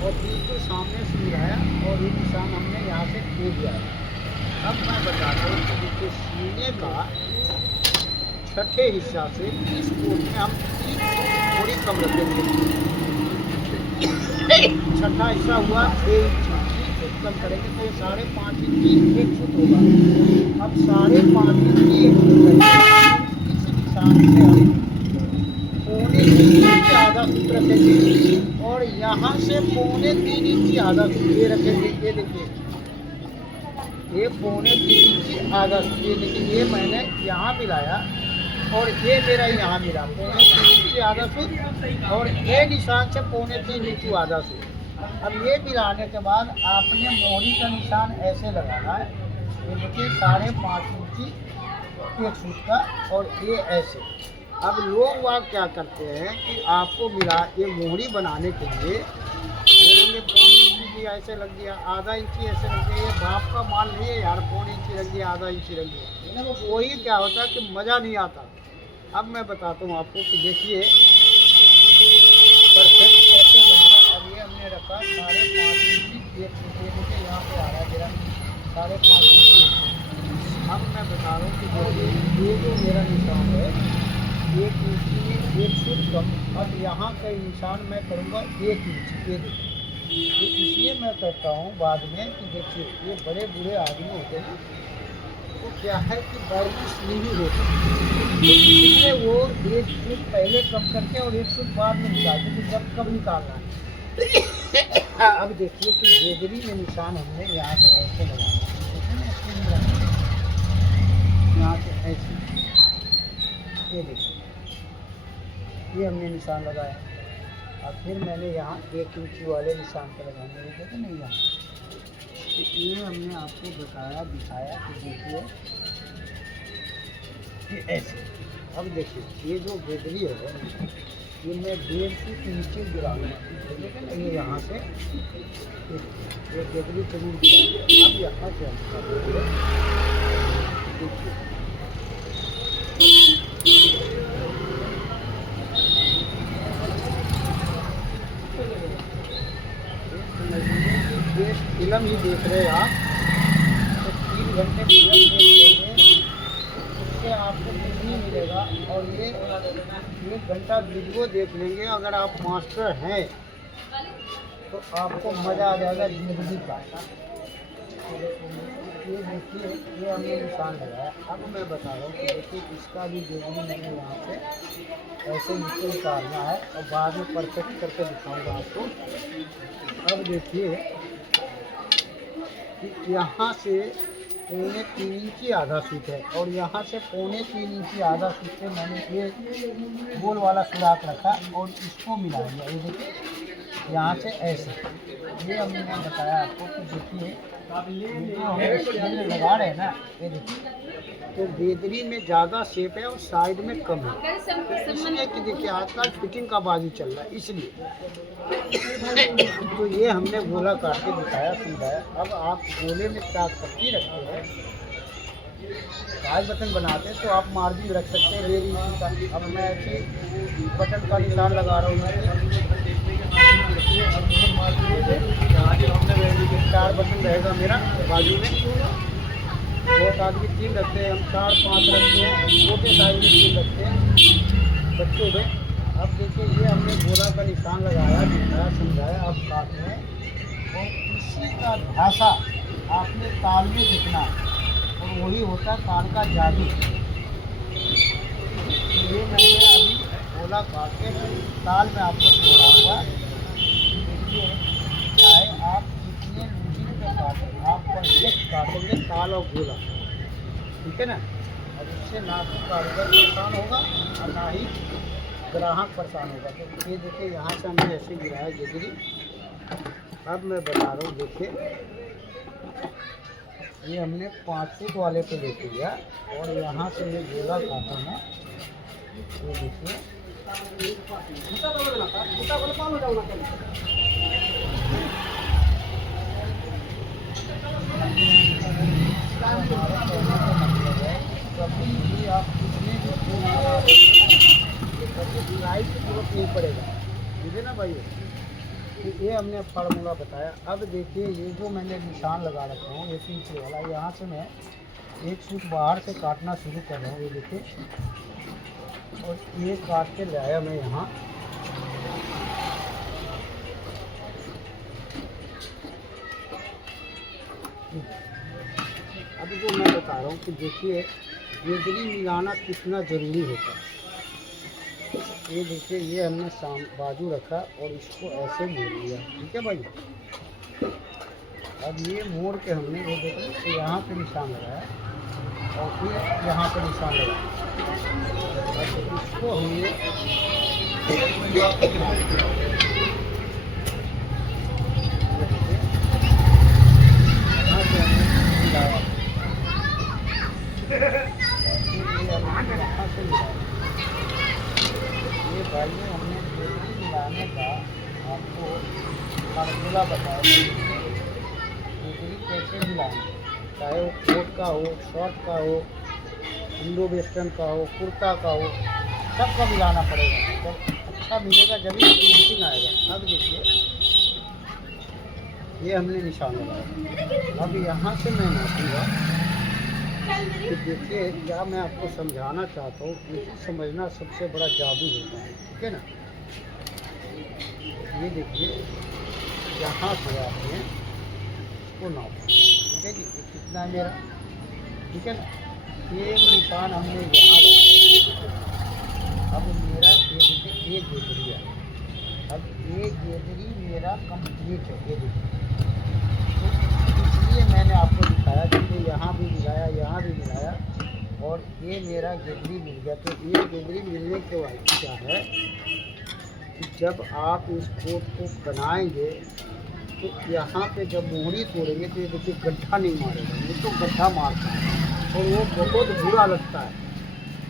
और बिल्कुल सामने से मिलाया, और ये निशान हमने यहाँ से दे दिया है। अब मैं बताता हूँ कि देखिए सीने का छठे हिस्सा से इस कोण में हम 3 सूत थोड़ी कम रखेंगे। छठा हिस्सा हुआ 6 इंची, 3 सूत कम करेंगे तो ये 5.5 इंची 1 सूत होगा। अब 5.5 इंची 1 सूत करेंगे, इस निशान से हम 3.25 इंची आधा सूत रखेंगे, और यहाँ से 3.25 इंची आधा सूत ये रखेंगे। ये देखिए ये 3.25 इंची आधा सूत, ये देखिए ये मैंने यहाँ मिलाया और ये मेरा यहाँ मिला 3.25 इंची आधा सूत, और ये निशान से 3.25 इंची आधा सूत। अब ये मिलाने के बाद आपने मोहरी का निशान ऐसे लगाना है, ये देखिए 5.5 इंची 1 सूत का, और ये ऐसे। अब लोग वाग क्या करते हैं कि आपको मिला ये मोहरी बनाने के लिए ये 1.25 इंची ऐसे लग गया, आधा इंची ऐसे लग गया, ये बाप का माल नहीं है यार, 1.25 इंची लग गया, आधा इंची लग गया, वही क्या होता है कि मज़ा नहीं आता। अब मैं बताता हूँ आपको कि देखिए परफेक्ट कैसे बनेगा। अब ये हमने रखा 5.5 इंची 1 सूत, ये देखिए यहाँ पे आ रहा है मेरा 5.5 इंची। अब मैं बता रहा हूँ कि ये जो मेरा निशान है 1 इंची में 1 सूत कम, अब यहाँ का निशान मैं करूँगा 1 इंची, ये देखिए। तो इसलिए मैं कहता हूँ बाद में कि देखिए ये बड़े बूढ़े आदमी होते हैं तो क्या है कि वर्जिश नहीं होती, इसलिए वो 1 सूत पहले कम करके और 1 सूत बाद में निकालते कि जब कब निकालना है। अब देखिए कि गेजरी में निशान हमने यहाँ से ऐसे लगाना है, यहाँ से ऐसे, ये देखिए ये हमने निशान लगाया। और फिर मैंने यहाँ 1 इंची वाले निशान पर लगाने लगे थे नहीं यहाँ। तो ये हमने आपको बताया दिखाया कि देखिए कि ऐसे। अब देखिए ये जो गेदरी है ये मैं 1.5 फीट नीचे गिराऊंगा, ठीक है ना। ये यहाँ से ये गेदरी जरूर गिराऊंगा। अब यहाँ से हम देखिए ये फिल्म ही देख रहे हैं आप, तो 3 घंटे फिल्म देख लेंगे उससे आपको कुछ नहीं मिलेगा। और ये 1 घंटा वीडियो देख लेंगे अगर आप मास्टर हैं तो आपको मज़ा आ जाएगा ज़िंदगी का। ये देखिए ये हमने निशान लगाया। अब मैं बता रहा हूँ कि देखिए इसका भी गेदरी मैंने यहाँ से ऐसे नीचे उतारना है और बाद में परफेक्ट करके दिखाऊंगा आपको। अब देखिए कि यहाँ से 3.25 इंची आधा सूट है और यहाँ से 3.25 इंची आधा सूट पे मैंने ये गोल वाला सुराख रखा और इसको मिला दिया। ये देखिए यहाँ से ऐसे ये हमने बताया आपको कि देखिए जो हम स्टील लगा रहे हैं ना, ये देखिए तो गेदरी में ज़्यादा शेप है और साइड में कम है, इसलिए कि देखिए आजकल फिटिंग का बाजी चल रहा है इसलिए। तो ये हमने गोला काट के दिखाया समझाया। अब आप गोले में 4 पट्टी रखते हैं, 5 बटन बनाते हैं तो आप मार्जिन रख सकते हैं 1.5 इंची का। अब मैं ऐसे बटन का निशान लगा रहा हूँ, 4 बटन रहेगा मेरा बाजू में। बहुत आदमी 3 रखते हैं, हम 4-5 रखते हैं, छोटे साइज में 3 रखते हैं बच्चों में। अब देखिए ये हमने गोला का निशान लगाया दिखाया समझाया। अब साथ में और इसी का भाषा आपने ताल में देखना और वही होता है ताल का जादू। ये मैंने अभी गोला काट के ताल में आपको दिखाऊंगा। देखिए चाहे आप जितने लूजिंग पे काटें आप परफेक्ट काटेंगे ताल और गोला, ठीक है ना। अब इससे ना तो कारीगर परेशान होगा और ना ही ग्राहक परेशान होगा। तो ये देखिए यहाँ से हमने ऐसे गिराया गेदरी। अब मैं बता रहा हूँ देखिए ये हमने 5 फुट वाले पे लेके गया और यहाँ से ये गोला काटा है। ये देखिए कभी भी आप कितने भी लाइट की जरूरत नहीं पड़ेगा, ठीक है ना भाई। तो ये हमने फार्मूला बताया। अब देखिए ये जो मैंने निशान लगा रखा हूँ ये पीछे वाला, यहाँ से मैं 1 सूट बाहर से काटना शुरू कर रहा हूँ। ये देखिए और ये काट के लाया मैं यहाँ। अब जो मैं बता रहा हूँ कि देखिए गेदरी मिलाना कितना ज़रूरी होता है। ये देखिए ये हमने बाजू रखा और इसको ऐसे मोड़ लिया, ठीक है भाई। अब ये मोड़ के हमने ये देखिए तो यहाँ पे निशान लगाया और फिर यहाँ पे निशान लगाया। अब इसको हमने यहाँ से हमने मिलाया, यहाँ से मिलाया। ये भाई हमने गेदरी मिलाने का आपको फार्मूला बताया गेदरी कैसे मिलाएं, चाहे वो कोट का हो, शॉर्ट का हो, इंडो वेस्टर्न का हो, कुर्ता का हो, सबका मिलाना पड़ेगा। जब अच्छा मिलेगा जब ही फिनिशिंग आएगा। अब देखिए ये हमने निशान लगाया। अब यहाँ से मैं नापूंगा कि देखिए क्या मैं आपको समझाना चाहता हूँ। इसे समझना सबसे बड़ा जादू होता है, ठीक है ना। ये देखिए यहाँ से आपने इसको नापा, ठीक है जी, ये कितना है मेरा, ठीक है ना। ये निशान हमने यहाँ लगाया। अब मेरा ये देखिए ये गेदरी है। अब ये गेदरी मेरा कंप्लीट है। ये देखिए इसलिए मैंने आपको दिखाया कि यहाँ भी मिलाया यहाँ भी मिलाया और ये मेरा गेदरी मिल गया। तो ये गेदरी मिलने के बाद क्या है कि जब आप इस कोट को बनाएंगे तो यहाँ पे जब मोहरी तोड़ेंगे तो ये देखिए गड्ढा नहीं मारेगा, ये तो गड्ढा मारता है और वो बहुत बुरा लगता है,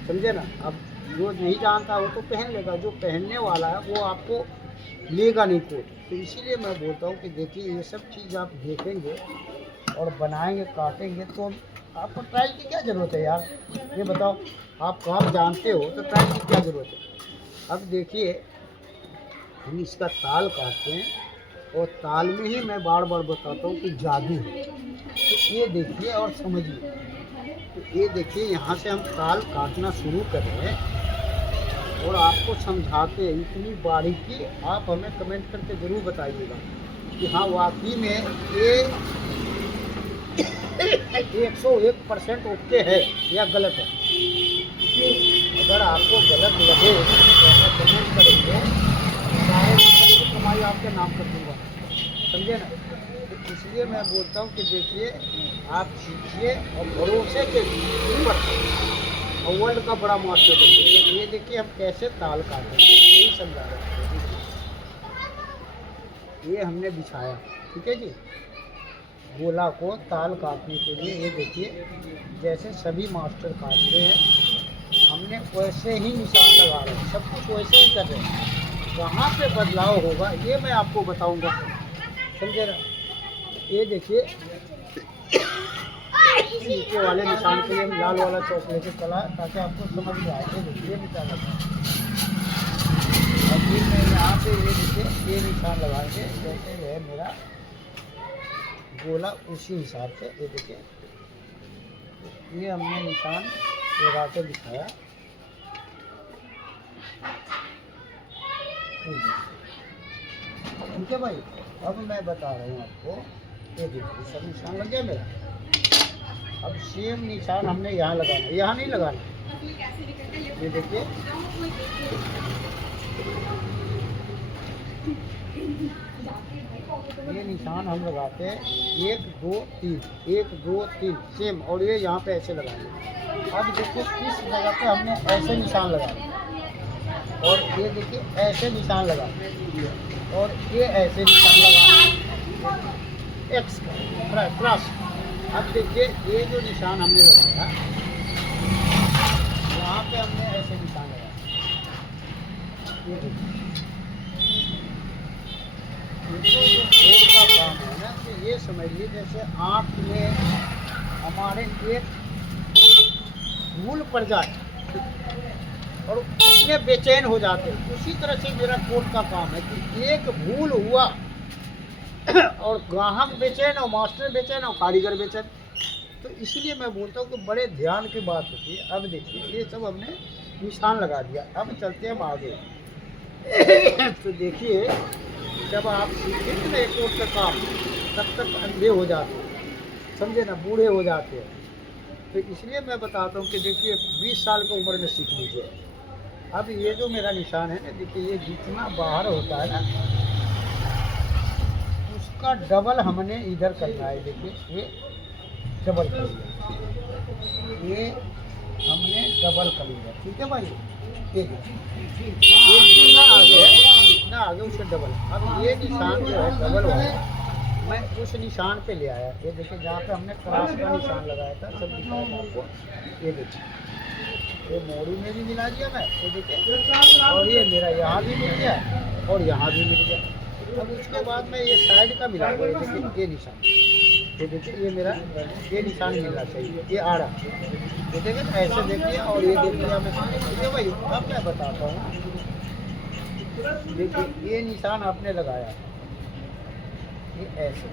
समझे ना। अब जो नहीं जानता वो तो पहन लेगा, जो पहनने वाला है वो आपको लेगा नहीं कोट। तो इसीलिए मैं बोलता हूँ कि देखिए ये सब चीज़ आप देखेंगे और बनाएंगे काटेंगे तो आपको ट्रायल की क्या ज़रूरत है यार, ये बताओ। आप काम जानते हो तो ट्रायल की क्या ज़रूरत है। अब देखिए हम इसका ताल काटते हैं और ताल में ही मैं बार बार बताता हूँ कि जादू है। तो ये देखिए और समझिए। तो ये देखिए यहाँ से हम ताल काटना शुरू कर रहे हैं और आपको समझाते हैं इतनी बारीकी। आप हमें कमेंट करके ज़रूर बताइएगा कि हाँ वाकई में ये 101% ओके है या गलत है। अगर आपको गलत लगे तो आप कमेंट करेंगे, सारे की कमाई आपके नाम कर दूँगा, समझे ना। तो इसलिए मैं बोलता हूँ कि देखिए आप सीखिए और भरोसे के ऊपर और वर्ल्ड का बड़ा मास्टर बन गया। ये देखिए हम कैसे ताल काटेंगे यही समझा रहे हैं। ये हमने बिछाया, ठीक है जी, गोला को ताल काटने के लिए। ये देखिए जैसे सभी मास्टर काटते हैं हमने वैसे ही निशान लगा रहे हैं, सब कुछ वैसे ही कर रहे हैं। कहाँ पे बदलाव होगा ये मैं आपको बताऊंगा, समझे ना। ये देखिए नीचे वाले निशान के लिए लाल वाला चौक लेके चला ताकि आपको समझ में आए। ये देखिए निशान लगा, और फिर मैं यहाँ पे ये देखिए ये निशान लगाएंगे जैसे है मेरा गोला, उसी हिसाब से। ये देखिए ये हमने निशान लगा के दिखाया। ठीक है भाई, अब मैं बता रहा हूँ आपको। ये देखिए सब निशान लग गया मेरा। अब सेम निशान हमने यहाँ लगाना, यहाँ नहीं लगाना। ये देखिए ये निशान हम लगाते हैं 1 2 3 1 2 3 सेम, और ये यहाँ पे ऐसे लगाएंगे। अब देखिए इस जगह पे हमने ऐसे निशान लगाए और ये देखिए ऐसे निशान लगाए और ये ऐसे निशान लगाए एक्स क्रॉस। अब देखिए ये जो निशान हमने लगाया यहाँ पे हमने ऐसे निशान लगाया। ये देखिए ये तो जो कोड का काम है ना, तो ये समझिए जैसे आँख में हमारे एक भूल पड़ जाए और कितने बेचैन हो जाते हैं, उसी तरह से मेरा कोड का काम है कि एक भूल हुआ और ग्राहक बेचैन और मास्टर बेचैन और कारीगर बेचैन। तो इसलिए मैं बोलता हूँ कि बड़े ध्यान की बात होती है। अब देखिए ये सब हमने निशान लगा दिया, अब चलते हैं हम आगे। तो देखिए जब आप सीखेंगे ना एक कोड का काम तब तक अंधे हो जाते हैं, समझे ना, बूढ़े हो जाते हैं। तो इसलिए मैं बताता हूँ कि देखिए 20 साल की उम्र में सीख लीजिए। अब ये जो मेरा निशान है ना, देखिए ये जितना बाहर होता है ना उसका डबल हमने इधर करना है। देखिए ये डबल कर लिया, ये हमने डबल कर लिया, ठीक है भाई। ये देखिए ये जितना आगे है जितना आगे उससे डबल। अब ये निशान जो है डबल हो गया, मैं उस निशान पे ले आया। ये देखिए जहाँ पे हमने क्रॉस का निशान लगाया था सब दिखाया था आपको। ये देखिए ये मोड़ी में भी मिला दिया मैं, ये देखिए, और ये मेरा यहाँ भी मिल गया और यहाँ भी मिल गया। अब उसके बाद मैं ये साइड का मिला हुआ, ये देखिए ये निशान, ये देखिए ये मेरा ये निशान मिलना चाहिए, ये आ रहा। ये देखिए ऐसे देखिए और ये देखिए हमें, ठीक है भाई। अब मैं बताता हूँ, देखिए ये निशान आपने लगाया, ये ऐसे,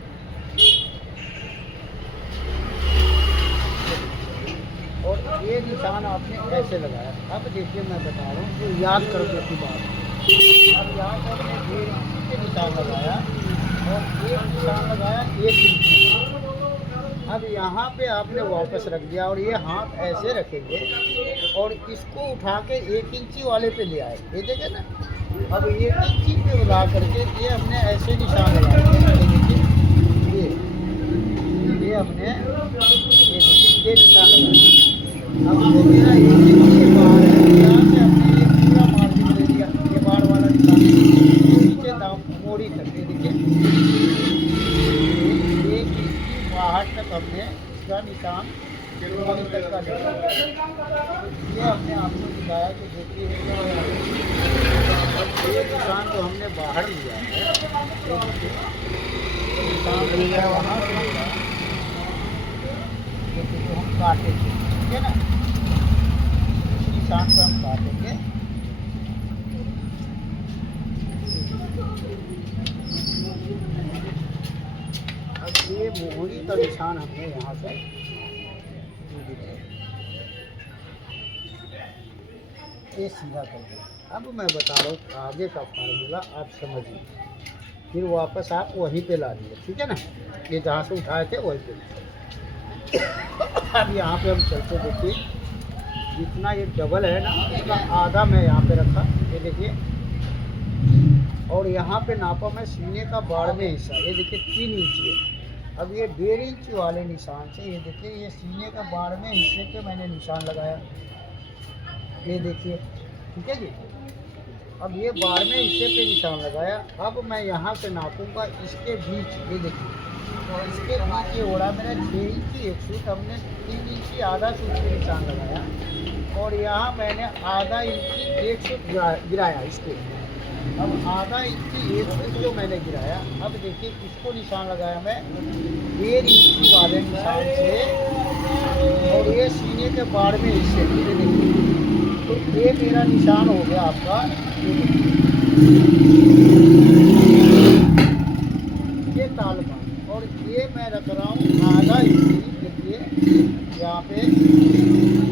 और ये निशान आपने ऐसे लगाया। अब देखिए मैं बता रहा हूँ जो याद करने की बात। अब यहाँ पर हमने 1 इंच के निशान लगाया और एक निशान लगाया 1 इंच। अब यहाँ पे आपने वापस रख दिया और ये हाथ ऐसे रखेंगे और इसको उठा के 1 इंची वाले पे ले आए। ये देखे ना, अब 1 इंची पे उड़ा करके ये हमने ऐसे निशान लगाए। ये हमने ये निशान लगाया। अब जो मेरा 1 इंच के बाहर है यहाँ से हमने ये पूरा मार्जिन ले लिया, ये बाहर वाला निशान। आज तक हमने इसका निशान किलोमीटर तक का लिया। ये हमने आपको दिखाया कि देखिए ये निशान जो हमने बाहर लिया है, ये देखिए निशान लिया वहाँ से लिया, देखिए तो हम काटेंगे, ठीक है ना, इस निशान पर हम काटेंगे। अब ये मोहरी का निशान हमने यहाँ से ये सीधा कर दिया। अब मैं बता रहा हूँ आगे का फार्मूला आप समझिए, फिर वापस आप वहीं पे ला दिए, ठीक है ना, ये जहाँ से उठाए थे वहीं पे। अब यहाँ पे हम चलते देखिए, जितना ये डबल है ना उसका आधा मैं यहाँ पे रखा, ये देखिए, और यहाँ पे नापा मैं सीने का 12वें हिस्सा, ये देखिए 3 इंच है। अब ये 1.5 इंच वाले निशान से ये देखिए ये सीने का 12वें हिस्से पे मैंने निशान लगाया, ये देखिए, ठीक है जी। अब ये 12वें हिस्से पे निशान लगाया। अब मैं यहाँ से नापूंगा इसके बीच, ये देखिए, और इसके बीच ये ओढ़ा मेरा 6 इंच 1 सूट, हमने 3 इंची आधा सूट पे निशान लगाया, और यहाँ मैंने आधा इंची 1 सूट गिराया इसको। अब आधा इंची 1 सूट जो मैंने गिराया, अब देखिए इसको निशान लगाया मैं 1.5 इंची वाले निशान से, और ये सीने के 12वें हिस्से पे, ये देखिए, तो ये मेरा निशान हो गया आपका, ये ताल का, और ये मैं रख रहा हूँ आधा इंची, देखिए यहाँ पे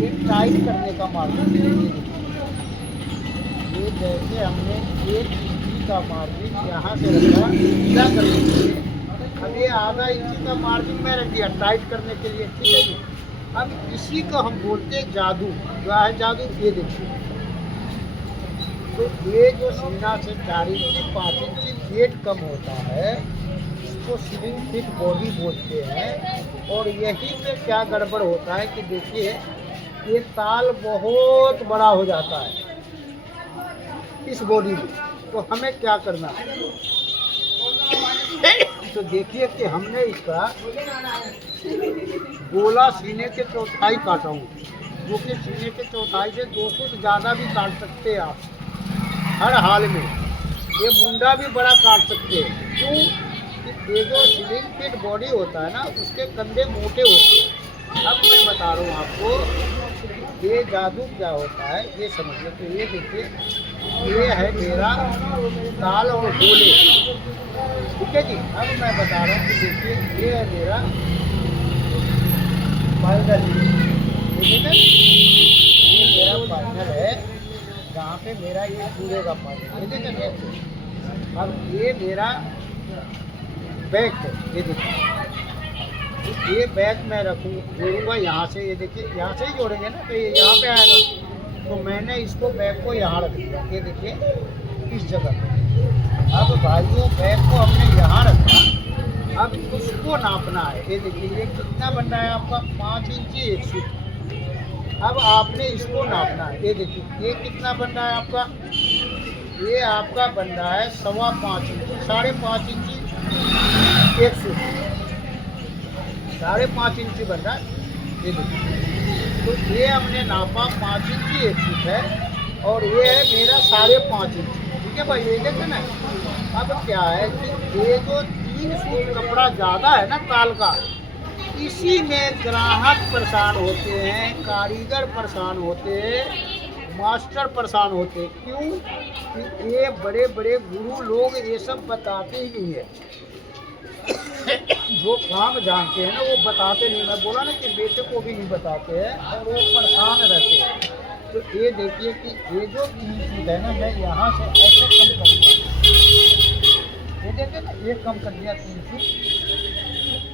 ये टाइट करने का मार्जिन, ये जैसे हमने 1 इंची का मार्जिन यहाँ से रखा सीधा करने के लिए, अब ये आधा इंची का मार्जिन मैं रख दिया टाइट करने के लिए, ठीक है जी। अब इसी को हम बोलते हैं जादू, क्या है जादू, ये देखिए, तो ये जो सीना से 4 इंची 5 इंची वेट कम होता है, इसको स्लिम फिट बॉडी बोलते हैं। और यही पे क्या गड़बड़ होता है कि देखिए ये ताल बहुत बड़ा हो जाता है इस बॉडी में, तो हमें क्या करना है, तो देखिए कि हमने इसका गोला सीने के चौथाई काटा हूँ, जो कि सीने के चौथाई से 2 फुट ज़्यादा भी काट सकते हैं आप हर हाल में। ये मुंडा भी बड़ा काट सकते हैं, क्यों कि ये जो स्लिम फिट बॉडी होता है ना उसके कंधे मोटे होते हैं। अब मैं बता रहा हूँ आपको ये जादू क्या होता है, ये समझिए। तो ये देखिए ये है मेरा ताल और गोले, ठीक है जी। अब मैं बता रहा हूँ कि देखिए ये है मेरा फाइनल, ये मेरा फाइनल है, जहाँ पे मेरा ये पूरे का फाइनल, ये देखिए। अब ये मेरा बैक है, ये देखिए, ये बैक मैं जोड़ूंगा यहाँ से, ये देखिए यहाँ से ही जोड़ेंगे ना, तो ये यहाँ पे आएगा, तो मैंने इसको बैक को यहाँ रख दिया, ये देखिए इस जगह पे। अब भाइयों बैक को हमने यहाँ रखा, अब उसको नापना है, ये देखिए ये कितना बन रहा है आपका 5 इंची 1 सूट। अब आपने इसको नापना है, ये देखिए ये कितना बन रहा है आपका, ये आपका बन रहा है 5.25 इंची, 5.5 इंची 1 सूट, 5.5 इंची बन रहा है, ये देखिए। तो ये हमने नापा 5 इंची 1 सूट है, और ये है मेरा 5.5 इंची, ठीक है भाई, ये देखते ना। अब क्या है कि ये जो 3 फुट कपड़ा ज़्यादा है ना ताल का, इसी में ग्राहक परेशान होते हैं, कारीगर परेशान होते हैं, मास्टर परेशान होते हैं। क्यों कि ये बड़े बड़े गुरु लोग ये सब बताते ही नहीं है, जो काम जानते हैं ना वो बताते नहीं। मैं बोला ना कि बेटे को भी नहीं बताते हैं, और वो परेशान रहते हैं। तो ये देखिए कि ये जो 3 फुट है ना, मैं यहाँ से ऐसे कम करूँगा, ये देखिए ना, ये कम कर दिया 3 फुट।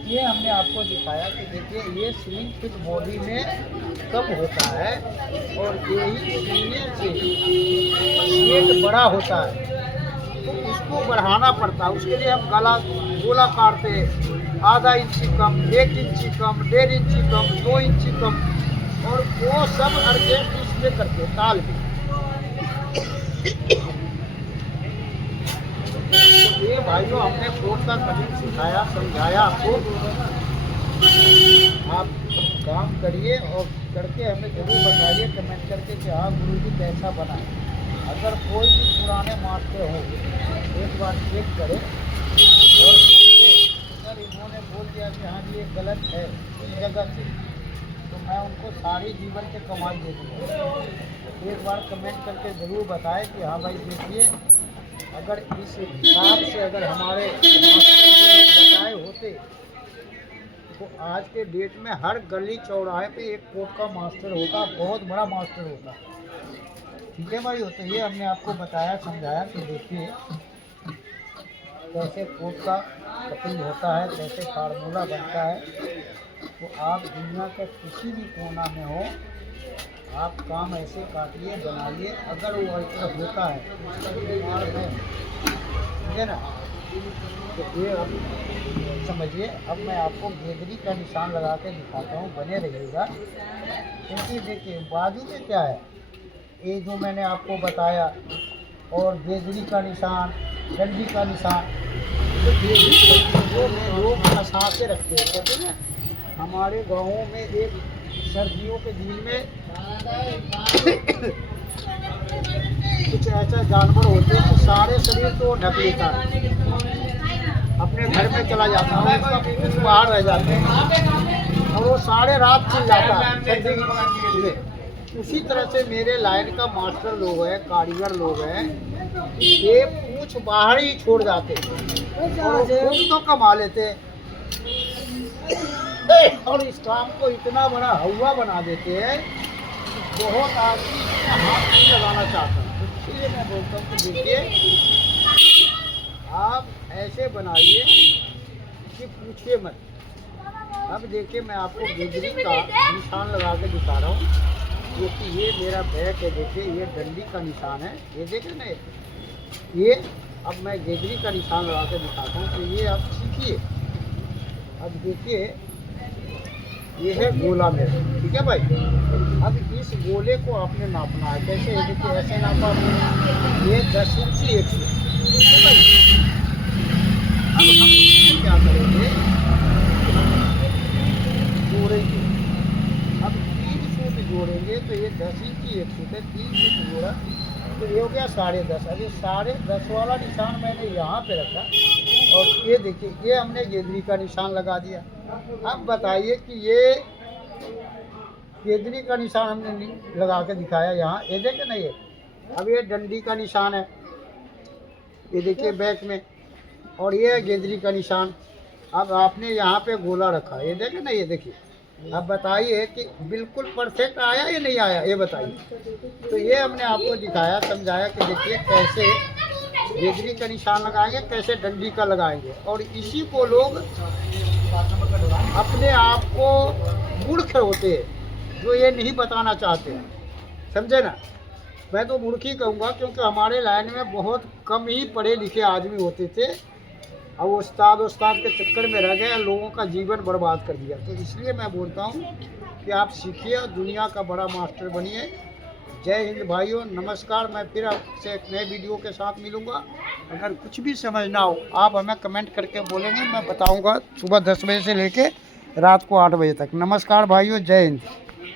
ये हमने आपको दिखाया कि देखिए ये स्लिम फिट बॉडी में कम होता है, और यही सीने से पेट बड़ा होता है, तो उसको बढ़ाना पड़ता है। उसके लिए हम गोला काटते हैं, आधा इंची कम, 1 इंची कम, 1.5 इंची कम, 2 इंची कम, और वो सब एडजस्ट इसमें करते हैं ताल में। तो ये भाइयों हमने कोट का कटिंग सिखाया, समझाया आपको। आप काम करिए और करके हमें जरूर बताइए कमेंट करके कि हाँ गुरुजी कैसा बना है। अगर कोई भी पुराने मास्टर हो एक बार चेक करें और समझे, अगर इन्होंने बोल दिया कि हाँ जी ये गलत है इस जगह से, तो मैं उनको सारी जीवन के कमाई दे दूँगा। एक बार कमेंट करके ज़रूर बताएं कि हाँ भाई देखिए, अगर इस हिसाब से अगर हमारे मास्टर बताए होते तो आज के डेट में हर गली चौराहे पे एक कोर्ट का मास्टर होता, बहुत बड़ा मास्टर होता। ठीक है भाई, तो ये हमने आपको बताया समझाया कि देखिए कैसे कोर्ट का कटिंग होता है, कैसे फार्मूला बनता है। तो आप दुनिया के किसी भी कोना में हो, आप काम ऐसे काटिए बनाइए, अगर वो अल्टर होता है तो उसका व्यवहार है, ठीक है ना। तो ये अब समझिए। अब मैं आपको गेदरी का निशान लगा के दिखाता हूँ, बने रहिएगा। क्योंकि देखिए बाजू में क्या है, ये जो मैंने आपको बताया, और गेदरी का निशान, डंडी का निशान, तो जो लोग फंसा के रखते हैं। कहते हैं ना हमारे गाँवों में एक सर्दियों के दिन में कुछ ऐसा जानवर होते हैं कि सारे शरीर को ढक लेता है, अपने घर में चला जाता है, उसका कुछ बाहर रह जाते हैं और वो सारे रात चिल जाता है। उसी तरह से मेरे लाइन का मास्टर लोग हैं, कारीगर लोग हैं, ये पूछ बाहर ही छोड़ जाते हैं और खुद तो कमा लेते हैं और इस काम को इतना बड़ा हवा बना देते हैं, बहुत आदमी इसमें हाथ नहीं लगाना चाहता। तो इसलिए मैं बोलता हूँ कि देखिए आप ऐसे बनाइए कि पूछिए मत। अब देखिए मैं आपको गेदरी का निशान लगा के दिखा रहा हूँ, जो कि ये मेरा बैक है। देखिए ये डंडी का निशान है, ये देखें ना, ये अब मैं गेदरी का निशान लगा के दिखाता हूँ। तो ये आप सीखिए। अब देखिए ये है गोला मेरा, ठीक है भाई। अब इस गोले को आपने नापना है। कैसे? देखिए ऐसे नापा आपने, ये 10 इंची 1 से, ठीक है भाई। अब हम इसमें क्या करेंगे, जोड़ेंगे। अब 3 फुट जोड़ेंगे तो ये 10 इंची 1 फुट है, 3 फुट जोड़ा तो ये हो गया 10.5। अब ये 10.5 वाला निशान मैंने यहाँ पे रखा और ये देखिए ये हमने गेदरी का निशान लगा दिया। अब बताइए कि ये गेदरी का निशान हमने लगा के दिखाया यहाँ, ये देखे ना, ये अब ये डंडी का निशान है, ये देखिए बैक में, और ये है गेदरी का निशान। अब आपने यहाँ पे गोला रखा, ये देखे ना, ये देखिए। अब बताइए कि बिल्कुल परफेक्ट आया या नहीं आया, ये बताइए। तो ये हमने आपको दिखाया, समझाया कि देखिए कैसे गेदरी का निशान लगाएंगे, कैसे डंडी का लगाएंगे। और इसी को लोग अपने आप को मूर्ख होते हैं, जो ये नहीं बताना चाहते हैं, समझे ना। मैं तो मूर्ख ही कहूँगा, क्योंकि हमारे लाइन में बहुत कम ही पढ़े लिखे आदमी होते थे, अब उस्ताद के चक्कर में रह गए, लोगों का जीवन बर्बाद कर दिया। तो इसलिए मैं बोलता हूँ कि आप सीखिए, दुनिया का बड़ा मास्टर बनिए। जय हिंद भाइयों, नमस्कार। मैं फिर आपसे एक नए वीडियो के साथ मिलूँगा। अगर कुछ भी समझना हो आप हमें कमेंट करके बोलेंगे, मैं बताऊँगा, सुबह 10 बजे से लेके रात को 8 बजे तक। नमस्कार भाइयों, जय हिंद।